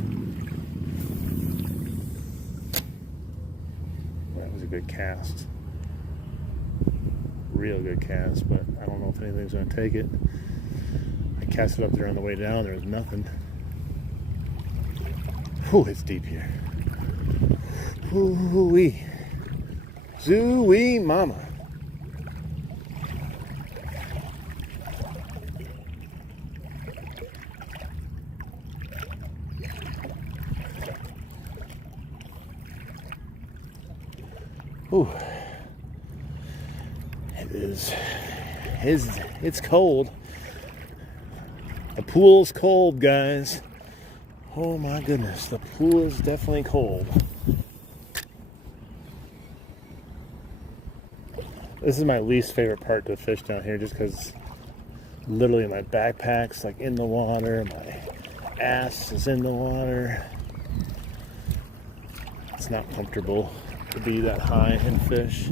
That was a good cast. Real good cast, but I don't know if anything's going to take it. I cast it up there on the way down, there was nothing. Whew, it's deep here. Whoo-wee. Zoo-wee mama. Whew. It's cold. The pool's cold, guys. Oh my goodness, the pool is definitely cold. This is my least favorite part to fish down here, just because literally my backpack's like in the water, my ass is in the water. It's not comfortable to be that high and fish.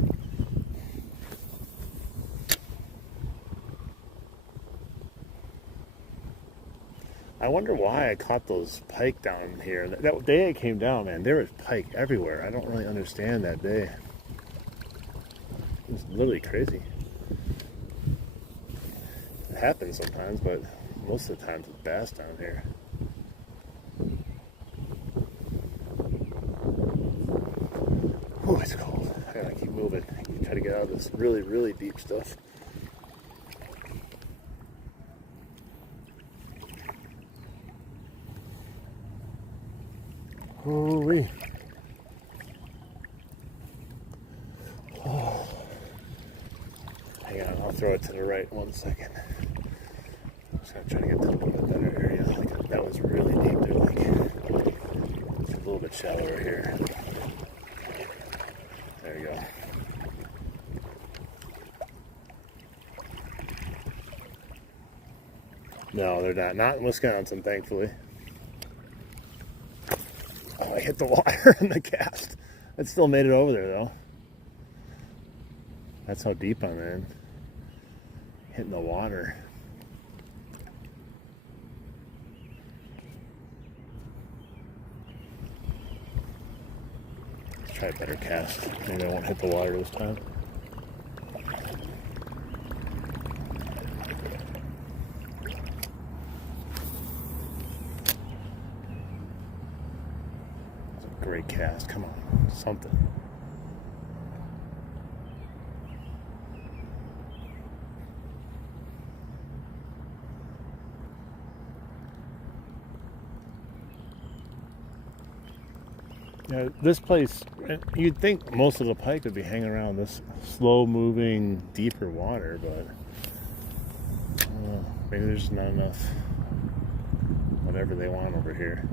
I wonder why I caught those pike down here. That day I came down, man, there was pike everywhere. I don't really understand that day. It was literally crazy. It happens sometimes, but most of the time it's bass down here. Oh, it's cold. I gotta keep moving. Try to get out of this really, really deep stuff. Holy. Oh. Hang on, I'll throw it to the right 1 second. I'm just gonna try to get to a little bit better area. Like, that was really deep there. Like, it's a little bit shallower here. There you go. No, they're not. Not in Wisconsin, thankfully. Oh, I hit the wire on the cast. It still made it over there, though. That's how deep I'm in. Hitting the water. Let's try a better cast. Maybe I won't hit the water this time. Great cast, come on, something. Yeah, this place, you'd think most of the pike would be hanging around this slow-moving, deeper water, but maybe there's just not enough whatever they want over here.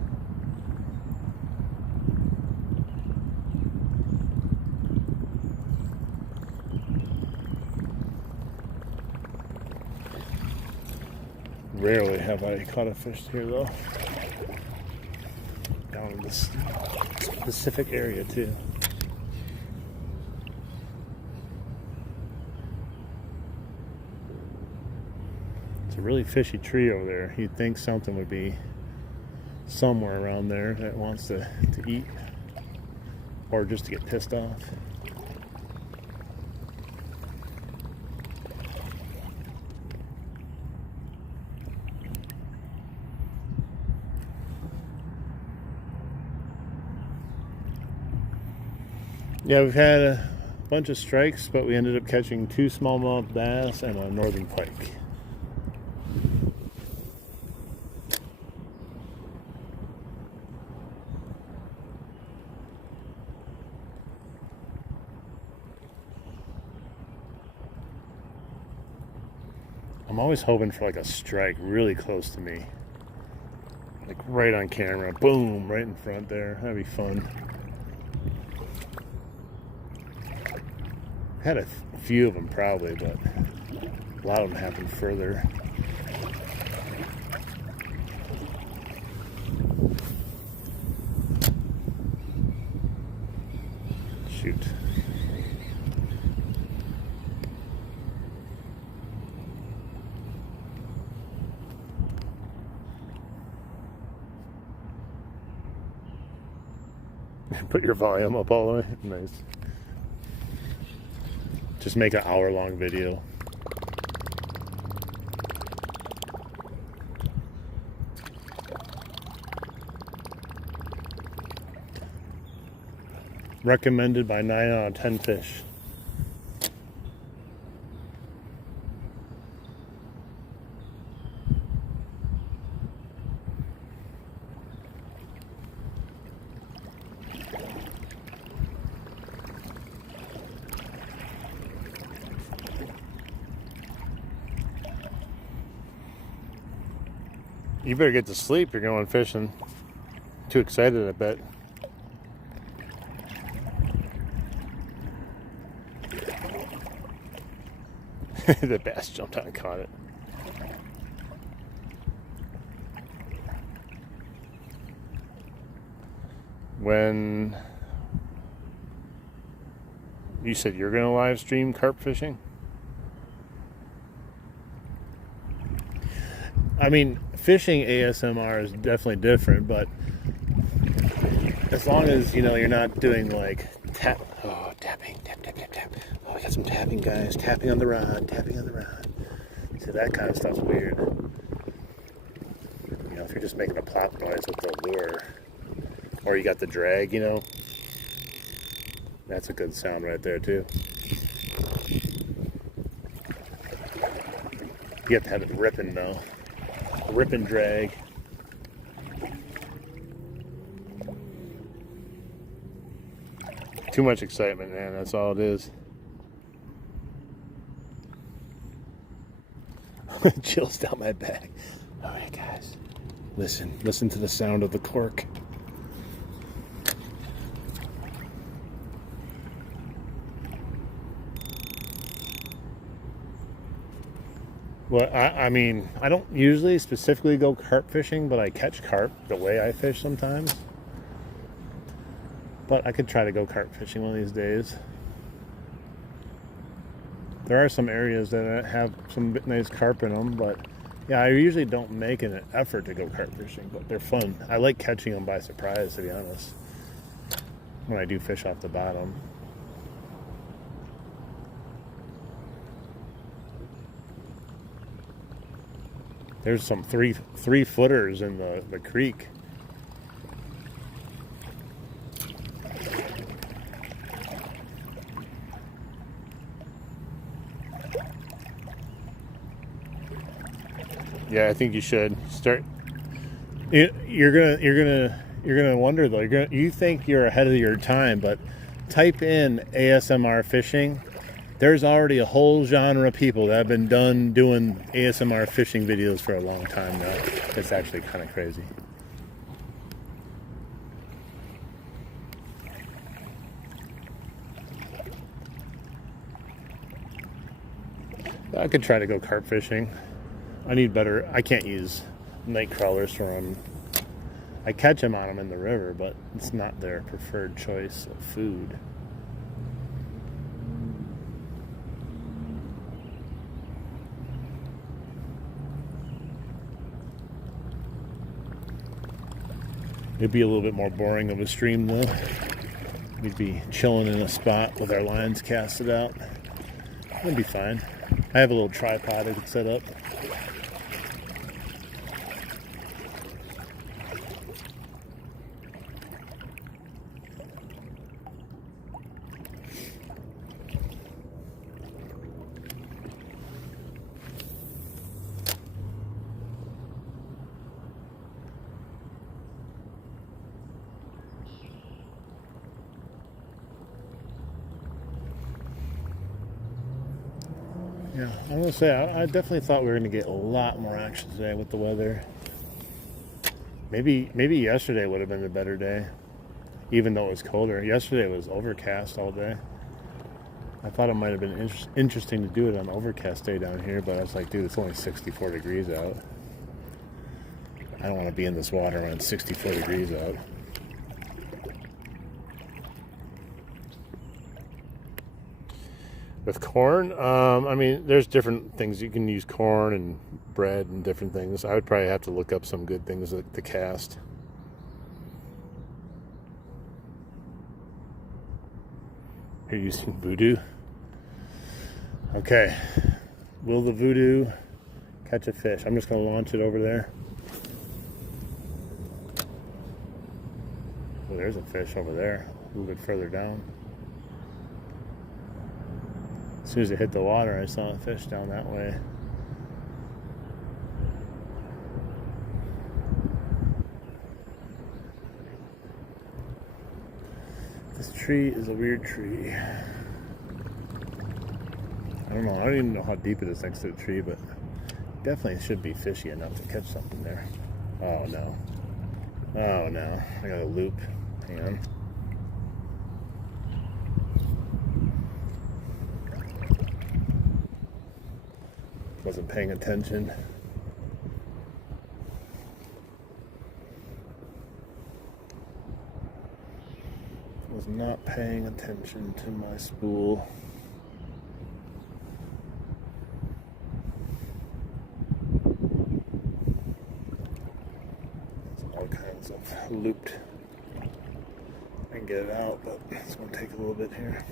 Rarely have I caught a fish here, though. Down in this specific area, too. It's a really fishy tree over there. You'd think something would be somewhere around there that wants to eat, or just to get pissed off. Yeah, we've had a bunch of strikes, but we ended up catching 2 smallmouth bass and a northern pike. I'm always hoping for like a strike really close to me. Like right on camera. Boom, right in front there. That'd be fun. Had a few of them probably, but a lot of them happened further. Shoot. Put your volume up all the way. Nice. Just make an hour-long video. Recommended by 9 out of 10 fish. You better get to sleep. You're going fishing. Too excited, I bet. The bass jumped out and caught it. When you said you're going to live stream carp fishing? I mean, fishing ASMR is definitely different, but as long as, you know, you're not doing like tapping, tap. Oh, we got some tapping, guys. Tapping on the rod. So that kind of stuff's weird. You know, if you're just making a plop noise with the lure, or you got the drag, you know, that's a good sound right there too. You have to have it ripping though. Rip and drag. Too much excitement, man. That's all it is. Chills down my back. All right, guys. Listen to the sound of the cork. Well, I mean, I don't usually specifically go carp fishing, but I catch carp the way I fish sometimes. But I could try to go carp fishing one of these days. There are some areas that have some nice carp in them, but yeah, I usually don't make an effort to go carp fishing, but they're fun. I like catching them by surprise, to be honest, when I do fish off the bottom. There's some three footers in the creek. Yeah, I think you should start. You're gonna wonder though. You think you're ahead of your time, but type in ASMR fishing. There's already a whole genre of people that have been doing ASMR fishing videos for a long time now. It's actually kind of crazy. I could try to go carp fishing. I can't use night crawlers for them. I catch them on them in the river, but it's not their preferred choice of food. It'd be a little bit more boring of a stream though. We'd be chilling in a spot with our lines casted out. It'd be fine. I have a little tripod I could set up. Yeah, I'm gonna say I definitely thought we were gonna get a lot more action today with the weather. Maybe yesterday would have been a better day, even though it was colder. Yesterday was overcast all day. I thought it might have been interesting to do it on an overcast day down here, but I was like, dude, it's only 64 degrees out. I don't want to be in this water when it's 64 degrees out. With corn, I mean, there's different things. You can use corn and bread and different things. I would probably have to look up some good things to cast. You're using voodoo? Okay. Will the voodoo catch a fish? I'm just going to launch it over there. Well, there's a fish over there. A little bit further down. As soon as it hit the water, I saw a fish down that way. This tree is a weird tree. I don't even know how deep it is next to the tree, but definitely should be fishy enough to catch something there. Oh no. Oh no. I got a loop. Hang on. Wasn't paying attention. Was not paying attention to my spool. There's all kinds of looped. I can get it out, but it's going to take a little bit here.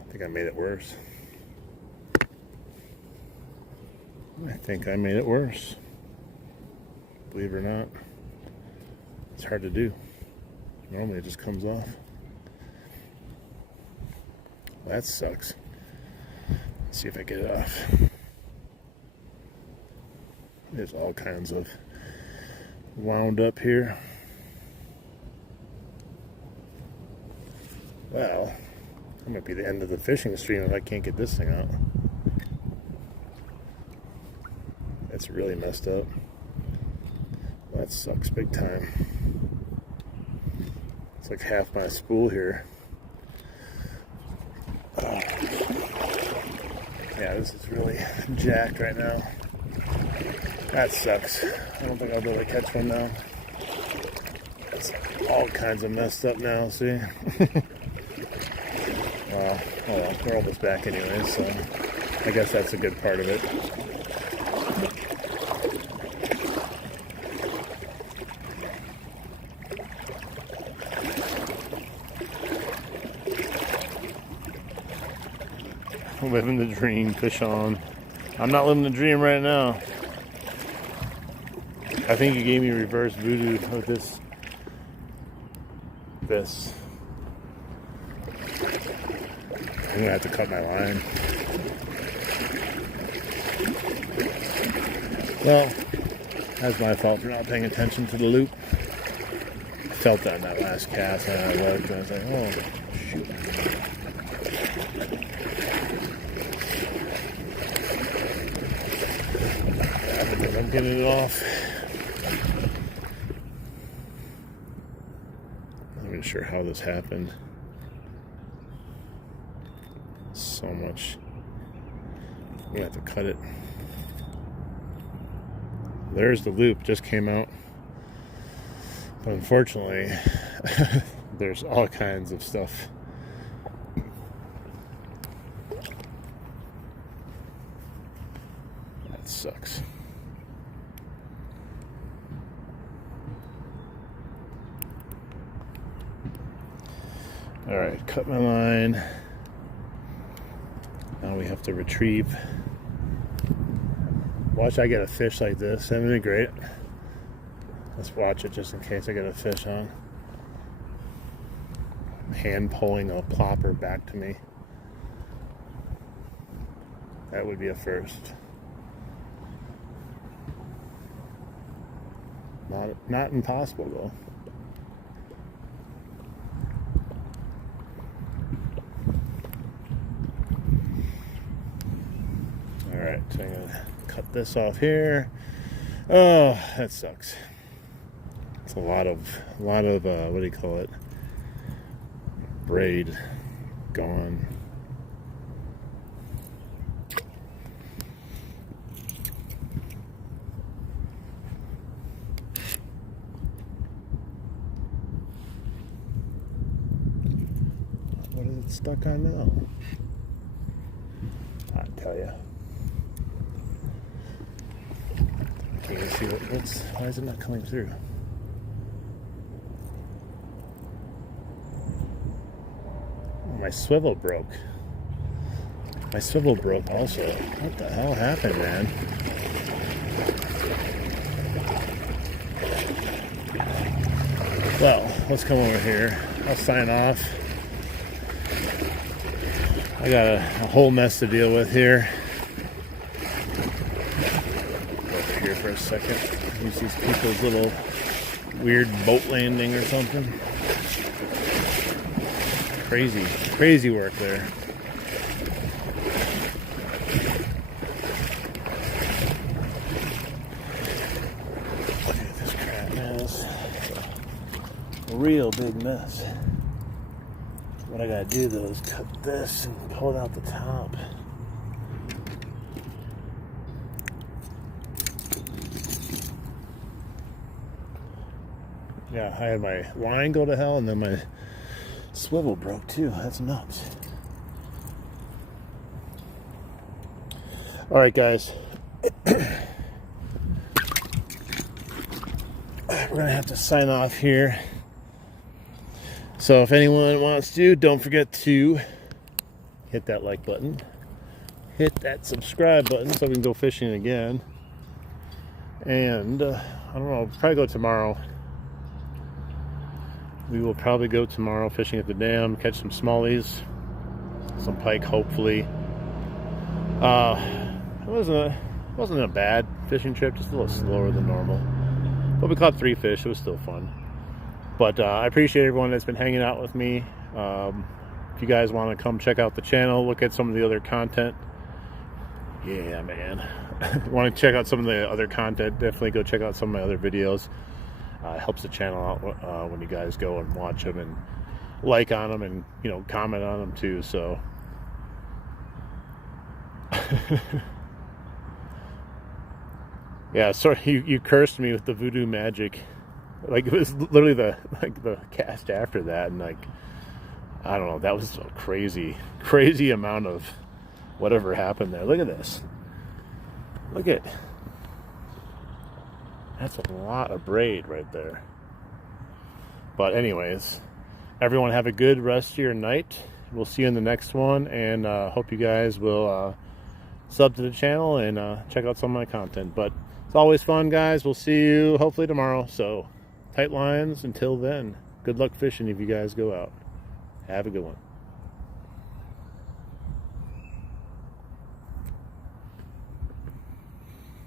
I think I made it worse. I think I made it worse. Believe it or not. It's hard to do. Normally it just comes off. Well, that sucks. Let's see if I get it off. There's all kinds of wound up here. Well, that might be the end of the fishing stream if I can't get this thing out. It's really messed up. That sucks big time. It's like half my spool here. Oh. Yeah, this is really jacked right now. That sucks. I don't think I'll be able to catch one now. It's all kinds of messed up now, see? Oh well, we're almost back anyway, so I guess that's a good part of it. Living the dream, fish on. I'm not living the dream right now. I think you gave me reverse voodoo with this. I'm gonna have to cut my line. Well, that's my fault for not paying attention to the loop. I felt that in that last cast and I looked and I was like, oh shoot. I'm getting it off. I'm not even sure how this happened. So much. I'm gonna have to cut it. There's the loop, just came out. But unfortunately, there's all kinds of stuff. That sucks. Alright, cut my line. Now we have to retrieve. Watch I get a fish like this. That'd be great. Let's watch it just in case I get a fish on. Hand pulling a plopper back to me. That would be a first. Not impossible though. Alright, so I'm gonna cut this off here. Oh, that sucks. It's a lot of what do you call it? Braid gone. What is it stuck on now? I'll tell you. Can you see why is it not coming through? Oh, my swivel broke. My swivel broke also. What the hell happened, man? Well, let's come over here. I'll sign off. I got a whole mess to deal with here. here for a second. You see these people's little weird boat landing or something. Crazy work there. Look at this crap, man. It's a real big mess. What I gotta do though is cut this and pull it out the top. Yeah, I had my line go to hell and then my swivel broke too. That's nuts. All right, guys. We're gonna have to sign off here. So if anyone wants to, don't forget to hit that like button, hit that subscribe button so we can go fishing again. And I don't know, probably go tomorrow. We will probably go tomorrow fishing at the dam, catch some smallies, some pike, hopefully. It wasn't a bad fishing trip, just a little slower than normal. But we caught 3 fish. It was still fun. But I appreciate everyone that's been hanging out with me. If you guys want to come check out the channel, look at some of the other content. Yeah, man. Want to check out some of the other content, definitely go check out some of my other videos. It helps the channel out when you guys go and watch them and like on them and, you know, comment on them too. So yeah, sorry, you cursed me with the voodoo magic. Like, it was literally the cast after that, and like, I don't know, that was a crazy amount of whatever happened there. Look at this. Look at, that's a lot of braid right there. But anyways, everyone have a good rest of your night. We'll see you in the next one, and hope you guys will sub to the channel and check out some of my content. But it's always fun, guys. We'll see you hopefully tomorrow. So tight lines until then. Good luck fishing if you guys go out. Have a good one.